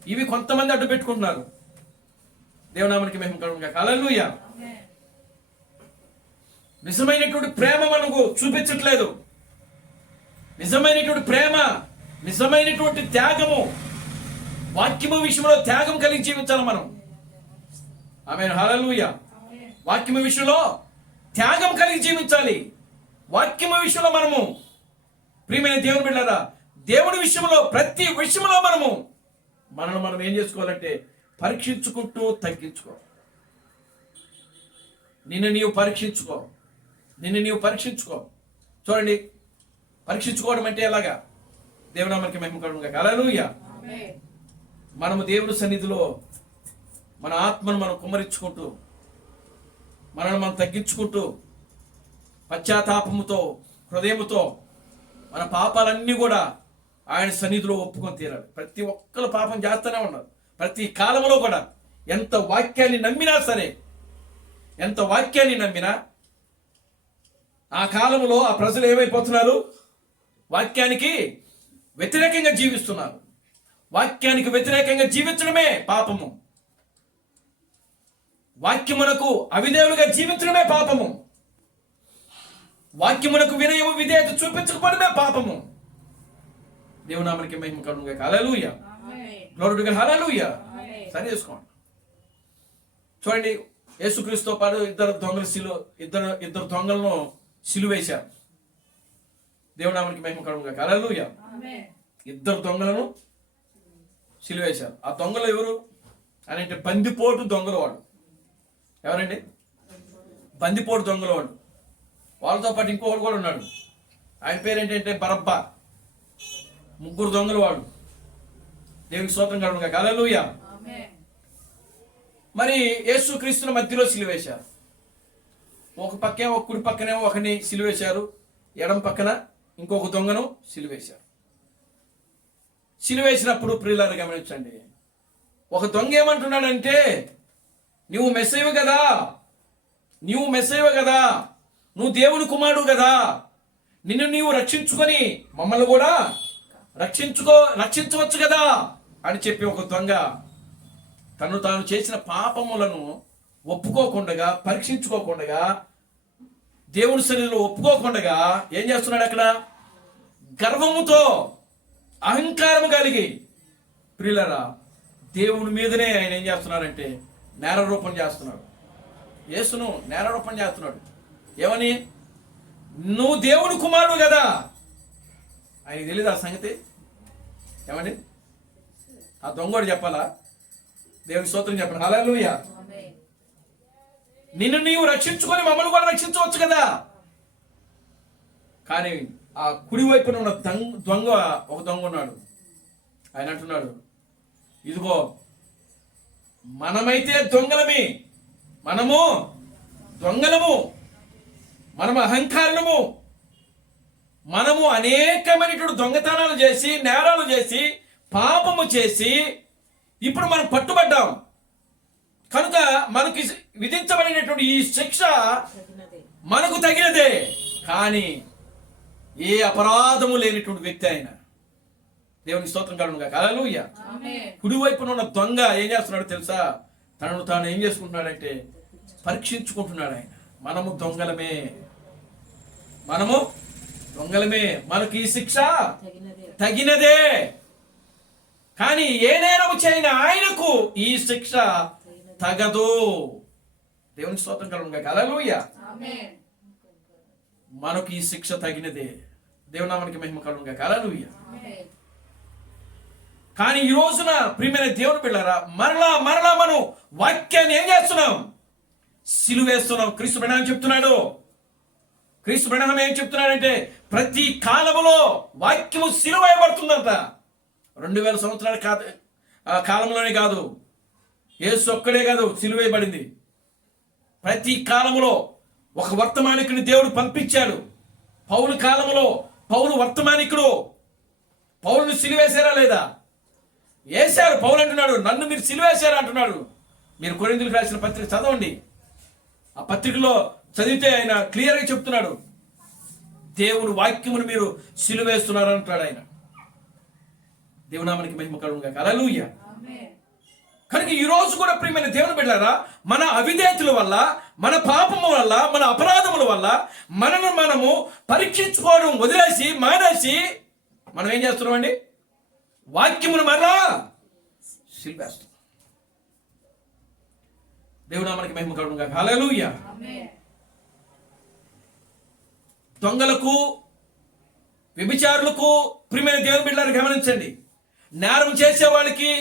ఇవి కొంతమంది అడ్డు పెట్టుకుంటున్నారు. దేవుని నామమునకు మహిమ కలుగును గాక. హల్లెలూయా. నిజమైనటువంటి ప్రేమ మనకు చూపించట్లేదు. నిజమైనటువంటి ప్రేమ, నిజమైనటువంటి త్యాగము, వాక్యము విషయంలో త్యాగం కలిగి జీవించాలి మనం. ఆమేన్. హల్లెలూయా. వాక్యము విషయంలో త్యాగం కలిగి జీవించాలి. వాక్యము విషయంలో మనము ప్రియమైన దేవుని బిడ్డలారా, దేవుడి విషయంలో ప్రతి విషయంలో మనము మనల్ని మనం ఏం చేసుకోవాలంటే పరీక్షించుకుంటూ తగ్గించుకో. నిన్ను నీవు పరీక్షించుకో. చూడండి, పరీక్షించుకోవడం అంటే ఎలాగా? దేవునామానికి మహిమ కలుగును గాక. హల్లెలూయా. మనము దేవుని సన్నిధిలో మన ఆత్మను మనం కుమ్మరించుకుంటూ, మనల్ని మనం తగ్గించుకుంటూ, పశ్చాత్తాపముతో, హృదయముతో మన పాపాలన్నీ కూడా ఆయన సన్నిధిలో ఒప్పుకొని తీరాలి. ప్రతి ఒక్కరు పాపం చేస్తూనే ఉన్నారు. ప్రతి కాలంలో కూడా ఎంత వాక్యాన్ని నమ్మినా సరే, ఎంత వాక్యాన్ని నమ్మినా ఆ కాలంలో ఆ ప్రజలు ఏమైపోతున్నారు? వాక్యానికి వ్యతిరేకంగా జీవిస్తున్నారు. వాక్యానికి వ్యతిరేకంగా జీవించడమే పాపము. వాక్యమునకు అవిధేయులుగా జీవించడమే పాపము. వాక్యమునకు వినయము విధేయత చూపించకపోవడమే పాపము. దేవునామనికి మహిమ కలుగును గాక. Hallelujah. Glory to God. Hallelujah. సరి చేసుకోండి. చూడండి, యేసుక్రీస్తుతో పాటు ఇద్దరు దొంగలను సిలువేశారు. దేవునామనికి మహిమ కలుగును గాక. హల్లెలూయా. ఇద్దరు దొంగలను సిలువేశారు. ఆ దొంగలు ఎవరు అని అంటే బందిపోటు దొంగలు వాడు. ఎవరండి? బందిపోటు దొంగలు వాడు. వాళ్ళతో పాటు ఇంకొకడు కూడా ఉన్నాడు. ఆయన పేరు ఏంటంటే బరబ్బా. ముగ్గురు దొంగలు వాడు. దేవునికి స్తోత్రం కలుగును గాక. హల్లెలూయా. మరి యేసుక్రీస్తుల మధ్యలో సిలువేశారు. ఒక కుడి పక్కనే ఒకరిని సిలువేశారు, ఎడం పక్కన ఇంకొక దొంగను సిలువేశారు. సిలువేసినప్పుడు ప్రియులారా గమనించండి, ఒక దొంగ ఏమంటున్నాడంటే, నువ్వు మెస్సయ్యవు కదా, నువ్వు దేవుని కుమారుడు కదా, నిన్ను నీవు రక్షించుకొని మమ్మల్ని కూడా రక్షించవచ్చు కదా అని చెప్పి ఒక దొంగ తను తాను చేసిన పాపములను ఒప్పుకోకుండా, పరీక్షించుకోకుండా, దేవుని సన్నిధిలో ఒప్పుకోకుండా ఏం చేస్తున్నాడు? అక్కడ గర్వముతో, అహంకారము కలిగి ప్రియులారా దేవుని మీదనే ఆయన ఏం చేస్తున్నారంటే నేరారోపణ చేస్తున్నాడు. యేసును నేరారోపణ చేస్తున్నాడు. ఏమని? నువ్వు దేవుని కుమారుడు కదా. ఆయనకి తెలీదు ఆ సంగతి. ఏమండి? ఆ దొంగోడు చెప్పాలా? దేవుని స్తోత్రం చెప్పండి. హల్లెలూయా. నిన్ను నీవు రక్షించుకొని మమ్మల్ని కూడా రక్షించవచ్చు కదా. కానీ ఆ కుడి వైపున ఉన్న ఒక దొంగ ఉన్నాడు. ఆయన అంటున్నాడు, ఇదిగో మనమైతే మనము దొంగలము, మనము అహంకారులము, మనము అనేకమైనటువంటి దొంగతనాలు చేసి, నేరాలు చేసి, పాపము చేసి ఇప్పుడు మనం పట్టుబడ్డాం కనుక మనకి విధించబడినటువంటి ఈ శిక్ష మనకు తగినదే. కానీ ఏ అపరాధము లేనిటువంటి వ్యక్తి ఆయన. దేవునికి స్తోత్రం కలుగును గాక. హల్లెలూయా. కుడివైపున ఉన్న దొంగ ఏం చేస్తున్నాడు తెలుసా? తనను తాను ఏం చేసుకుంటున్నాడంటే పరీక్షించుకుంటున్నాడు. ఆయన మనము దొంగలమే, మనకు ఈ శిక్ష తగినదే. కానీ ఏ నేరము చేయని ఆయనకు ఈ శిక్ష తగదు. దేవునికి స్తోత్రం కలుగును గాక. హల్లెలూయా. మనకు ఈ శిక్ష తగినదే. దేవునామానికి మహిమ కలుగును గాక. హల్లెలూయా. కానీ ఈ రోజున ప్రియమైన దేవుని బిడ్డలారా, మరలా మనం వాక్యాన్ని ఏం చేస్తున్నాం? సిలువేస్తున్నాం. క్రీస్తు బ్రహ్మ చెప్తున్నాడు. క్రీస్తు బ్రహ్మ ఏం చెప్తున్నాడంటే ప్రతి కాలములో వాక్యము సిలువేయబడుతుందంట. 2000 సంవత్సరాల కాలంలోనే కాదు, యేసు ఒక్కడే కాదు సిలువేయబడింది. ప్రతి కాలములో ఒక వర్తమానికుని దేవుడు పంపించాడు. పౌలు కాలంలో పౌలు వర్తమానికుడు. పౌలుని సిలువేశారా లేదా? వేశారు. పౌలు అంటున్నాడు, నన్ను మీరు సిలువేశారా అంటున్నాడు. మీరు కొరింథీయులకు రాసిన పత్రిక చదవండి. ఆ పత్రికలో చదివితే ఆయన క్లియర్గా చెప్తున్నాడు, దేవుని వాక్యమును మీరు సిలువేస్తున్నారు అంటాడు ఆయన. దేవునామానికి మహిమ కలుగును గాక. హల్లెలూయా. కనుక ఈ రోజు కూడా ప్రియమైన దేవుని బిడ్డలారా, మన అవిధేయతల వల్ల, మన పాపము వల్ల, మన అపరాధముల వల్ల మనము పరీక్షించుకోవడం మానేసి మనం ఏం చేస్తున్నామండి? వాక్యమును మరలా సిలువేస్తాం. దేవునామానికి మహిమ కలుగును గాక. హల్లెలూయా. దొంగలకు, వ్యభిచారులకు ప్రియమైన దేవుని బిడ్డలారా గమనించండి, నేరం చేసే వాళ్ళకి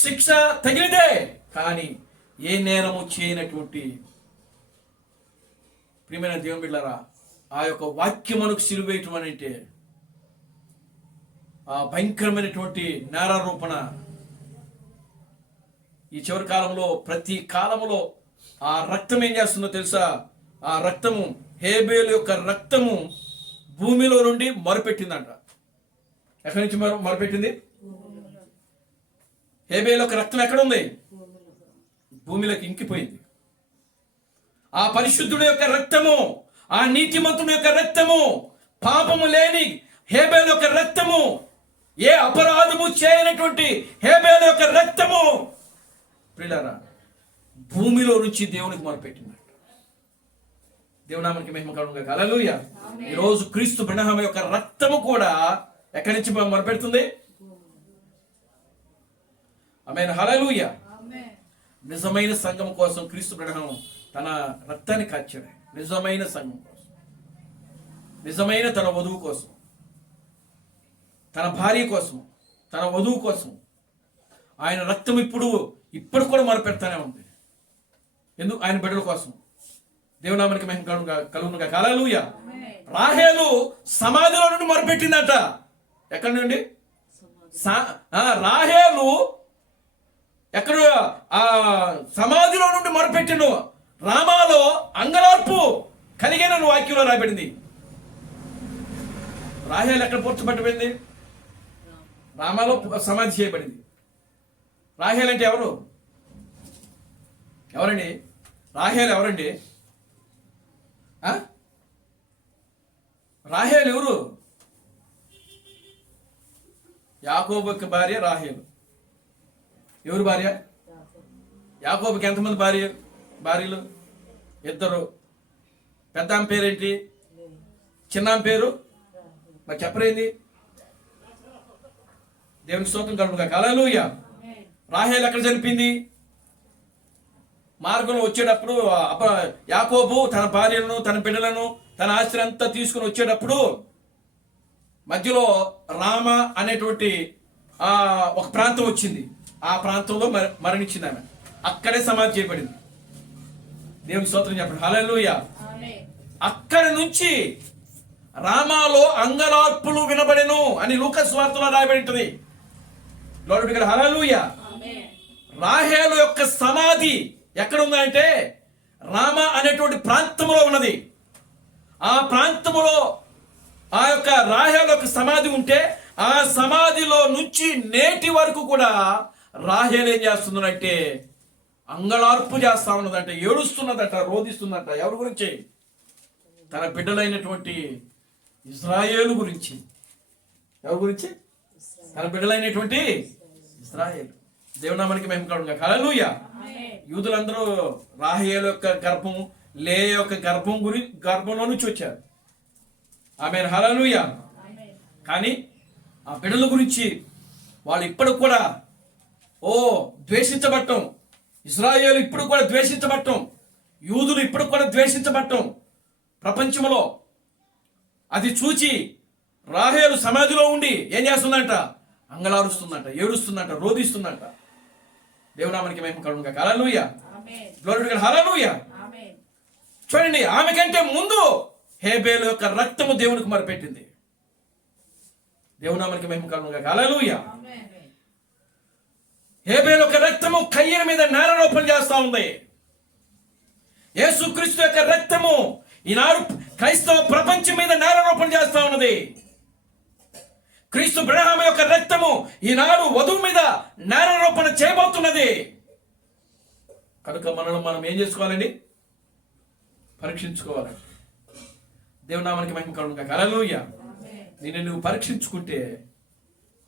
శిక్ష తగిలిదే, కానీ ఏ నేరము చేయనటువంటి ప్రియమైన దేవుని బిడ్డలారా, ఆ యొక్క వాక్యమునకు సిలువేయటం అంటే ఆ భయంకరమైనటువంటి నేరారోపణ. ఈ చివరి కాలంలో ప్రతి కాలంలో ఆ రక్తం ఏం చేస్తుందో తెలుసా? ఆ రక్తము, హేబేలు యొక్క రక్తము భూమిలో నుండి మొరపెట్టిందంట. ఎక్కడి నుంచి మొరపెట్టింది? హేబేలు యొక్క రక్తం ఎక్కడుంది? భూమిలోకి ఇంకిపోయింది. ఆ పరిశుద్ధుడి యొక్క రక్తము, ఆ నీతిమంతుడి యొక్క రక్తము, పాపము లేని హేబేలు యొక్క రక్తము, ఏ అపరాధము చేయనటువంటి హేబేలు యొక్క రక్తము ప్రియులారా భూమిలో నుంచి దేవునికి మొరపెట్టిందట. దేవునామానికి మహిమ కలుగుగాక. హల్లెలూయా. ఈరోజు క్రీస్తు బ్రహ్మ యొక్క రక్తము కూడా ఎక్కడి నుంచి మొరపెడుతుంది? ఆమేన్. హల్లెలూయా. నిజమైన సంఘం కోసం క్రీస్తు బ్రహ్మ తన రక్తాన్ని కాచాడు. నిజమైన సంఘం కోసం, నిజమైన తన వధువు కోసం, తన భార్య కోసం, తన వధువు కోసం ఆయన రక్తం ఇప్పుడు కూడా మొరపెడతానే ఉంది. ఎందుకు? ఆయన బిడ్డల కోసం. దేవునామానికి మహిమ కలుగునుగా. హల్లెలూయా. రాహేలు సమాధిలో నుండి మొరపెట్టిందట. ఎక్కడి నుండి? రాహేలు ఎక్కడ? ఆ సమాధిలో నుండి మొరపెట్టిను. రామాలో అంగలార్పు కలిగిన వాక్యంలో రాబడింది. రాహేలు ఎక్కడ పూడ్చబట్టబడింది? రామాలో సమాధి చేయబడింది. రాహేల్ అంటే ఎవరండి? రాహేల్ ఎవరండి? రాహేల్ ఎవరు? యాకోబు యొక్క భార్య రాహేలు. ఎవరు భార్య? యాకోబుకి ఎంతమంది భార్యలు? ఇద్దరు. పెద్ద ఆమె పేరేంటి? చిన్న ఆమె పేరు మరి చెప్పరేంది? దేవునికి స్తోత్రం కలుగుగాక. హల్లెలూయా. రాహేల్ ఎక్కడ చనిపోయింది? మార్గంలో వచ్చేటప్పుడు యాకోబు తన భార్యలను, తన బిడ్డలను, తన ఆస్తిని అంతా తీసుకుని వచ్చేటప్పుడు మధ్యలో రామ అనేటువంటి ఒక ప్రాంతం వచ్చింది. ఆ ప్రాంతంలో మరణించింది ఆమె. అక్కడే సమాధి చేయబడింది. దేవుని స్తోత్రం చెప్పండి. హల్లెలూయా. అక్కడి నుంచి రామాలో అంగలార్పులు వినబడెను అని లూకా సువార్తలో రాయబడి ఉంటుంది. హల్లెలూయా. రాహేలు యొక్క సమాధి ఎక్కడ ఉందంటే రామ అనేటువంటి ప్రాంతంలో ఉన్నది. ఆ ప్రాంతంలో ఆ యొక్క రాహేలు యొక్క సమాధి ఉంటే ఆ సమాధిలో నుంచి నేటి వరకు కూడా రాహేలు ఏం చేస్తుందంటే అంగళార్పు చేస్తా ఉన్నదంట, ఏడుస్తున్నదట, రోధిస్తున్నదట. ఎవరి గురించి? తన బిడ్డలైనటువంటి ఇశ్రాయేలు గురించి. ఎవరి గురించి? తన బిడ్డలైనటువంటి ఇశ్రాయేలు. దేవునామానికి మహిమ కలుగుగాక. హల్లెలూయా. యూదులందరూ రాహేలు యొక్క గర్భం, లే యొక్క గర్భంలో నుంచి వచ్చారు. ఆమేన్. హల్లెలూయా. కానీ ఆ బిడ్డల గురించి వాళ్ళు ఇప్పుడు కూడా ద్వేషించబట్టం, ఇశ్రాయేలు ఇప్పుడు కూడా ద్వేషించబట్టం, యూదులు ఇప్పుడు కూడా ద్వేషించబట్టం ప్రపంచంలో అది చూచి రాహేలు సమాధిలో ఉండి ఏం చేస్తుందంట? అంగలారుస్తుందంట, ఏడుస్తుందంట, రోధిస్తుందంట. దేవునామానికి మహిమ కలుగుగాక. Hallelujah. Glory to God. Hallelujah. చూడండి, ఆమె కంటే ముందు హేబేలు యొక్క రక్తము దేవునికి మొరపెట్టింది. దేవునామానికి మహిమ కలుగుగాక. హల్లెలూయా. హేబేలు యొక్క రక్తము కయ్యన మీద నేరారోపణ చేస్తా ఉంది. యేసుక్రీస్తు యొక్క రక్తము ఈనాడు క్రైస్తవ ప్రపంచం మీద నేరారోపణ చేస్తా ఉన్నది. క్రీస్తు బ్రహ్మ యొక్క రక్తము ఈనాడు వధువు మీద నేరారోపణ చేయబోతున్నది. కనుక మనం ఏం చేసుకోవాలండి? పరీక్షించుకోవాలి. దేవునామానికి మహిమ కలుగుగాక. హల్లెలూయా. నువ్వు పరీక్షించుకుంటే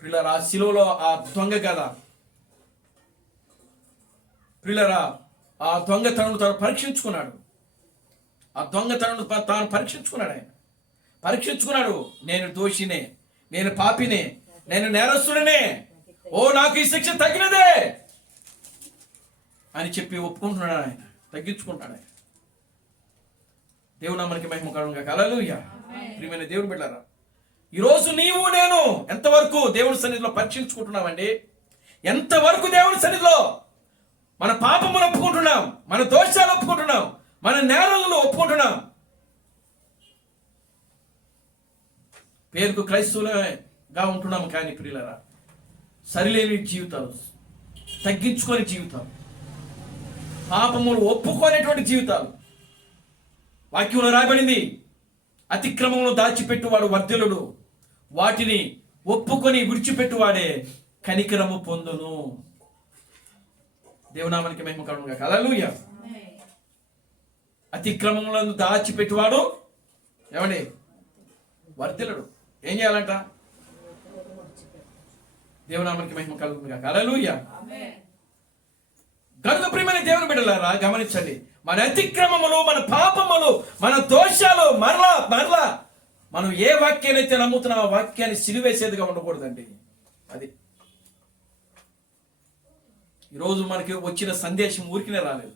ప్రియులారా, ఆ శిలువలో ఆ దొంగ కదా ప్రియులారా, ఆ దొంగ తనను తాను పరీక్షించుకున్నాడు. ఆ దొంగ తనను తాను పరీక్షించుకున్నాడు. ఆయన పరీక్షించుకున్నాడు. నేను దోషినే, నేను పాపినే, నేను నేరస్తుడనే, నాకు ఈ శిక్ష తగినదే అని చెప్పి ఒప్పుకుంటున్నాడు. ఆయన తగ్గించుకుంటాడు. ఆయన దేవునామానికి మహిమ కలుగుగాక. హల్లెలూయా. ప్రియమైన దేవుని బిడ్డలారా, ఈరోజు నీవు నేను ఎంతవరకు దేవుని సన్నిధిలో పరీక్షించుకుంటున్నామండి? ఎంతవరకు దేవుని సన్నిధిలో మన పాపములు ఒప్పుకుంటున్నాం, మన దోషాలు ఒప్పుకుంటున్నాం, మన నేరాలను ఒప్పుకుంటున్నాం? పేరుకు క్రైస్తవులుగా ఉంటున్నాము, కానీ ప్రియులారా సరిలేని జీవితాలు, తగ్గించుకొని జీవితాలు, పాపములు ఒప్పుకోనేటువంటి జీవితాలు. వాక్యంలో రాయబడింది, అతిక్రమమును దాచిపెట్టువాడు వర్ధిల్లుడు, వాటిని ఒప్పుకొని విడిచిపెట్టువాడే కనికరము పొందును. దేవునామానికి మహిమ కలుగును గాక. హల్లెలూయా. అతిక్రమములను దాచిపెట్టువాడు ఏమండి వర్ధిల్లుడు. ఏం చేయాలంట? దేవునామానికి మహిమ కలుగును గాక. హల్లెలూయా. కనుక ప్రియమైన దేవుని బిడ్డలారా గమనించండి, మన అతిక్రమములు, మన పాపములు, మన దోషాలు మరలా మనం ఏ వాక్యాన్ని అయితే నమ్ముతున్నా ఆ వాక్యాన్ని సిలివేసేదిగా ఉండకూడదండి. అది ఈరోజు మనకి వచ్చిన సందేశం ఊరికినే రాలేదు.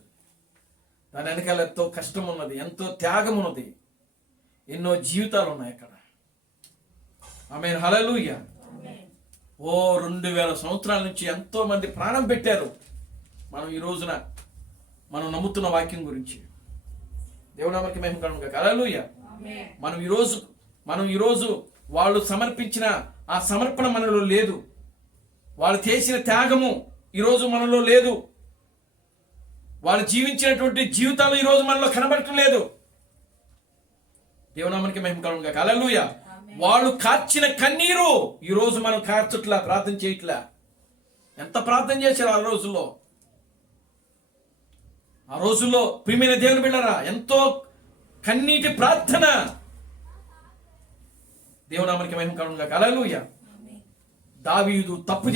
దాని వెనకాల ఎంతో కష్టం ఉన్నది, ఎంతో త్యాగం ఉన్నది, ఎన్నో జీవితాలు ఉన్నాయి అక్కడ. ఆమేన్. హల్లెలూయా. 2000 సంవత్సరాల నుంచి ఎంతో మంది ప్రాణం పెట్టారు. మనం ఈ రోజున మనం నమ్ముతున్న వాక్యం గురించి దేవునామానికి మహిమ కలుగును గాక. హల్లెలూయా. మనం ఈరోజు వాళ్ళు సమర్పించిన ఆ సమర్పణ మనలో లేదు. వాళ్ళు చేసిన త్యాగము ఈరోజు మనలో లేదు. వాళ్ళు జీవించినటువంటి జీవితాలు ఈరోజు మనలో కనబడటం లేదు. దేవునామానికి మహిమ కలుగును గాక. హల్లెలూయా. వాళ్ళు కార్చిన కన్నీరు ఈరోజు మనం కార్చట్లా, ప్రార్థన చేయట్లా. ఎంత ప్రార్థన చేశారు ఆ రోజుల్లో. ఆ రోజుల్లో ప్రియమైన దేవుని బిడ్డలారా ఎంతో కన్నీటి ప్రార్థన. దేవునామానికి మహిమ కలుగును గాక. హల్లెలూయా. దావీదు తప్పు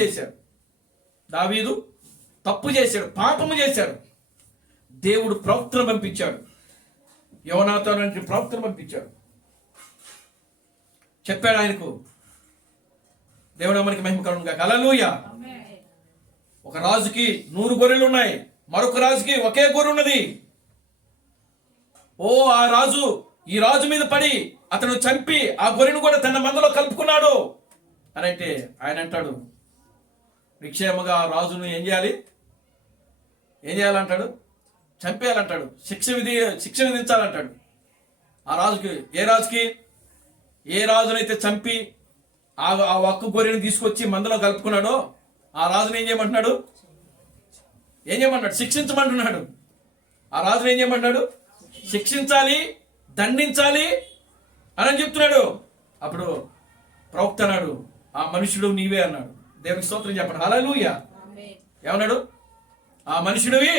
చేశాడు, పాపము చేశాడు. దేవుడు ప్రవక్తను పంపించాడు, యోనాతాను అనే ప్రవక్తను పంపించాడు. చెప్పాడు ఆయనకు, దేవునామానికి మహిమ కలుగును గాక. హల్లెలూయా. ఒక రాజుకి 100 గొర్రెలు ఉన్నాయి, మరొక రాజుకి ఒకే గొర్రె ఉన్నది. ఆ రాజు ఈ రాజు మీద పడి అతను చంపి ఆ గొర్రెను కూడా తన మందలో కలుపుకున్నాడు అని అంటే ఆయన అంటాడు, నిక్షేమగా ఆ రాజును ఏం చేయాలంటాడు? చంపేయాలంటాడు, శిక్ష విధించాలంటాడు. ఆ రాజుకి, ఏ రాజునైతే చంపి ఆ ఒక్క గొర్రెను తీసుకొచ్చి మందలో కలుపుకున్నాడో ఆ రాజును ఏం చేయమంటున్నాడు? శిక్షించమంటున్నాడు. ఆ రాజును ఏం చేయమంటున్నాడు? శిక్షించాలి, దండించాలి అని చెప్తున్నాడు. అప్పుడు ప్రవక్త అన్నాడు, ఆ మనుషుడు నీవే అన్నాడు. దేవునికి స్తోత్రం చెప్పండి. హల్లెలూయా. ఏమన్నాడు? ఆ మనుషుడివి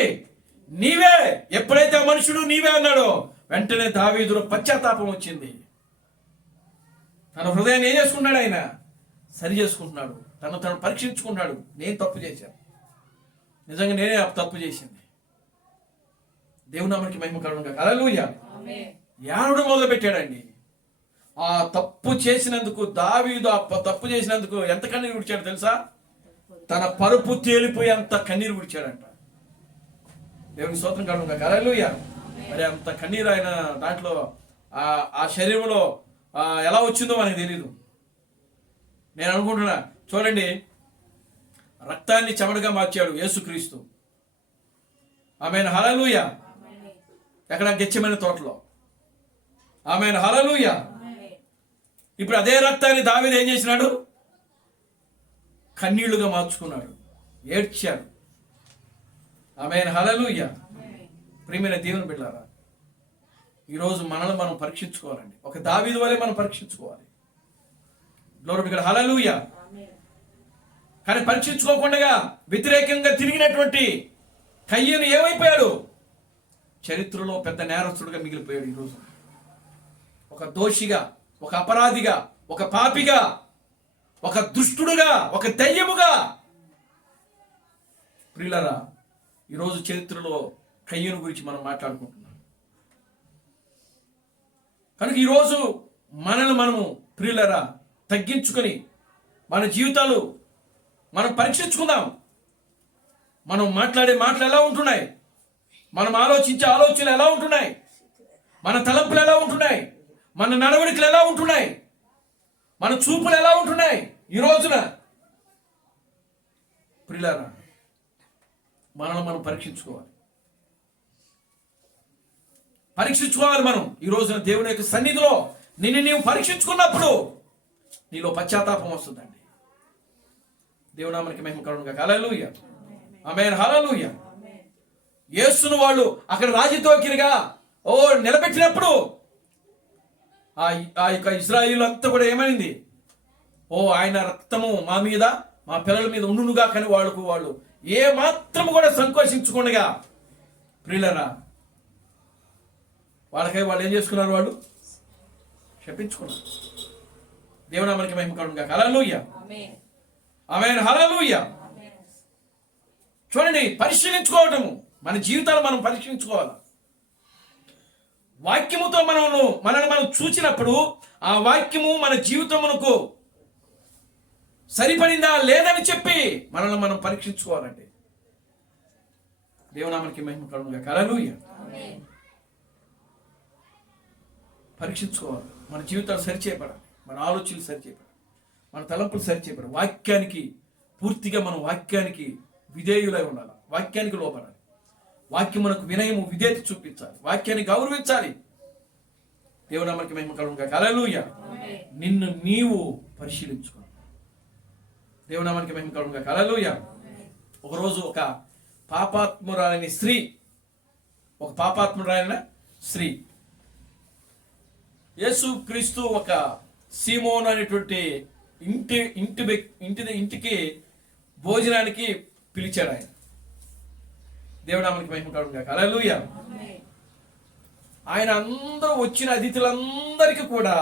నీవే. ఎప్పుడైతే ఆ మనుషుడు నీవే అన్నాడో వెంటనే దావీదులో పశ్చాత్తాపం వచ్చింది. తన హృదయాన్ని ఏం చేసుకున్నాడు? ఆయన సరి చేసుకుంటున్నాడు, తను పరీక్షించుకున్నాడు. నేను తప్పు చేశాను, నిజంగా నేనే తప్పు చేసింది. దేవునామానికి మహిమ కలుగును గాక. హల్లెలూయా. ఏడవడం మొదలు పెట్టాడండి. ఆ తప్పు చేసినందుకు దావీదు తప్పు చేసినందుకు ఎంత కన్నీరు విడిచాడు తెలుసా? తన పరుపు తేలిపోయి అంత కన్నీరు విడిచాడంట. దేవునికి స్తోత్రం కలుగును గాక. హల్లెలూయా. మరి అంత కన్నీరు ఆయన దాంట్లో ఆ శరీరంలో ఎలా వచ్చిందో మనకు తెలీదు. నేను అనుకుంటున్నా, చూడండి, రక్తాన్ని చెమటగా మార్చాడు యేసుక్రీస్తు. ఆమేన్. హల్లెలూయా. ఎక్కడ? గెత్సేమనే తోటలో. ఆమేన్. హల్లెలూయా. ఇప్పుడు అదే రక్తాన్ని దావీదు ఏం చేసినాడు? కన్నీళ్లుగా మార్చుకున్నాడు, ఏడ్చాడు. ఆమేన్. హల్లెలూయా. ప్రియమైన దేవుని బిడ్డలారా, ఈరోజు మనల్ని మనం పరీక్షించుకోవాలండి. ఒక దావీదు వలె మనం పరీక్షించుకోవాలి. Glory to God. హల్లెలూయా. కానీ పరీక్షించుకోకుండా వ్యతిరేకంగా తిరిగినటువంటి కయ్యను ఏమైపోయాడు? చరిత్రలో పెద్ద నేరస్తుడుగా మిగిలిపోయాడు. ఈరోజు ఒక దోషిగా, ఒక అపరాధిగా, ఒక పాపిగా, ఒక దుష్టుడుగా, ఒక దయ్యముగా. ప్రియులారా, ఈరోజు చరిత్రలో కయ్యను గురించి మనం మాట్లాడుకుంటున్నాం. కనుక ఈరోజు మనల్ని మనము ప్రియులారా తగ్గించుకొని మన జీవితాలు మనం పరీక్షించుకుందాం. మనం మాట్లాడే మాటలు ఎలా ఉంటున్నాయి? మనం ఆలోచించే ఆలోచనలు ఎలా ఉంటున్నాయి? మన తలంపులు ఎలా ఉంటున్నాయి? మన నడవడికలు ఎలా ఉంటున్నాయి? మన చూపులు ఎలా ఉంటున్నాయి ఈ రోజున? ప్రియులారా, మనల్ని మనం పరీక్షించుకోవాలి. మనం ఈ రోజున దేవుని యొక్క సన్నిధిలో నిన్ను నీవు పరీక్షించుకున్నప్పుడు నీలో పశ్చాత్తాపం వస్తుందండి. దేవునామనికి మహిమ కలుగును గాక. హల్లెలూయా, ఆమేన్, హల్లెలూయా. యేసును వాళ్ళు అక్కడ రాజతోకిరిగా నిలబెట్టినప్పుడు ఆ యొక్క ఇశ్రాయేలు అంతా కూడా ఏమైంది? ఆయన రక్తము మా మీద, మా పిల్లల మీద ఉండునుగా. కానీ వాళ్ళు ఏ మాత్రము కూడా సంకోచించకుండా, ప్రియులరా, వాళ్ళు ఏం చేసుకున్నారు? వాళ్ళు శపించుకున్నారు. దేవునామనికి మహిమ కలుగును గాక. హల్లెలూయా, ఆమేన్, హల్లెలూయా. చూడండి, పరిశీలించుకోవటము, మన జీవితాలు మనం పరిశీలించుకోవాలి. వాక్యముతో మనల్ని మనం చూసినప్పుడు ఆ వాక్యము మన జీవితమునకు సరిపడిందా లేదని చెప్పి మనల్ని మనం పరీక్షించుకోవాలండి. దేవునామనికి మహిమ కలుగును గాక. హల్లెలూయా. పరీక్షించుకోవాలి. మన జీవితాలు సరిచేయబడాలి, మన ఆలోచనలు సరిచేయబడాలి, మన తలంపులు సరిచేయబడాలి. వాక్యానికి పూర్తిగా మనం వాక్యానికి విధేయులై ఉండాలి, వాక్యానికి లోపడాలి. వాక్యమునకు వినయము, విధేయత చూపించాలి, వాక్యాన్ని గౌరవించాలి. దేవునామనికి మహిమ కలుగును గాక. హల్లెలూయా. నిన్ను నీవు పరిశీలించుకో. దేవునామానికి మహిమ కలుగును గాక. హల్లెలూయా. ఒకరోజు ఒక పాపాత్మురాలైన స్త్రీ యేసు క్రీస్తు ఒక సీమోను అనేటువంటి ఇంటికి భోజనానికి పిలిచాడు ఆయన. దేవునామానికి మహిమ కలుగును గాక. హల్లెలూయా. ఆయన అందరూ వచ్చిన అతిథులందరికీ కూడా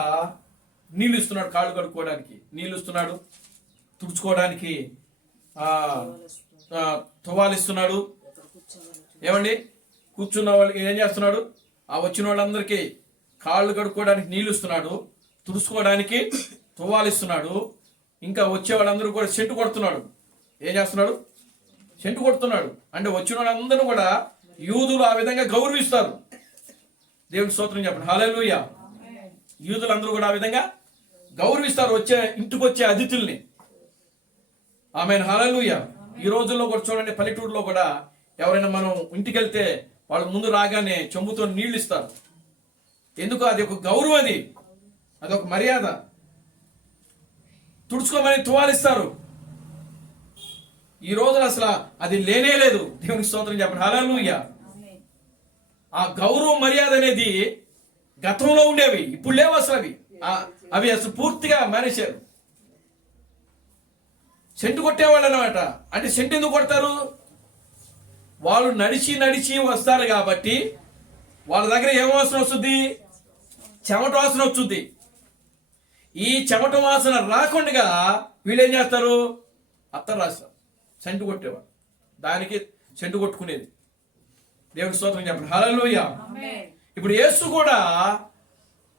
నీళ్ళు ఇస్తున్నాడు, కాళ్ళు కడుక్కోవడానికి నీళ్ళు ఇస్తున్నాడు, తుడుచుకోవడానికి తువాలిస్తున్నాడు. ఏమండి, కూర్చున్న వాళ్ళకి ఏం చేస్తున్నాడు? ఆ వచ్చిన వాళ్ళందరికీ కాళ్ళు కడుక్కోవడానికి నీళ్ళు ఇస్తున్నాడు, తుడుచుకోవడానికి తువాలిస్తున్నాడు. ఇంకా వచ్చే వాళ్ళందరూ కూడా సెంటు కొడుతున్నాడు. ఏం చేస్తున్నాడు? సెంటు కొడుతున్నాడు. అంటే వచ్చిన వాళ్ళందరూ కూడా యూదులు ఆ విధంగా గౌరవిస్తారు. దేవుని స్తోత్రం చెప్పండి. హల్లెలూయా. యూదులందరూ కూడా ఆ విధంగా గౌరవిస్తారు ఇంటికి వచ్చే అతిథుల్ని. ఆమేన్, హల్లెలూయా. ఈ రోజుల్లో కూడా చూడండి, పల్లెటూరులో కూడా ఎవరైనా మనం ఇంటికి వెళ్తే వాళ్ళ ముందు రాగానే చెంబుతో నీళ్ళు ఇస్తారు. ఎందుకు? అది ఒక గౌరవం, అదొక మర్యాద. తుడుచుకోమని తువాలిస్తారు. ఈ రోజున అసలు అది లేనే లేదు. దేవునికి స్తోత్రం చెప్పండి. హల్లెలూయా. ఆ గౌరవం, మర్యాద అనేది గతంలో ఉండేవి, ఇప్పుడు లేవు అసలు. అవి అసలు పూర్తిగా మానేశారు. సెంటు కొట్టేవాళ్ళు అన్నమాట. అంటే సెంటు ఎందుకు కొడతారు? వాళ్ళు నడిచి వస్తారు కాబట్టి వాళ్ళ దగ్గర ఏం వాసన వస్తుంది? చెమట వాసన వస్తుంది. ఈ చెమట వాసన రాకుండా వీళ్ళు ఏం చేస్తారు? అత్తరు రాస్తారు. సెంటు కొట్టేవాడు, దానికి సెంటు కొట్టుకునేది. దేవుని స్తోత్రం చెప్పండి. హల్లెలూయా. ఇప్పుడు యేసు కూడా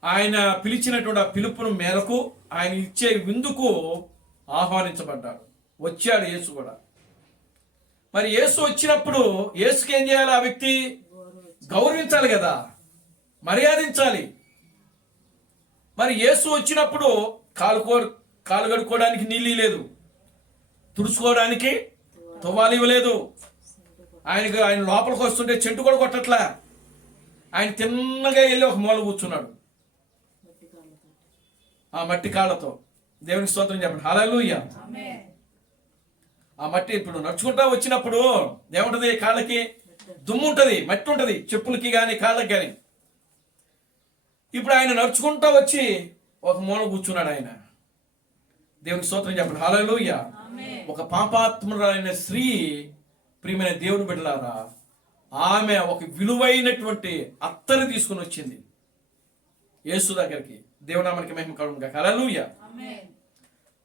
ఆయన పిలిచినటువంటి ఆ పిలుపును మేరకు ఆయన ఇచ్చే విందుకు ఆహ్వానించబడ్డాడు, వచ్చాడు యేసు కూడా. మరి యేసు వచ్చినప్పుడు యేసుకి ఏం చేయాలి? ఆ వ్యక్తి గౌరవించాలి కదా, మర్యాదించాలి. మరి యేసు వచ్చినప్పుడు కాలు కడుక్కోవడానికి నీళ్ళు లేదు, తుడుచుకోవడానికి తువ్వాలు ఇవ్వలేదు. ఆయన లోపలికి వస్తుంటే చెంటు కూడా కొట్టట్లా. ఆయన తిన్నగా వెళ్ళి ఒక మూల కూర్చున్నాడు ఆ మట్టి కాళ్ళతో. దేవునికి స్తోత్రం చెప్పండి. హల్లెలూయా. ఆ మట్టి ఇప్పుడు నడుచుకుంటా వచ్చినప్పుడు ఏముంటది? కాళ్ళకి దుమ్ము ఉంటది, మట్టి ఉంటది, చెప్పులకి కానీ కాళ్ళకి కానీ. ఇప్పుడు ఆయన నడుచుకుంటా వచ్చి ఒక మూల కూర్చున్నాడు ఆయన. దేవునికి స్తోత్రం చెప్పండి. హల్లెలూయా. ఒక పాపాత్మురాలైన స్త్రీ, ప్రియమైన దేవుని బిడ్డలారా, ఆమె ఒక విలువైనటువంటి అత్తరు తీసుకుని వచ్చింది యేసు దగ్గరికి. దేవునామానికి మహిమ కలుగును గాక. హల్లెలూయా.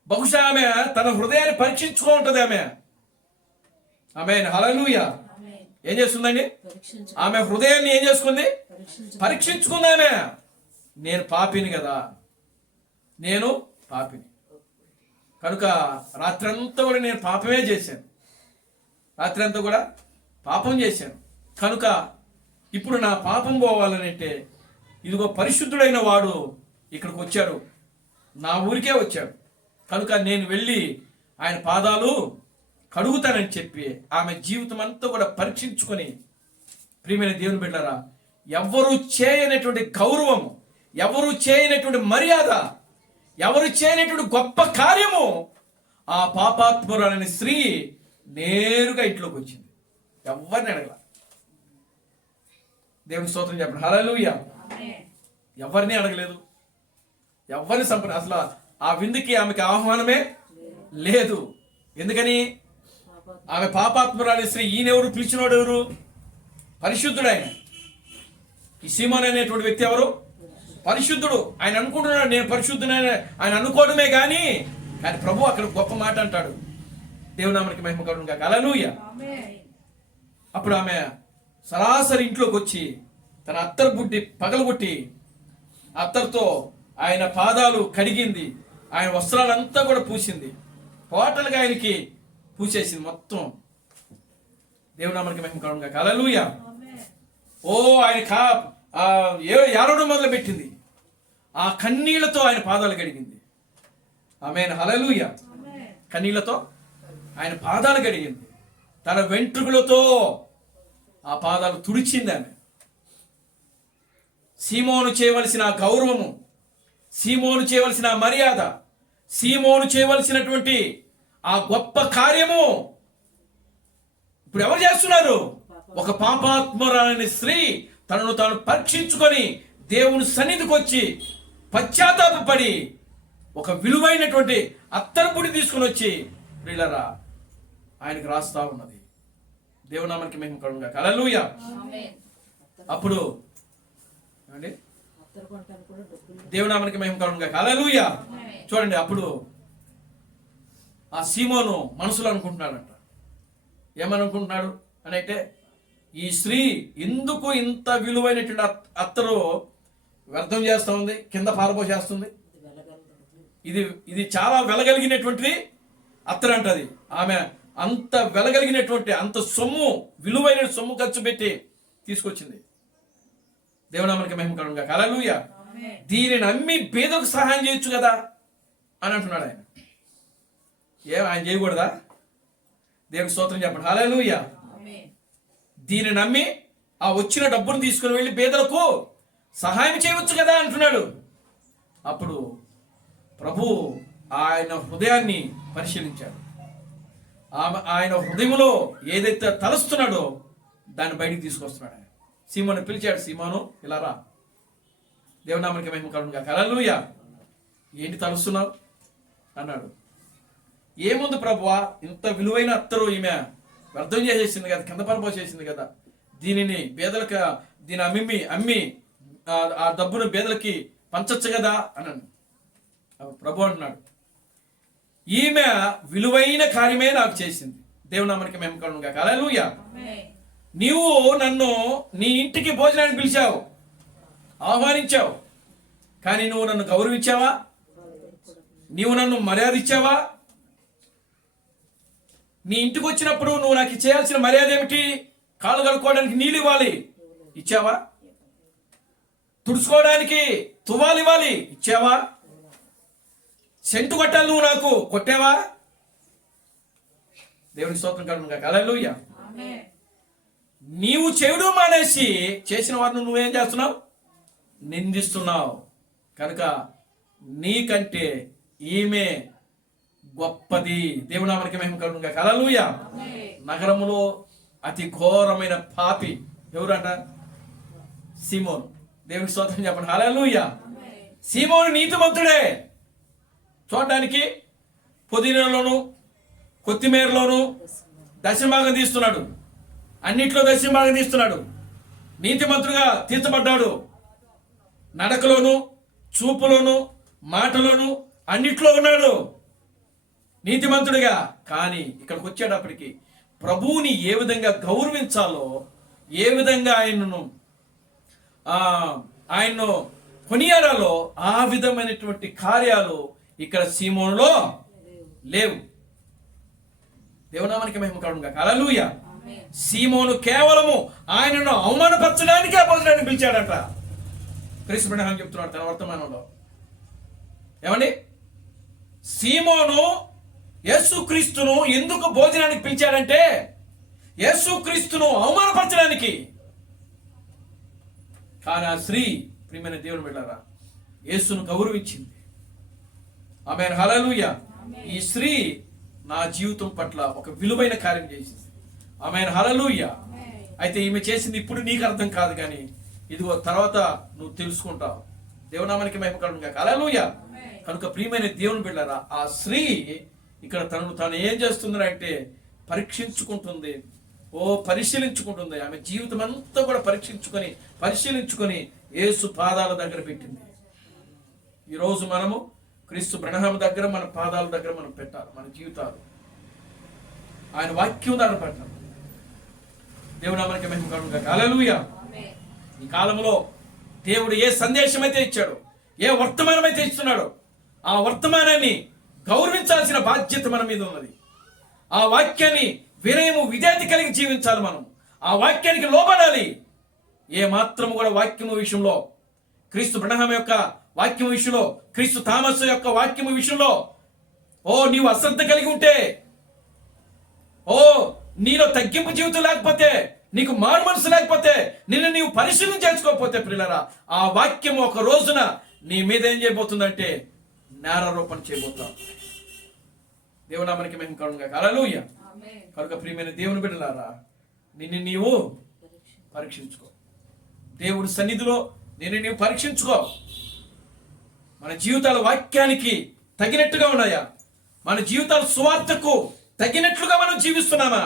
బహుశా ఆమె తన హృదయాన్ని పరీక్షించుకుంటుంది. ఆమేన్, హల్లెలూయా. ఏం చేస్తుందండి? ఆమె హృదయాన్ని ఏం చేసుకుంది? పరీక్షించుకుంది. ఆమె, నేను పాపిని కదా, నేను పాపిని కనుక రాత్రంతా కూడా నేను పాపమే చేశాను, రాత్రి అంతా కూడా పాపం చేశాను. కనుక ఇప్పుడు నా పాపం పోవాలనంటే ఇదిగో పరిశుద్ధుడైన వాడు ఇక్కడికి వచ్చాడు, నా ఊరికే వచ్చాడు కనుక నేను వెళ్ళి ఆయన పాదాలు కడుగుతానని చెప్పి ఆమె జీవితం అంతా కూడా పరీక్షించుకొని, ప్రియమైన దేవుని బిడ్డలారా, ఎవరు చేయనటువంటి గౌరవం, ఎవరు చేయనటువంటి మర్యాద, ఎవరు చేయనటువంటి గొప్ప కార్యము ఆ పాపాత్మురాలైన స్త్రీ నేరుగా ఇంట్లోకి వచ్చింది. ఎవరిని అడగల. దేవుని స్తోత్రం చెప్పండి. హల్లెలూయా. ఎవరిని అడగలేదు, ఎవరిని అసలు ఆ విందుకి ఆమెకి ఆహ్వానమే లేదు. ఎందుకని? ఆమె పాపాత్మురాలి స్త్రీ. ఈయనెవరు? పిలిచినోడు ఎవరు? పరిశుద్ధుడు. ఆయన ఈ సీమోన్ అనేటువంటి వ్యక్తి ఎవరు? పరిశుద్ధుడు. ఆయన అనుకుంటున్నాడు నేను పరిశుద్ధుడైన, ఆయన అనుకోవడమే కానీ ప్రభు అక్కడ గొప్ప మాట అంటాడు. దేవునామానికి మహిమ కలుగును గాక. హల్లెలూయా. అప్పుడు ఆమె సరాసరి ఇంట్లోకి వచ్చి తన అత్తరు బుడ్డి పగలగొట్టి అత్తరుతో ఆయన పాదాలు కడిగింది, ఆయన వస్త్రాలంతా కూడా పూసింది, టోటల్గా ఆయనకి పూసేసింది మొత్తం. దేవునామానికి మహిమ కలుగును గాక. హల్లెలూయా. ఓ ఆయన ఏడవడం మొదలు పెట్టింది. ఆ కన్నీళ్లతో ఆయన పాదాలు కడిగింది. ఆమేన్. హల్లెలూయా. కన్నీళ్లతో ఆయన పాదాలు కడిగింది. తన వెంట్రుకలతో ఆ పాదాలు తుడిచింది ఆమె. సీమోను చేయవలసిన గౌరవము, సీమోను చేయవలసిన మర్యాద, సీమోను చేయవలసినటువంటి ఆ గొప్ప కార్యము ఇప్పుడు ఎవరు చేస్తున్నారు? ఒక పాపాత్మురాలైన స్త్రీ తనను తాను పరీక్షించుకొని దేవుని సన్నిధికి వచ్చి పశ్చాత్తాపపడి ఒక విలువైనటువంటి అత్తరుపుడి తీసుకుని వచ్చి ప్రియులారా ఆయనకు రాస్తా ఉన్నది. దేవునామానికి మహిమ కలుగును గాక. హల్లెలూయా. అప్పుడు ఏమండి? దేవునామానికి మహిమ కలుగును గాక. హల్లెలూయా. చూడండి, అప్పుడు ఆ సీమోను మనసులో అనుకుంటున్నాడంట. ఏమని అనుకుంటున్నాడు అని అంటే, ఈ స్త్రీ ఎందుకు ఇంత విలువైనటువంటి అత్తరు వ్యర్థం చేస్తూ ఉంది, కింద పారబోసేస్తుంది. ఇది చాలా వెలగలిగినటువంటిది అత్తరు అంటది. ఆమె అంత వెలగలిగినటువంటి అంత సొమ్ము, విలువైన సొమ్ము ఖర్చు పెట్టి తీసుకొచ్చింది. దేవునామానికి మహిమ కలుగును గాక. హల్లెలూయా. దీనిని అమ్మి పేదలకు సహాయం చేయొచ్చు కదా అని అంటున్నాడు ఆయన. ఆయన చేయకూడదా? దేవునికి స్తోత్రం చెప్పండి. హల్లెలూయా. దీనిని నమ్మి ఆ వచ్చిన డబ్బును తీసుకుని వెళ్ళి పేదలకు సహాయం చేయవచ్చు కదా అంటున్నాడు. అప్పుడు ప్రభు ఆయన హృదయాన్ని పరిశీలించాడు. ఆయన హృదయంలో ఏదైతే తలస్తున్నాడో దాన్ని బయటికి తీసుకొస్తున్నాడు. ఆయన సీమోను పిలిచాడు. సీమోను, ఇలా రా. దేవునామానికి మహిమ కలుగును గాక. హల్లెలూయా. ఏంటి తలుస్తున్నావు అన్నాడు. ఏముంది ప్రభువా, ఇంత విలువైన అత్తరు ఈమె వ్యర్థం చేసేసింది కదా, కింద పరపోసేసింది కదా, దీనిని బేదలకు అమ్మి ఆ డబ్బును బేదలకి పంచచ్చు కదా అన్నాడు. ప్రభు అంటున్నాడు, ఈమె విలువైన కార్యమే నాకు చేసింది. దేవునామానికి మహిమ కలుగును గాక. హల్లెలూయా. నీవు నన్ను నీ ఇంటికి భోజనానికి పిలిచావు, ఆహ్వానించావు, కానీ నువ్వు నన్ను గౌరవించావా? నీవు నన్ను మర్యాద ఇచ్చావా? నీ ఇంటికి వచ్చినప్పుడు నువ్వు నాకు చేయాల్సిన మర్యాద ఏమిటి? కాళ్ళు కడుక్కోవడానికి నీళ్ళు ఇవ్వాలి, ఇచ్చావా? తుడుచుకోవడానికి తువ్వాలు ఇవ్వాలి, ఇచ్చావా? సెంటు కొట్టాలి, నువ్వు నాకు కొట్టావా? దేవుని స్తోత్రం కలుగును గాక. హల్లెలూయా. నీవు చేయడం మానేసి చేసిన వారిని నువ్వేం చేస్తున్నావు? నిందిస్తున్నావు. కనుక నీకంటే ఈమె గొప్పది. దేవునామానికి మహిమ కలుగును గాక. హల్లెలూయా. నగరములో అతి ఘోరమైన పాపి ఎవరంట? సీమోను. దేవునికి స్తోత్రం చెప్పండి. హల్లెలూయా. సీమోను నీతిమంతుడే. చూడడానికి పుదీనాలోను కొత్తిమీరలోను దశమభాగం తీస్తున్నాడు, అన్నిట్లో దశమభాగం తీస్తున్నాడు. నీతిమంతుడుగా తీర్చబడ్డాడు. నడకలోను, చూపులోను, మాటలోను అన్నిట్లో ఉన్నాడు నీతిమంతుడిగా. కానీ ఇక్కడికి వచ్చేటప్పటికి ప్రభువుని ఏ విధంగా గౌరవించాలో, ఏ విధంగా ఆయన్ను కొనియాడాలో ఆ విధమైనటువంటి కార్యాలు ఇక్కడ సీమోనులో లేవు. దేవునామానికి మహిమ కలుగును గాక. హల్లెలూయా. సీమోను కేవలము ఆయనను అవమానపరచడానికి ఆ భోజనాన్ని పిలిచాడంట. క్రీస్తు చెప్తున్నాడు తన వర్తమానంలో. ఏమండి? సీమోను యేసుక్రీస్తును ఎందుకు భోజనానికి పిలిచాడంటే యేసుక్రీస్తును అవమానపరచడానికి. కానీ ఆ స్త్రీ ప్రియమైన దేవుని బిడ్డలారా యేసును గౌరవించింది. ఆమేన్, హల్లెలూయా. ఈ స్త్రీ నా జీవితం పట్ల ఒక విలువైన కార్యం చేసింది. ఆమేన్, హల్లెలూయా. అయితే ఈమె చేసింది ఇప్పుడు నీకు అర్థం కాదు, కానీ ఇదిగో తర్వాత నువ్వు తెలుసుకుంటావు. దేవునామానికి మహిమ కలుగును గాక. హల్లెలూయా. కనుక ప్రియమైన దేవుని బిడ్డలారా ఆ స్త్రీ ఇక్కడ తాను ఏం చేస్తుంది అంటే పరీక్షించుకుంటుంది, పరిశీలించుకుంటుంది. ఆమె జీవితం అంతా కూడా పరిశీలించుకొని యేసు పాదాల దగ్గర పెట్టింది. ఈరోజు మనము క్రీస్తు బ్రహ్మ దగ్గర మన పాదాల దగ్గర మనం పెట్టాలి మన జీవితాలు. ఆయన వాక్యం ద్వారా పెట్టాలి. దేవునామానికి మహిమ కలుగును గాక. హల్లెలూయా. ఈ కాలంలో దేవుడు ఏ సందేశం అయితే ఇచ్చాడో, ఏ వర్తమానం అయితే ఇస్తున్నాడో ఆ వర్తమానాన్ని గౌరవించాల్సిన బాధ్యత మన మీద ఉన్నది. ఆ వాక్యాన్ని వినయము విధేయత కలిగి జీవించాలి. మనం ఆ వాక్యానికి లోబడాలి. ఏ మాత్రము కూడా వాక్యము విషయంలో, క్రీస్తు బ్రహ్మ యొక్క వాక్యము విషయంలో, క్రీస్తు థామస్ యొక్క వాక్యము విషయంలో నీవు అశ్రద్ధ కలిగి ఉంటే, నీలో తగ్గింపు జీవితం లేకపోతే, నీకు మారు మనసు లేకపోతే, నిన్ను నీవు పరిశీలన చేసుకోకపోతే ప్రియులారా ఆ వాక్యము ఒక రోజున నీ మీద ఏం చేయబోతుందంటే నేరారోపణ చేయబోతావు. దేవునామానికి మహిమ కలుగును గాక. హల్లెలూయా. కనుక ప్రియమైన దేవుని బిడ్డలారా నిన్ను నీవు పరీక్షించుకో. దేవుడి సన్నిధిలో నిన్ను నీవు పరీక్షించుకో. మన జీవితాలు వాక్యానికి తగినట్టుగా ఉన్నాయా? మన జీవితాలు సువార్తకు తగినట్లుగా మనం జీవిస్తున్నామా?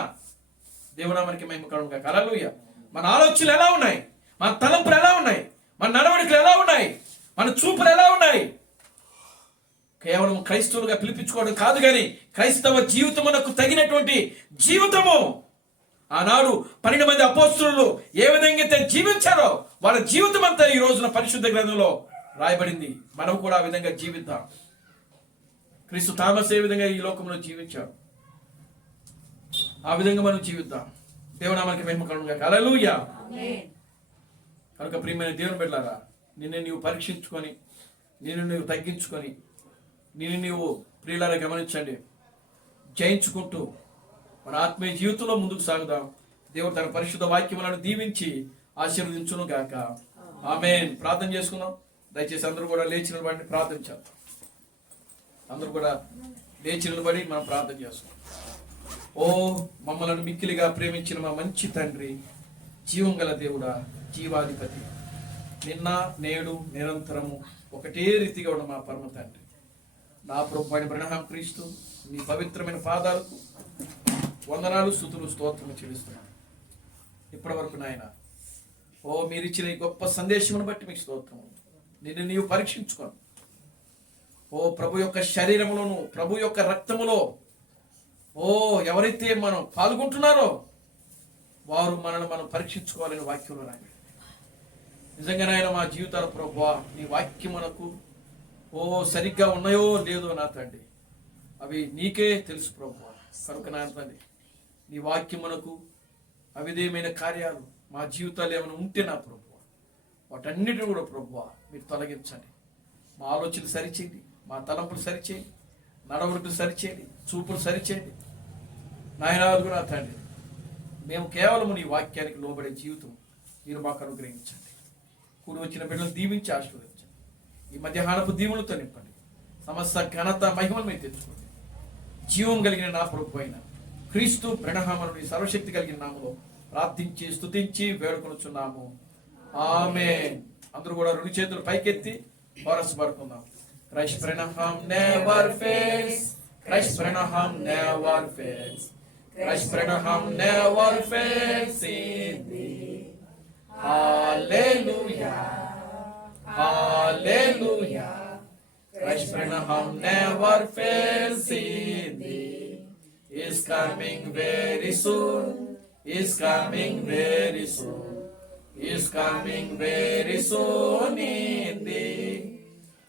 దేవునామానికి మహిమ కలుగును గాక. హల్లెలూయా. మన ఆలోచనలు ఎలా ఉన్నాయి? మన తలంపులు ఎలా ఉన్నాయి? మన నడవడికలు ఎలా ఉన్నాయి? మన చూపులు ఎలా ఉన్నాయి? కేవలం క్రైస్తవులుగా పిలిపించుకోవడం కాదు, కానీ క్రైస్తవ జీవితమునకు తగినటువంటి జీవితము. ఆనాడు 12 మంది అపోస్తలులు ఏ విధంగా అయితే జీవించారో వాళ్ళ జీవితం అంతా ఈ రోజున పరిశుద్ధ గ్రంథంలో రాయబడింది. మనం కూడా ఆ విధంగా జీవిద్దాం. క్రీస్తు థామస్ ఏ విధంగా ఈ లోకంలో జీవించారు ఆ విధంగా మనం జీవిద్దాం. దేవునామానికి మహిమ కలుగును గాక. హల్లెలూయా. కనుక ప్రియమైన దేవుని బిడ్డలారా నిన్ను నీవు పరీక్షించుకొని, నిన్ను నీవు తగ్గించుకొని, నిన్ను నీవు ప్రియులారా గమనించండి, జయించుకుంటూ మన ఆత్మీయ జీవితంలో ముందుకు సాగుదాం. దేవుడు తన పరిశుద్ధ వాక్యములను దీవించి ఆశీర్వదించును గాక. ఆమేన్. ప్రార్థన చేసుకుందాం. దయచేసి అందరూ కూడా లేచి నిలబడి ప్రార్థన చేద్దాం. అందరూ కూడా లేచి నిలబడి మనం ప్రార్థన చేస్తాం. మమ్మల్ని మిక్కిలిగా ప్రేమించిన మా మంచి తండ్రి, జీవం గల దేవుడా, జీవాధిపతి, నిన్న నేడు నిరంతరము ఒకటే రీతిగా ఉన్న మా పరమ తండ్రి, నా ప్రభువైన బ్రహ్మ క్రీస్తు నీ పవిత్రమైన పాదాలకు వందనాలు, స్తుతులు, స్తోత్రము చెల్లిస్తున్నాను. ఇప్పటి వరకు నాయన మీరిచ్చిన ఈ గొప్ప సందేశమును బట్టి మీకు స్తోత్రము. నిన్ను నీవు పరీక్షించుకోను. ప్రభు యొక్క శరీరములోను, ప్రభు యొక్క రక్తములో ఎవరైతే మనం పాల్గొంటున్నారో వారు మనల్ని మనం పరీక్షించుకోవాలని వాక్యంలో రాయండి. నిజంగా నాయన మా జీవితాల ప్రభువా నీ వాక్యమునకు సరిగ్గా ఉన్నాయో లేదో నా తండ్రి అవి నీకే తెలుసు ప్రభువా. కనుక నా తండ్రి నీ వాక్యమునకు అవిధేయమైన కార్యాలు మా జీవితాలు ఏమైనా ఉంటే నా ప్రభువా వాటన్నిటిని కూడా ప్రభువా మీరు తొలగించండి. మా ఆలోచనలు సరిచేయండి, మా తలంపులు సరిచేయండి, నడవడికలు సరిచేయండి, చూపులు సరిచేయండి నాయనాలు నా తండ్రి. మేము కేవలం నీ వాక్యానికి లోబడే జీవితం మీరు మాకు అనుగ్రహించండి. కూడి వచ్చిన బిడ్డలు దీవించి ఆశీర్వదించండి. ఈ మధ్యాహ్నపు దీవులతో నింపండి. సమస్త ఘనత మహిమను మీరు తెచ్చుకోండి. జీవం కలిగిన నా ప్రభు అయిన క్రీస్తు ప్రణహామనుడి సర్వశక్తి కలిగిన నామలో ప్రార్థించి స్తుతించి వేడుకొనుచున్నాము. ఆమేన్. అందరూ కూడా 2 చేతులు పైకెత్తి కోరస్ పడుకుందాం. Christ Branham never fails. Christ Branham never fails. Christ Branham never fails in thee. Hallelujah. Hallelujah. Christ Branham never fails in thee. Is coming very soon. Is coming very soon. Is coming very soon in thee.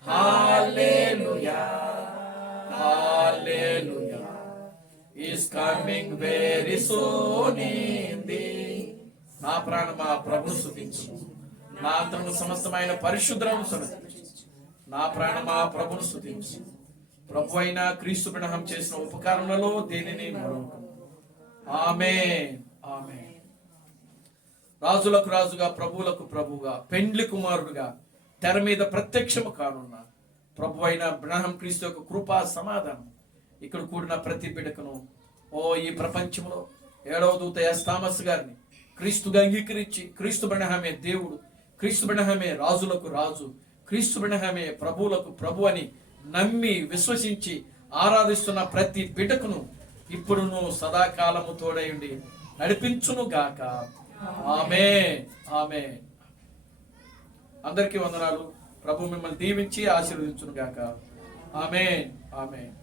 Hallelujah, hallelujah, is coming very soon in thee. నా ప్రాణమా ప్రభువు స్తుతించు, నా అంతరంగ సమస్తమైన పరిశుద్ధమును స్తుతించు. నా ప్రాణమా ప్రభువు స్తుతించు, ప్రభు అయిన క్రీస్తు బ్రహ్మ చేసిన ఉపకారణలో దేనిని మరొకము. ఆమేన్. ఆమేన్. రాజులకు రాజుగా ప్రభువులకు ప్రభువుగా పెండ్లి కుమారుడుగా తెర మీద ప్రత్యక్షము కానున్న ప్రభు అయిన బ్రహ్మ క్రీస్తు యొక్క కృపా సమాధానం ఇక్కడ కూడిన ప్రతి బిడ్డకును ఈ ప్రపంచంలో 7వ దూత ఎస్ థామస్ గారిని క్రీస్తుగా అంగీకరించి క్రీస్తు బ్రహ్మే దేవుడు, క్రీస్తు బ్రహ్మే రాజులకు రాజు, క్రీస్తు బ్రహ్మే ప్రభువులకు ప్రభు అని నమ్మి విశ్వసించి ఆరాధిస్తున్న ప్రతి బిడ్డకును ఇప్పుడును సదాకాలము తోడయుండి నడిపించును గాక. ఆమేన్. ఆమేన్. అందరికీ వందనాలు. ప్రభు మిమ్మల్ని దీవించి ఆశీర్వదించును గాక. ఆమేన్. ఆమేన్.